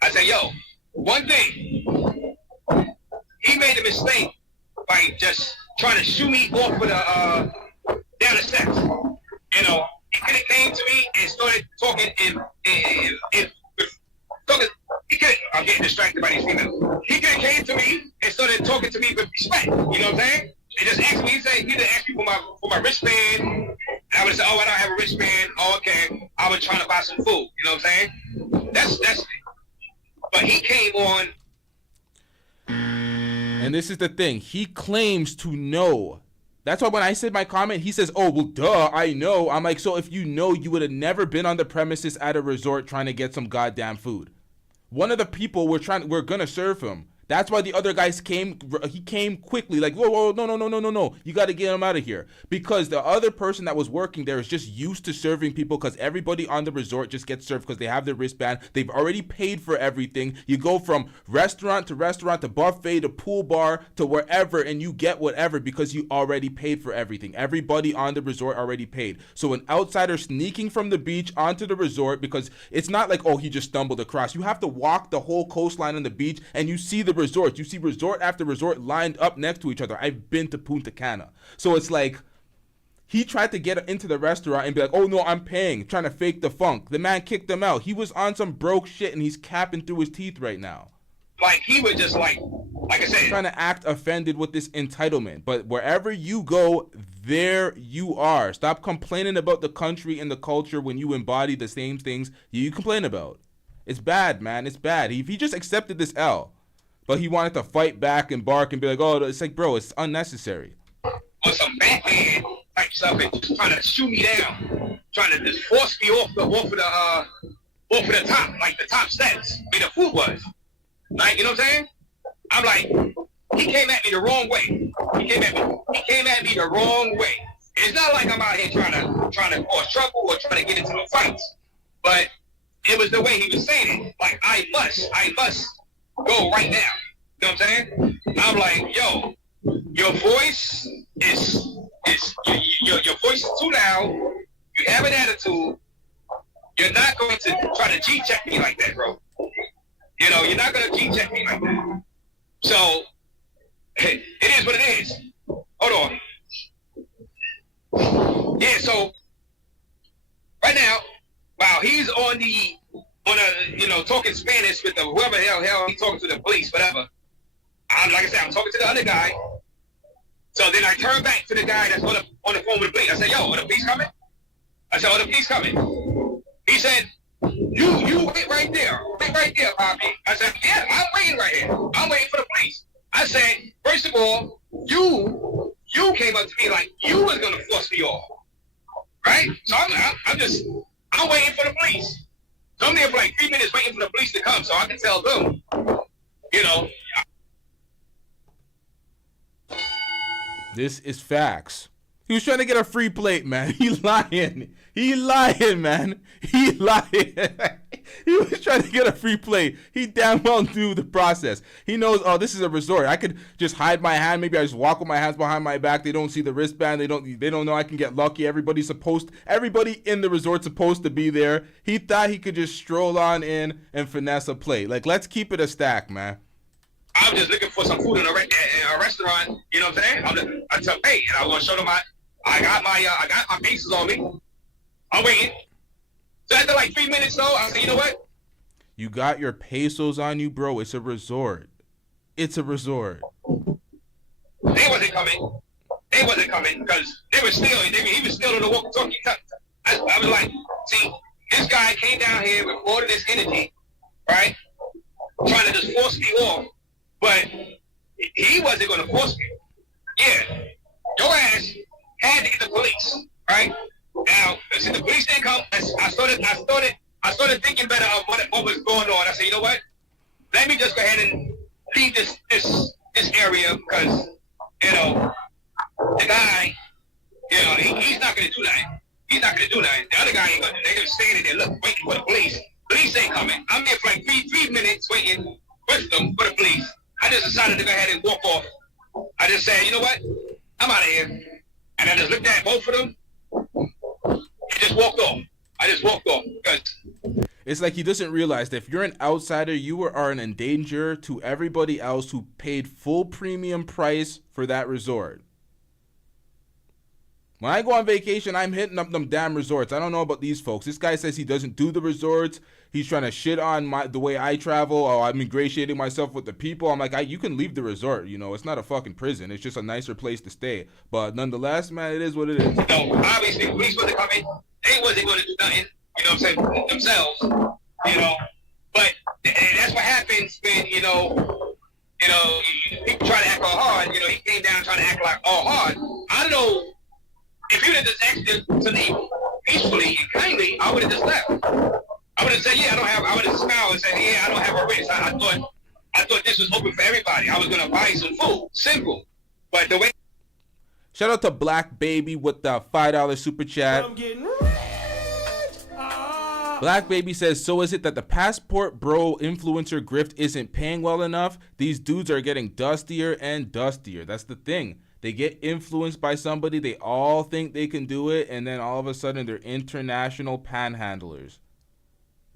I said, yo, one thing, he made a mistake by just trying to shoo me off of the, down the steps. You know, he could have came to me and started talking I'm getting distracted by these females. He could have came to me and started talking to me with respect. You know what I'm saying? And just asked me, he didn't ask me for my wristband. And I would say, oh, I don't have a wristband. Oh, okay. I was trying to buy some food. You know what I'm saying? That's it. But he came on. And this is the thing. He claims to know. That's why when I said my comment, he says, oh, well, duh, I know. I'm like, so if you know, you would have never been on the premises at a resort trying to get some goddamn food. One of the people we're gonna serve him. That's why the other guys came quickly, like, whoa, no. You got to get him out of here. Because the other person that was working there is just used to serving people because everybody on the resort just gets served because they have their wristband. They've already paid for everything. You go from restaurant to buffet to pool bar to wherever and you get whatever because you already paid for everything. Everybody on the resort already paid. So an outsider sneaking from the beach onto the resort, because it's not like, oh, he just stumbled across. You have to walk the whole coastline on the beach and you see the resorts. You see resort after resort lined up next to each other. I've been to Punta Cana. So it's like he tried to get into the restaurant and be like, oh no, I'm paying, trying to fake the funk. The man kicked him out. He was on some broke shit and he's capping through his teeth right now. Like he was just like I said, trying to act offended with this entitlement. But wherever you go, there you are. Stop complaining about the country and the culture when you embody the same things you complain about. It's bad, man. It's bad. If he just accepted this L, but he wanted to fight back and bark and be like, oh, it's like, bro, it's unnecessary. Or some Batman type stuff and just trying to shoot me down, trying to just force me off the top, like the top steps where the food was. Like, you know what I'm saying? I'm like, he came at me the wrong way. He came at me the wrong way. It's not like I'm out here trying to cause trouble or trying to get into no fights. But it was the way he was saying it. Like, I must go right now. You know what I'm saying? I'm like, yo, your voice is your voice is too loud. You have an attitude. You're not going to try to G-check me like that, bro. You know, you're not going to G-check me like that. So, it is what it is. Hold on. Yeah, so, right now, while he's on a, talking Spanish with whoever the hell he's talking to the police, whatever. Like I said, I'm talking to the other guy. So then I turn back to the guy that's on the phone with the police. I said, yo, are the police coming? I said, oh, the police coming. He said, you wait right there. Wait right there, Poppy. I said, yeah, I'm waiting right here. I'm waiting for the police. I said, first of all, you came up to me like you was going to force me off. Right? So I'm waiting for the police. So I'm there for like 3 minutes waiting for the police to come so I can tell them, you know. This is facts. He was trying to get a free plate, man. He lying, man. He lying. He was trying to get a free plate. He damn well knew the process. He knows, oh, this is a resort. I could just hide my hand. Maybe I just walk with my hands behind my back. They don't see the wristband. They don't know I can get lucky. Everybody in the resort's supposed to be there. He thought he could just stroll on in and finesse a plate. Like, let's keep it a stack, man. I was just looking for some food in a restaurant. You know what I'm saying? I tell hey, and I was gonna show them I got my pieces on me. I'm waiting. So after like 3 minutes though, I said, you know what? You got your pesos on you, bro. It's a resort. It's a resort. They wasn't coming. They wasn't coming because they were still. He was still in the walkie-talkie. I was like, see, this guy came down here with all of this energy, right? Trying to just force me off, but he wasn't going to force me. Yeah, your ass had to get the police, right? Now, since the police didn't come, I started thinking better of what was going on. I said, you know what? Let me just go ahead and leave this area because, you know, the guy, you know, he's not going to do nothing. He's not going to do nothing. The other guy ain't going to. They're standing there, look, waiting for the police. Police ain't coming. I'm there for like three minutes waiting with them for the police. I just decided to go ahead and walk off. I just said, you know what? I'm out of here. And I just looked at both of them and just walked off. I just walked off because it's like he doesn't realize that if you're an outsider, you are an endanger to everybody else who paid full premium price for that resort. When I go on vacation, I'm hitting up them damn resorts. I don't know about these folks. This guy says he doesn't do the resorts. He's trying to shit on the way I travel. Oh, I'm ingratiating myself with the people. I'm like, you can leave the resort. You know, it's not a fucking prison. It's just a nicer place to stay. But nonetheless, man, it is what it is. No, obviously, police wasn't coming. They wasn't going to do nothing. You know what I'm saying? Themselves. You know. But and that's what happens when, you know, people try to act all hard. You know, he came down trying to act like all hard. I don't know. If you would have just asked to leave peacefully and kindly, I would have just left. I would have said, yeah, I would have smiled and said, yeah, I don't have a wrist. I thought this was open for everybody. I was going to buy some food. Simple. But the way... Shout out to Black Baby with the $5 super chat. I'm getting rich. Black Baby says, so is it that the passport bro influencer grift isn't paying well enough? These dudes are getting dustier and dustier. That's the thing. They get influenced by somebody, they all think they can do it, and then all of a sudden they're international panhandlers.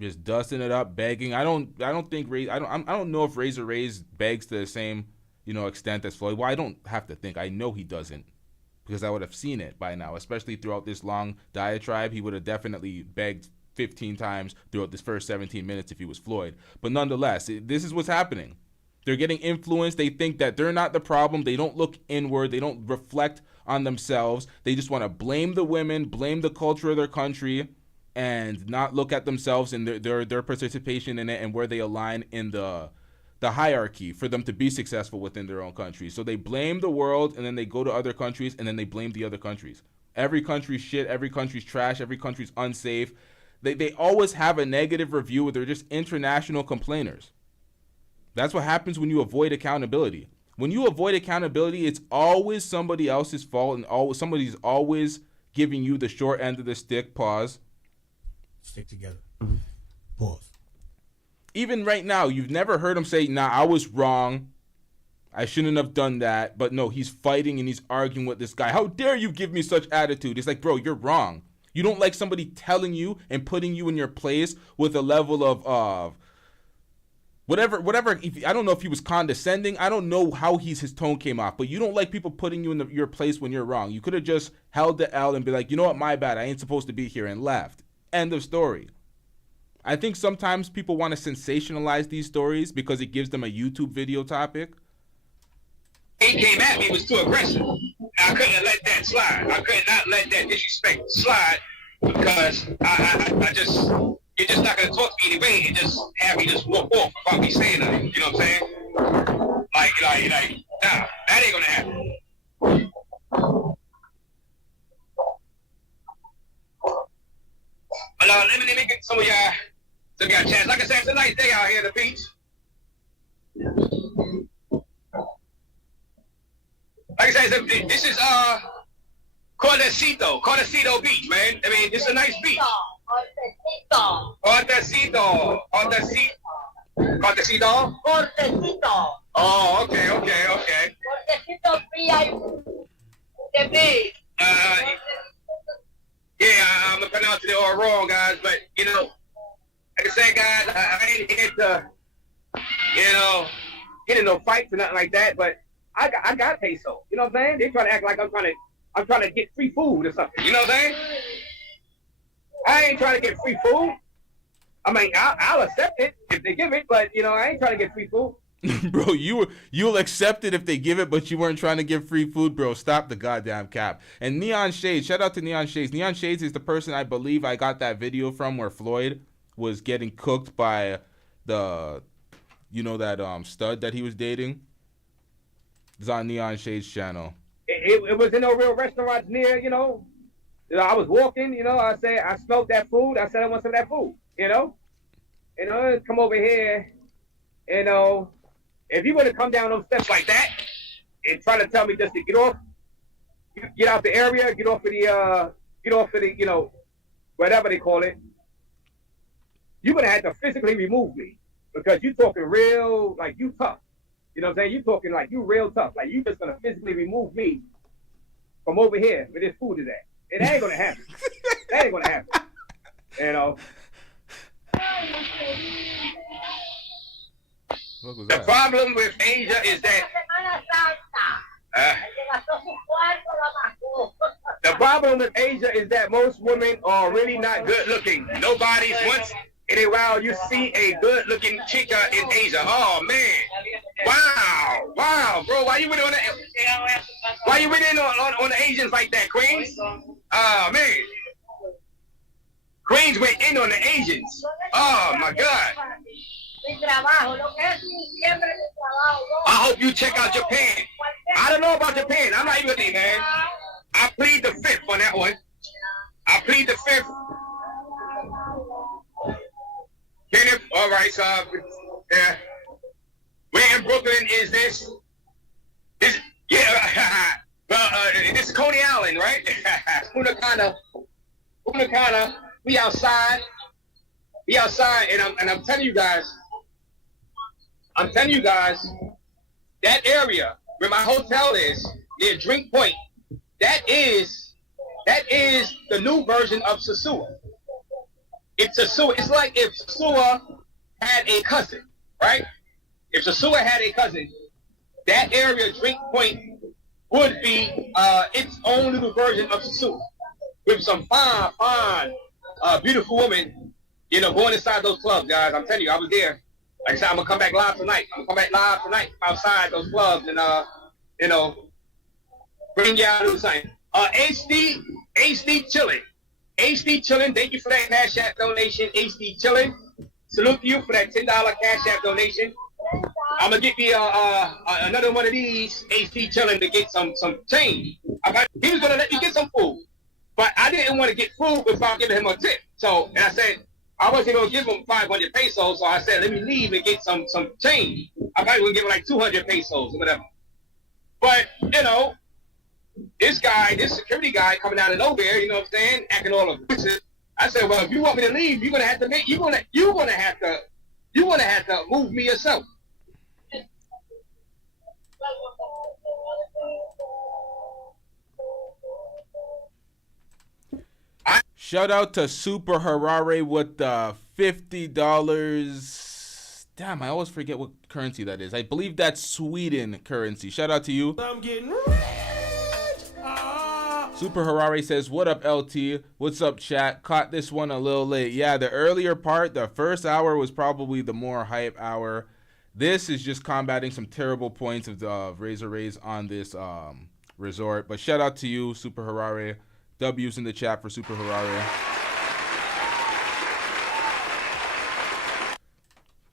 Just dusting it up, begging. I don't know if Razor Ray's begs to the same, extent as Floyd. Well, I don't have to think. I know he doesn't, because I would have seen it by now, especially throughout this long diatribe. He would have definitely begged 15 times throughout this first 17 minutes if he was Floyd. But nonetheless, this is what's happening. They're getting influenced. They think that they're not the problem. They don't look inward. They don't reflect on themselves. They just want to blame the women, blame the culture of their country, and not look at themselves and their participation in it and where they align in the hierarchy for them to be successful within their own country. So they blame the world, and then they go to other countries, and then they blame the other countries. Every country's shit. Every country's trash. Every country's unsafe. They always have a negative review. They're just international complainers. That's what happens when you avoid accountability. When you avoid accountability, it's always somebody else's fault, and somebody's always giving you the short end of the stick. Pause. Stick together. Pause. Even right now, you've never heard him say, nah, I was wrong. I shouldn't have done that. But no, he's fighting and he's arguing with this guy. How dare you give me such attitude? It's like, bro, you're wrong. You don't like somebody telling you and putting you in your place with a level of whatever. I don't know if he was condescending. I don't know how his tone came off, but you don't like people putting you in your place when you're wrong. You could have just held the L and be like, you know what, my bad. I ain't supposed to be here, and left. End of story. I think sometimes people want to sensationalize these stories because it gives them a YouTube video topic. He came at me, was too aggressive. I couldn't let that slide. I could not let that disrespect slide because I just, you're just not going to talk to me anyway and just have me just walk off without me saying nothing. You know what I'm saying? Like, nah, that ain't going to happen. But let me get some of y'all a chance. Like I said, it's a nice day out here at the beach. Like I said, this is Cordecito Beach, man. I mean, it's a nice beach. Cordecito. Oh, okay. Cordecito VIP. Yeah, I'm pronouncing it all wrong, guys. But like I said, guys, I ain't here to, get in no fights or nothing like that, but I got peso. You know what I'm saying? They try to act like I'm trying to get free food or something. You know what I'm saying? I ain't trying to get free food. I mean, I'll accept it if they give it, but I ain't trying to get free food. Bro, you'll accept it if they give it, but you weren't trying to get free food, bro. Stop the goddamn cap. And Neon Shades, shout out to Neon Shades. Neon Shades is the person I believe I got that video from where Floyd was getting cooked by the, that stud that he was dating. It's on Neon Shades channel. It was in no real restaurants near, I was walking, I said, I smelled that food. I said, I want some of that food, come over here, if you were to come down those steps like that and try to tell me just to get off, get out the area, get off of the, whatever they call it, you're going to have to physically remove me because you talking real, like you tough. You know what I'm saying? You talking like you real tough. Like you just going to physically remove me from over here where this food is at. It ain't going to happen. That ain't going to happen. The problem with Asia is that the problem with Asia is that most women are really not good looking. Nobody's once in a while you see a good looking chica in Asia. Oh man. Wow, bro. Why you went on the Asians like that, Queens? Oh man. Queens went in on the Asians. Oh my God. I hope you check out Japan. I don't know about Japan. I'm not even there, man. I plead the fifth on that one. I plead the fifth. Kenneth, all right, so yeah. Where in Brooklyn is this? This is Coney Island, right? Punta Cana. We outside. And I'm telling you guys, that area where my hotel is, near Drink Point, that is the new version of Sosua. It's like if Sosua had a cousin, right? If Sosua had a cousin, that area, Drink Point, would be its own little version of Sosua, with some fine, beautiful women, going inside those clubs, guys. I'm telling you, I was there. Like I said, I'm gonna come back live tonight. Outside those clubs and bring y'all to something. HD chilling. HD chilling. Thank you for that Cash App donation. HD chilling. Salute to you for that $10 Cash App donation. I'm gonna get me another one of these HD chilling to get some change. He was gonna let me get some food, but I didn't want to get food without giving him a tip. And I said, I wasn't going to give him 500 pesos, so I said, let me leave and get some change. I probably would give him like 200 pesos or whatever. But, this security guy coming out of nowhere, you know what I'm saying, acting all aggressive. I said, well, if you want me to leave, you're gonna have to move me yourself. Shout out to Super Harare with the $50. Damn, I always forget what currency that is. I believe that's Sweden currency. Shout out to you. I'm getting rich. Super Harare says, what up, LT? What's up, chat? Caught this one a little late. Yeah, the earlier part, the first hour was probably the more hype hour. This is just combating some terrible points of Razor Rays on this resort. But shout out to you, Super Harare. W's in the chat for Super Harare.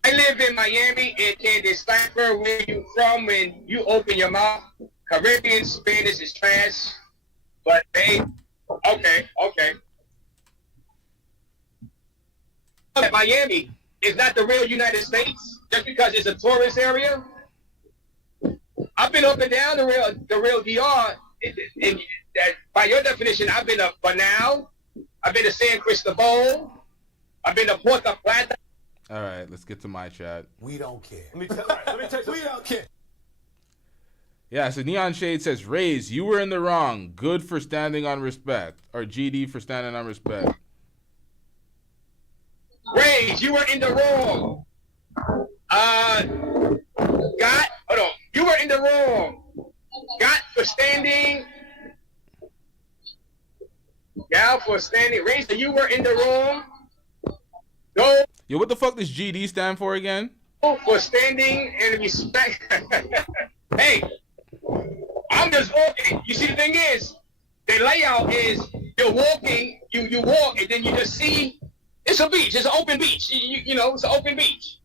I live in Miami and can decipher where you from when you open your mouth. Caribbean Spanish is trash, but okay. Miami is not the real United States just because it's a tourist area. I've been up and down the real DR. And that, by your definition, I've been to Banal, I've been to San Cristobal, I've been to Puerto Plata. All right, let's get to my chat. We don't care. Let me tell you, we don't care. Yeah, so Neon Shade says, Rays, you were in the wrong. Good for standing on respect. Or GD for standing on respect. Rays, you were in the wrong. got, hold on, you were in the wrong. Got for standing. Gal for standing. Razor, you were in the wrong. Go. Yo, what the fuck does GD stand for again? For standing and respect. Hey, I'm just walking. You see, the thing is, the layout is you're walking, you walk, and then you just see it's a beach. It's an open beach. You know, it's an open beach.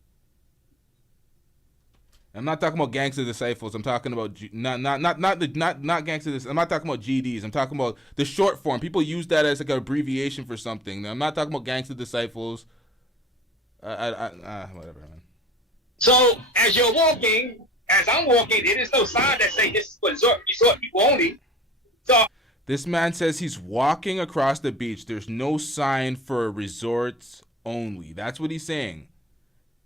I'm not talking about gangster disciples. I'm talking about not gangster. I'm not talking about GDs. I'm talking about the short form. People use that as like an abbreviation for something. I'm not talking about gangster disciples. Whatever, man. So as you're walking, as I'm walking, there is no sign that say this is for resort people only. So this man says he's walking across the beach. There's no sign for resorts only. That's what he's saying.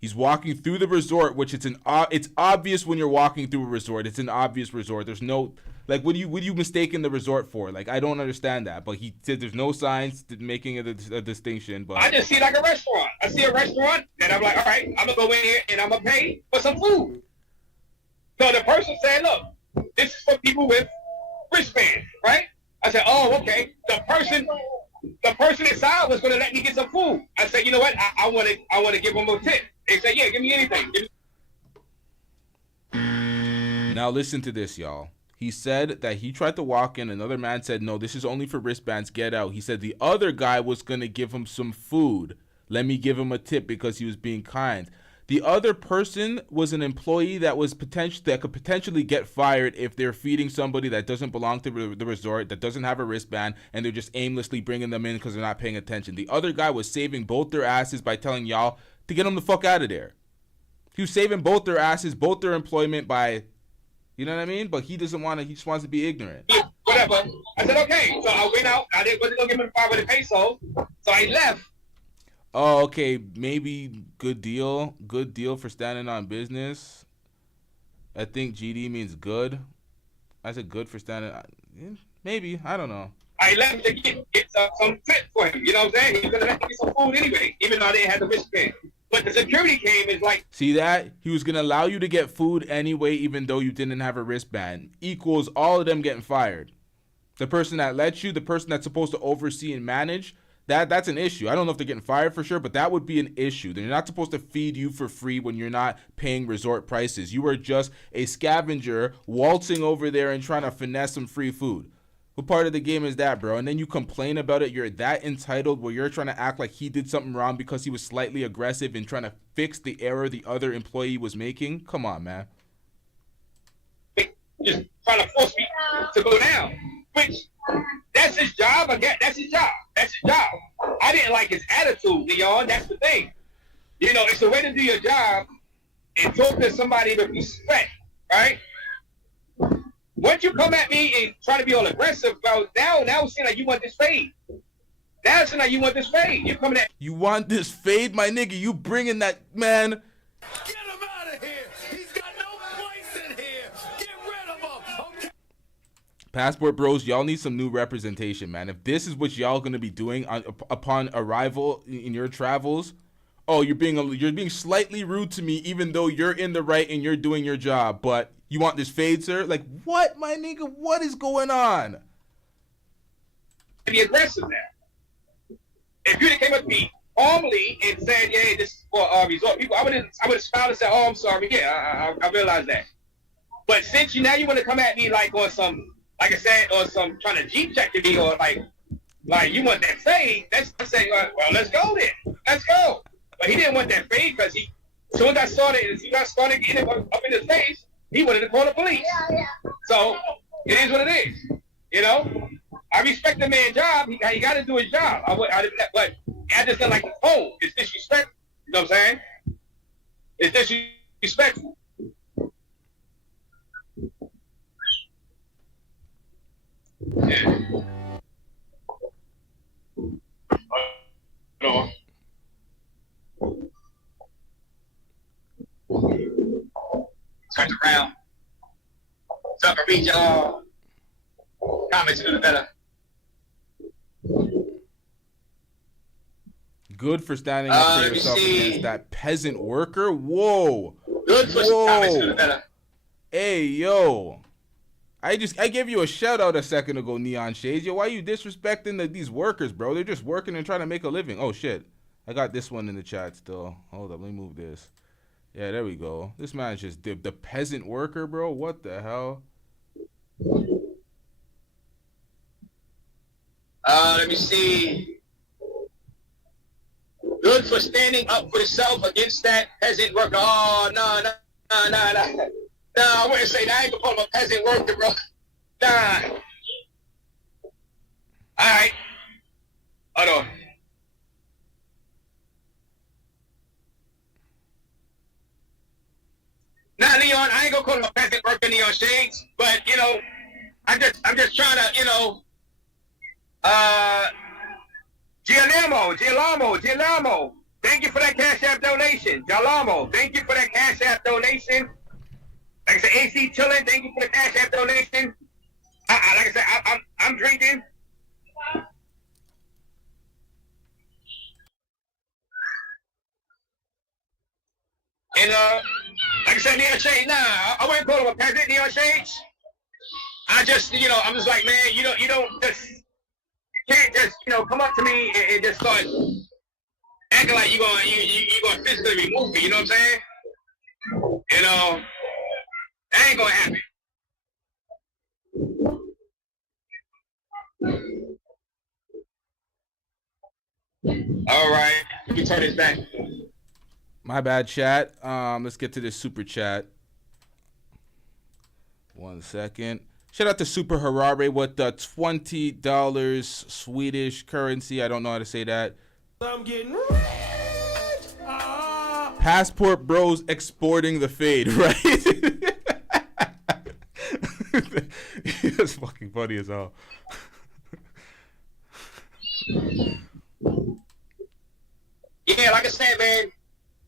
He's walking through the resort, which it's obvious when you're walking through a resort. It's an obvious resort. There's no, like, what do you mistaken the resort for? Like, I don't understand that. But he said there's no signs making a distinction. But I just see like a restaurant. I see a restaurant, and I'm like, all right, I'm gonna go in here and I'm gonna pay for some food. So the person said, look, this is for people with wristbands, right? I said, oh, okay. The person inside was gonna let me get some food. I said, you know what? I wanna give them a tip. They said, yeah, give me anything. Now listen to this, y'all. He said that he tried to walk in. Another man said, no, this is only for wristbands. Get out. He said the other guy was going to give him some food. Let me give him a tip because he was being kind. The other person was an employee that could potentially get fired if they're feeding somebody that doesn't belong to the resort, that doesn't have a wristband, and they're just aimlessly bringing them in because they're not paying attention. The other guy was saving both their asses by telling y'all to get them the fuck out of there. He was saving both their asses, both their employment by, you know what I mean? But he doesn't want to, he just wants to be ignorant. Whatever. I said, okay. So I went out. I wasn't going to give him 500 pesos. So I left. Oh, okay. Maybe good deal. Good deal for standing on business. I think GD means good. I said good for standing on. Maybe. I don't know. I left to get some fit for him. You know what I'm saying? He was going to let me get some food anyway, even though I didn't have the wristband. But the security came is like... See that? He was going to allow you to get food anyway, even though you didn't have a wristband. Equals all of them getting fired. The person that lets you, the person that's supposed to oversee and manage, that's an issue. I don't know if they're getting fired for sure, but that would be an issue. They're not supposed to feed you for free when you're not paying resort prices. You are just a scavenger waltzing over there and trying to finesse some free food. What part of the game is that, bro? And then you complain about it. You're that entitled where you're trying to act like he did something wrong because he was slightly aggressive and trying to fix the error the other employee was making? Come on, man. Just trying to force me to go down. Which, that's his job. Again, that's his job. That's his job. I didn't like his attitude, Leon. That's the thing. You know, it's a way to do your job and talk to somebody with respect, right? Once you come at me and try to be all aggressive, bro, now it seems like you want this fade. Now it seems like you want this fade. You coming at... You want this fade, my nigga? You bringing that, man... Get him out of here! He's got no place in here! Get rid of him! Okay. Passport bros, y'all need some new representation, man. If this is what y'all gonna be doing upon arrival in your travels, oh, you're being slightly rude to me, even though you're in the right and you're doing your job, but you want this fade, sir? Like, what, my nigga? What is going on? Be aggressive now. If you came up to me calmly and said, "Yeah, this is for resort people," I would have smiled and said, "Oh, I'm sorry. Yeah, I realize that." But since you want to come at me like on some, like I said, or some trying to Jeep check to me, or like you want that fade, that's say, well, let's go then. Let's go. But he didn't want that fade because as soon as I started getting up in his face, he wanted to call the police. So it is what it is. You know, I respect the man's job. He got to do his job. But I just don't like the tone. It's disrespectful. You know what I'm saying? It's disrespectful. Yeah. Hold on. Turn around. So I can read y'all comments a little better. Good for standing up for yourself against that peasant worker. Whoa. Good for comments to the better. Hey, yo. I gave you a shout out a second ago, Neon Shades. Yo, why you disrespecting these workers, bro? They're just working and trying to make a living. Oh, shit. I got this one in the chat still. Hold up, let me move this. Yeah, there we go. This man's just the peasant worker, bro. What the hell? Let me see. Good for standing up for yourself against that peasant worker. Oh, no. No, I wouldn't say that. I ain't gonna call him a peasant worker, bro. Nah. All right. Hold on. Nah, Leon, I ain't gonna call him a peasant worker, Neon Shades, but you know, I'm just trying to, you know, Gialamo. Thank you for that Cash App donation. Gialamo, thank you for that Cash App donation. Like I said, AC chilling. Thank you for the Cash App donation. Like I said, I'm drinking. And like I said, Neon Shades, nah, I wouldn't call him a peasant, Neon Shades. I just, you know, I'm just like, man, you don't just can't just, you know, come up to me and just start acting like you're gonna physically remove me. You know what I'm saying? You know. That ain't gonna happen. All right, let me turn this back. My bad, chat. Let's get to this super chat. 1 second. Shout out to Super Harare with the $20 Swedish currency. I don't know how to say that. I'm getting rich. Passport Bros exporting the fade, right? That's fucking funny as hell. Yeah, like I said, man,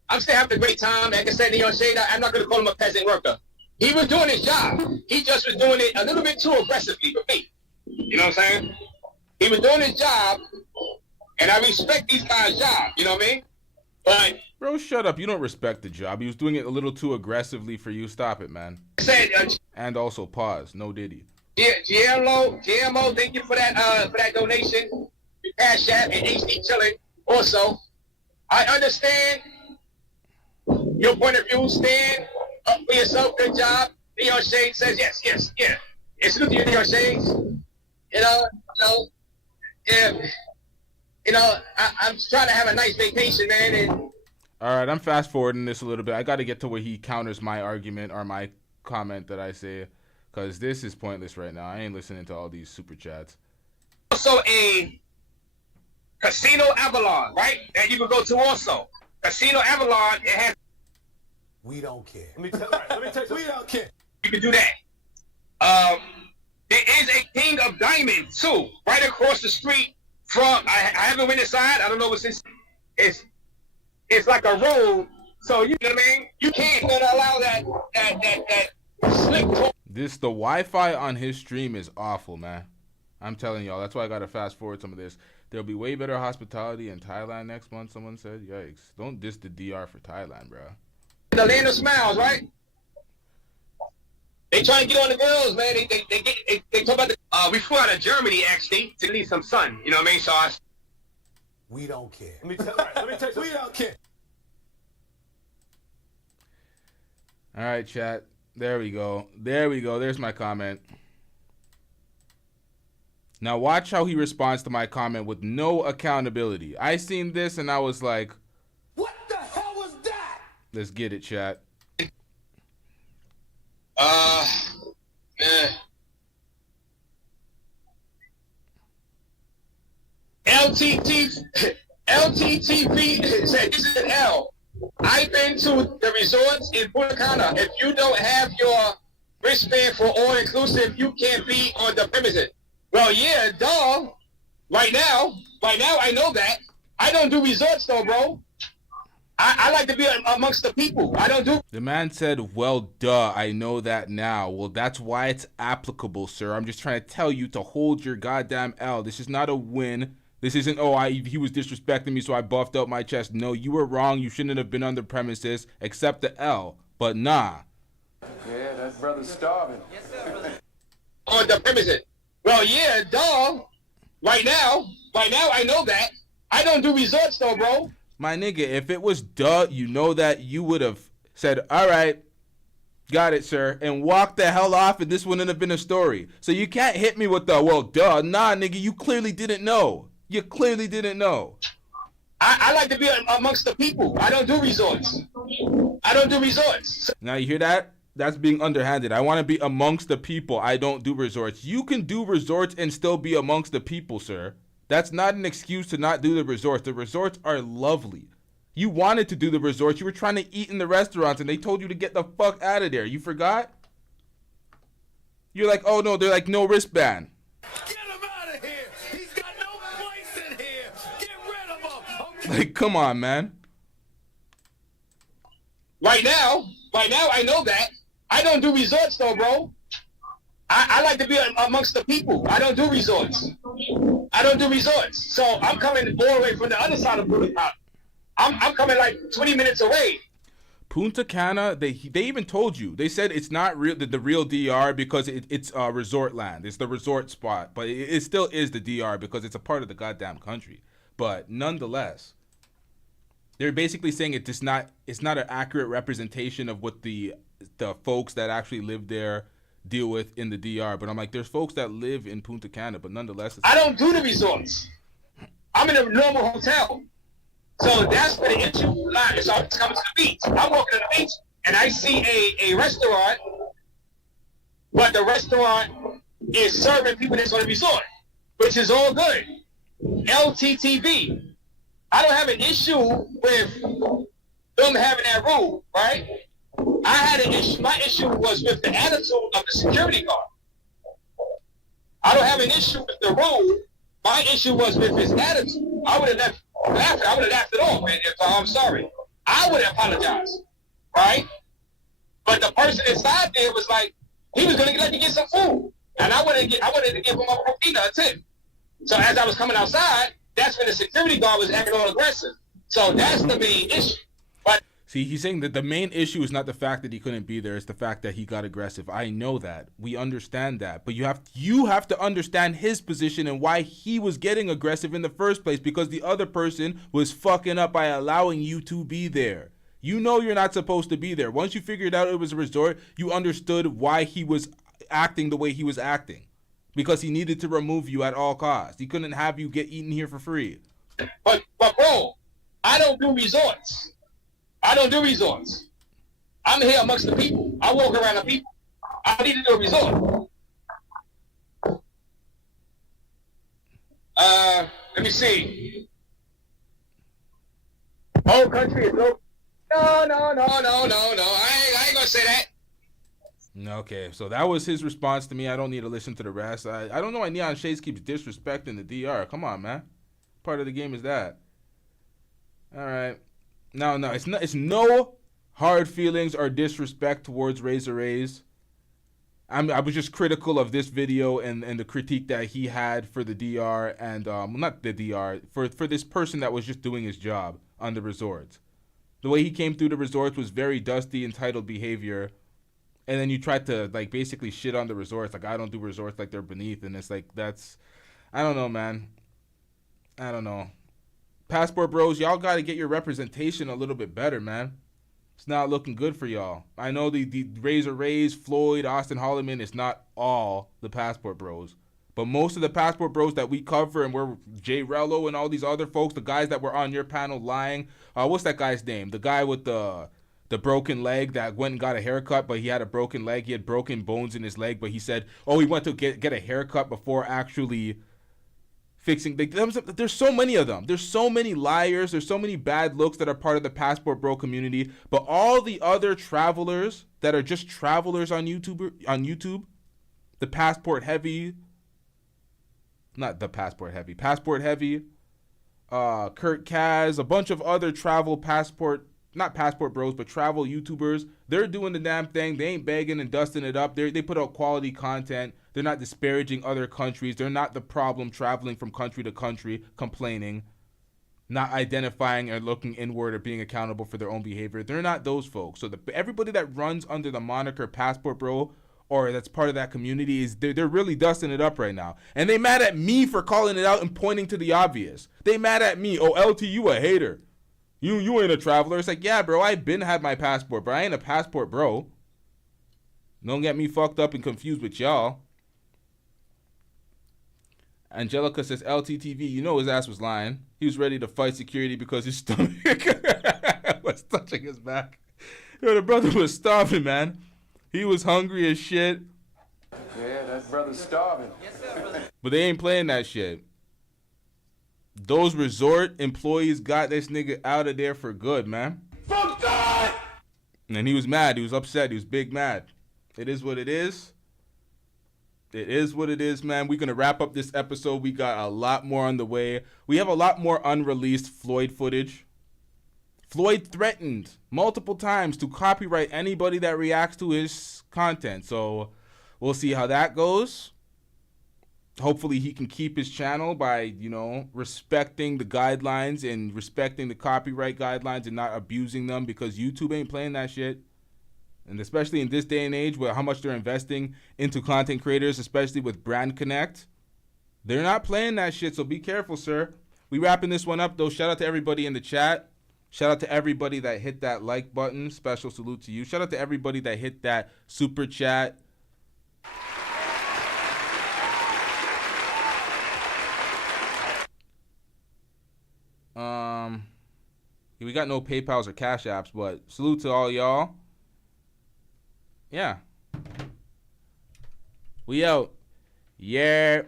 I'm still having a great time. Like I said, Neon Shade, I'm not going to call him a peasant worker. He was doing his job. He just was doing it a little bit too aggressively for me. You know what I'm saying? He was doing his job, and I respect these guys' job. You know what I mean? But bro, shut up. You don't respect the job. He was doing it a little too aggressively for you. Stop it, man. I said, and also pause. No Diddy. GMO, thank you for that donation. Cash App and HD chilling. Also, I understand your point of view. Stand up for yourself. Good job. Neon Shades says yes. Yeah. It's good to you, Neon Shades. I'm trying to have a nice vacation, man. And all right, I'm fast forwarding this a little bit. I got to get to where he counters my argument or my comment that I say, because this is pointless right now. I ain't listening to all these super chats. Also a Casino Avalon, right? That you can go to also. Casino Avalon, it has. We don't care. Let me tell you, we don't care. You can do that. There is a King of Diamonds too, right across the street from. I haven't went inside. I don't know what's inside. It's like a road, so you know what I mean. You can't allow that slip. The Wi-Fi on his stream is awful, man. I'm telling y'all. That's why I gotta fast forward some of this. There'll be way better hospitality in Thailand next month. Someone said, "Yikes! Don't diss the DR for Thailand, bro." The land of smiles, right? They trying to get on the girls, man. They talk about the. We flew out of Germany actually to need some sun. You know what I mean? So we don't care. Let me tell you, we don't care. All right, chat. There we go. There's my comment. Now watch how he responds to my comment with no accountability. I seen this and I was like, what the hell was that? Let's get it, chat. LTTV said this is an L. I've been to the resorts in Punta Cana. If you don't have your wristband for all inclusive, you can't be on the premises. Well, yeah, duh. Right now, I know that. I don't do resorts though, bro. I like to be amongst the people. I don't do. The man said, well, duh, I know that now. Well, that's why it's applicable, sir. I'm just trying to tell you to hold your goddamn L. This is not a win. This isn't, he was disrespecting me, so I buffed up my chest. No, you were wrong. You shouldn't have been on the premises. Accept the L. But nah. Yeah, that brother's starving. On the premises. Well, yeah, dog. Right now, I know that. I don't do resorts though, bro. My nigga, if it was duh, you know that, you would have said, all right, got it, sir, and walked the hell off, and this wouldn't have been a story. So you can't hit me with the, well, duh. Nah, nigga, you clearly didn't know. You clearly didn't know. I like to be amongst the people. I don't do resorts. Now you hear that? That's being underhanded. I want to be amongst the people. I don't do resorts. You can do resorts and still be amongst the people, sir. That's not an excuse to not do the resorts. The resorts are lovely. You wanted to do the resorts. You were trying to eat in the restaurants, and they told you to get the fuck out of there. You forgot? You're like, oh no, they're like, no wristband. Get him out of here. He's got no place in here. Get rid of him. Okay. Like, come on, man. Right now, I know that. I don't do resorts though, bro. I like to be amongst the people. I don't do resorts. So I'm coming all the way from the other side of Punta Cana. I'm coming like 20 minutes away. Punta Cana, they even told you. They said it's not real, the real DR because it's resort land. It's the resort spot, but it still is the DR because it's a part of the goddamn country. But nonetheless, they're basically saying it's not an accurate representation of what the folks that actually live there deal with in the DR. But I'm like, there's folks that live in Punta Cana, but nonetheless, I don't do the resorts. I'm in a normal hotel. So that's where the issue lies. So I'm just coming to the beach. I'm walking to the beach and I see a restaurant, but the restaurant is serving people that's on the resort, which is all good. LTTV. I don't have an issue with them having that rule, right? I had an issue. My issue was with the attitude of the security guard. I don't have an issue with the rule. My issue was with his attitude. I would have left after. I would have laughed it off, man. If I'm sorry, I would have apologized, right? But the person inside there was like, he was gonna let me get some food, and I wanted to give him a propina, a tip. So as I was coming outside, that's when the security guard was acting all aggressive. So that's the main issue. But see, he's saying that the main issue is not the fact that he couldn't be there, it's the fact that he got aggressive. I know that. We understand that. But you have to understand his position and why he was getting aggressive in the first place, because the other person was fucking up by allowing you to be there. You know you're not supposed to be there. Once you figured out it was a resort, you understood why he was acting the way he was acting. Because he needed to remove you at all costs. He couldn't have you get eaten here for free. But bro, I don't do resorts. I'm here amongst the people. I walk around the people. I need to do a resort. Let me see. Whole country is no. No. I ain't gonna say that. Okay, so that was his response to me. I don't need to listen to the rest. I don't know why Neon Shades keeps disrespecting the DR. Come on, man. Part of the game is that. All right. No, it's no hard feelings or disrespect towards Razor Rays. I was just critical of this video and the critique that he had for the DR and not the DR, for this person that was just doing his job on the resorts. The way he came through the resorts was very dusty, entitled behavior. And then you tried to like basically shit on the resorts, like I don't do resorts, like they're beneath, and it's like that's, I don't know, man. I don't know. Passport bros, y'all got to get your representation a little bit better, man. It's not looking good for y'all. I know the Razor Rays, Floyd, Austin Hollman is not all the Passport bros, but most of the Passport bros that we cover, and we're Jay Rello and all these other folks, the guys that were on your panel lying. What's that guy's name? The guy with the broken leg that went and got a haircut, but he had a broken leg. He had broken bones in his leg, but he said, oh, he went to get a haircut before actually fixing. There's so many of them. There's so many liars. There's so many bad looks that are part of the Passport Bro community. But all the other travelers that are just travelers on YouTube, the Passport Heavy, Passport Heavy, Kurt Kaz, a bunch of other travel not Passport Bros, but travel YouTubers, they're doing the damn thing. They ain't begging and dusting it up. They put out quality content. They're not disparaging other countries. They're not the problem traveling from country to country complaining. not identifying or looking inward or being accountable for their own behavior. They're not those folks. So everybody that runs under the moniker Passport Bro or that's part of that community is they're really dusting it up right now. And they mad at me for calling it out and pointing to the obvious. They mad at me. Oh, LT, you a hater. You ain't a traveler. It's like, yeah, bro, I been had my passport, but I ain't a passport bro. Don't get me fucked up and confused with y'all. Angelica says, LTTV, you know his ass was lying. He was ready to fight security because his stomach was touching his back. Yo, the brother was starving, man. He was hungry as shit. Yeah, that brother's starving. But they ain't playing that shit. Those resort employees got this nigga out of there for good, man. Fuck that! And he was mad. He was upset. He was big mad. It is what it is. It is what it is, man. We're going to wrap up this episode. We got a lot more on the way. We have a lot more unreleased Floyd footage. Floyd threatened multiple times to copyright anybody that reacts to his content. So we'll see how that goes. Hopefully he can keep his channel by, respecting the guidelines and respecting the copyright guidelines and not abusing them, because YouTube ain't playing that shit. And especially in this day and age where how much they're investing into content creators, especially with Brand Connect, they're not playing that shit. So be careful, sir. We wrapping this one up, though. Shout out to everybody in the chat. Shout out to everybody that hit that like button. Special salute to you. Shout out to everybody that hit that super chat. We got no PayPals or Cash Apps, but salute to all y'all. Yeah. We out. Yeah.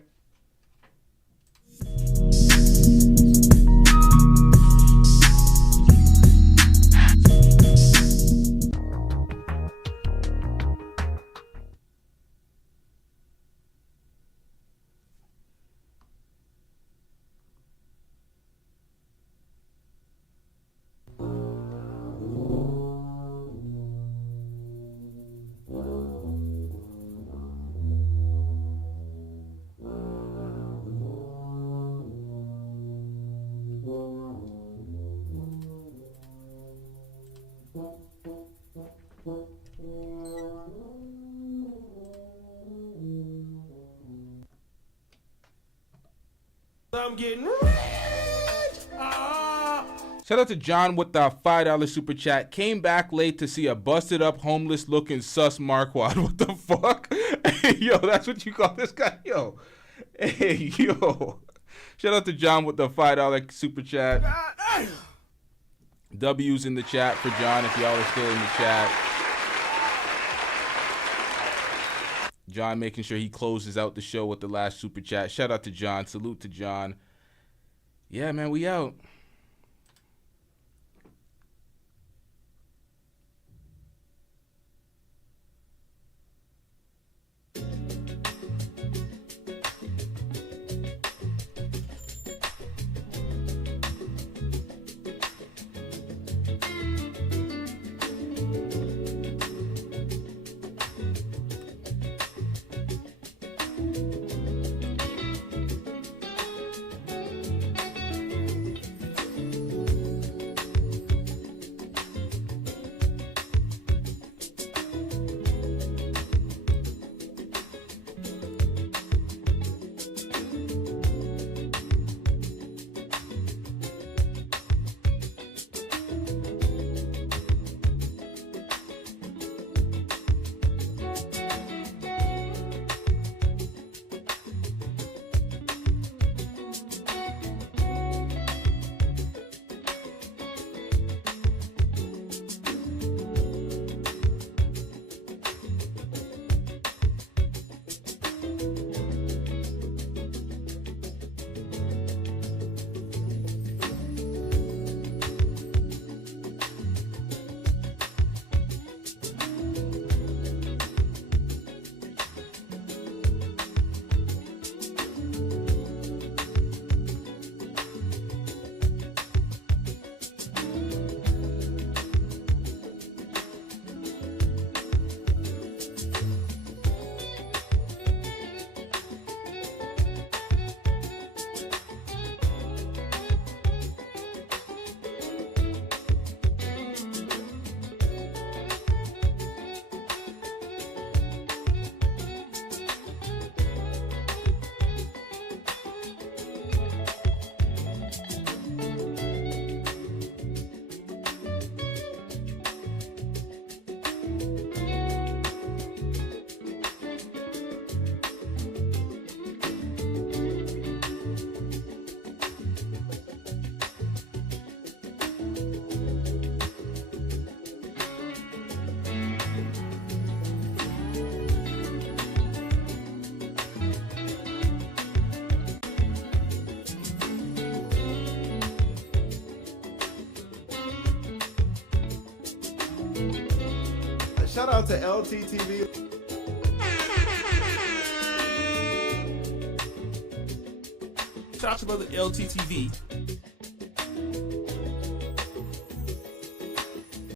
I'm getting rich. Shout out to John with the $5 super chat. Came back late to see a busted up, homeless looking sus Marquardt. What the fuck? Hey, yo, that's what you call this guy? Yo. Hey, yo. Shout out to John with the $5 super chat. W's in the chat for John if y'all are still in the chat. John making sure he closes out the show with the last super chat. Shout out to John. Salute to John. Yeah, man, we out. Shout out to LTTV. Shout out to brother LTTV.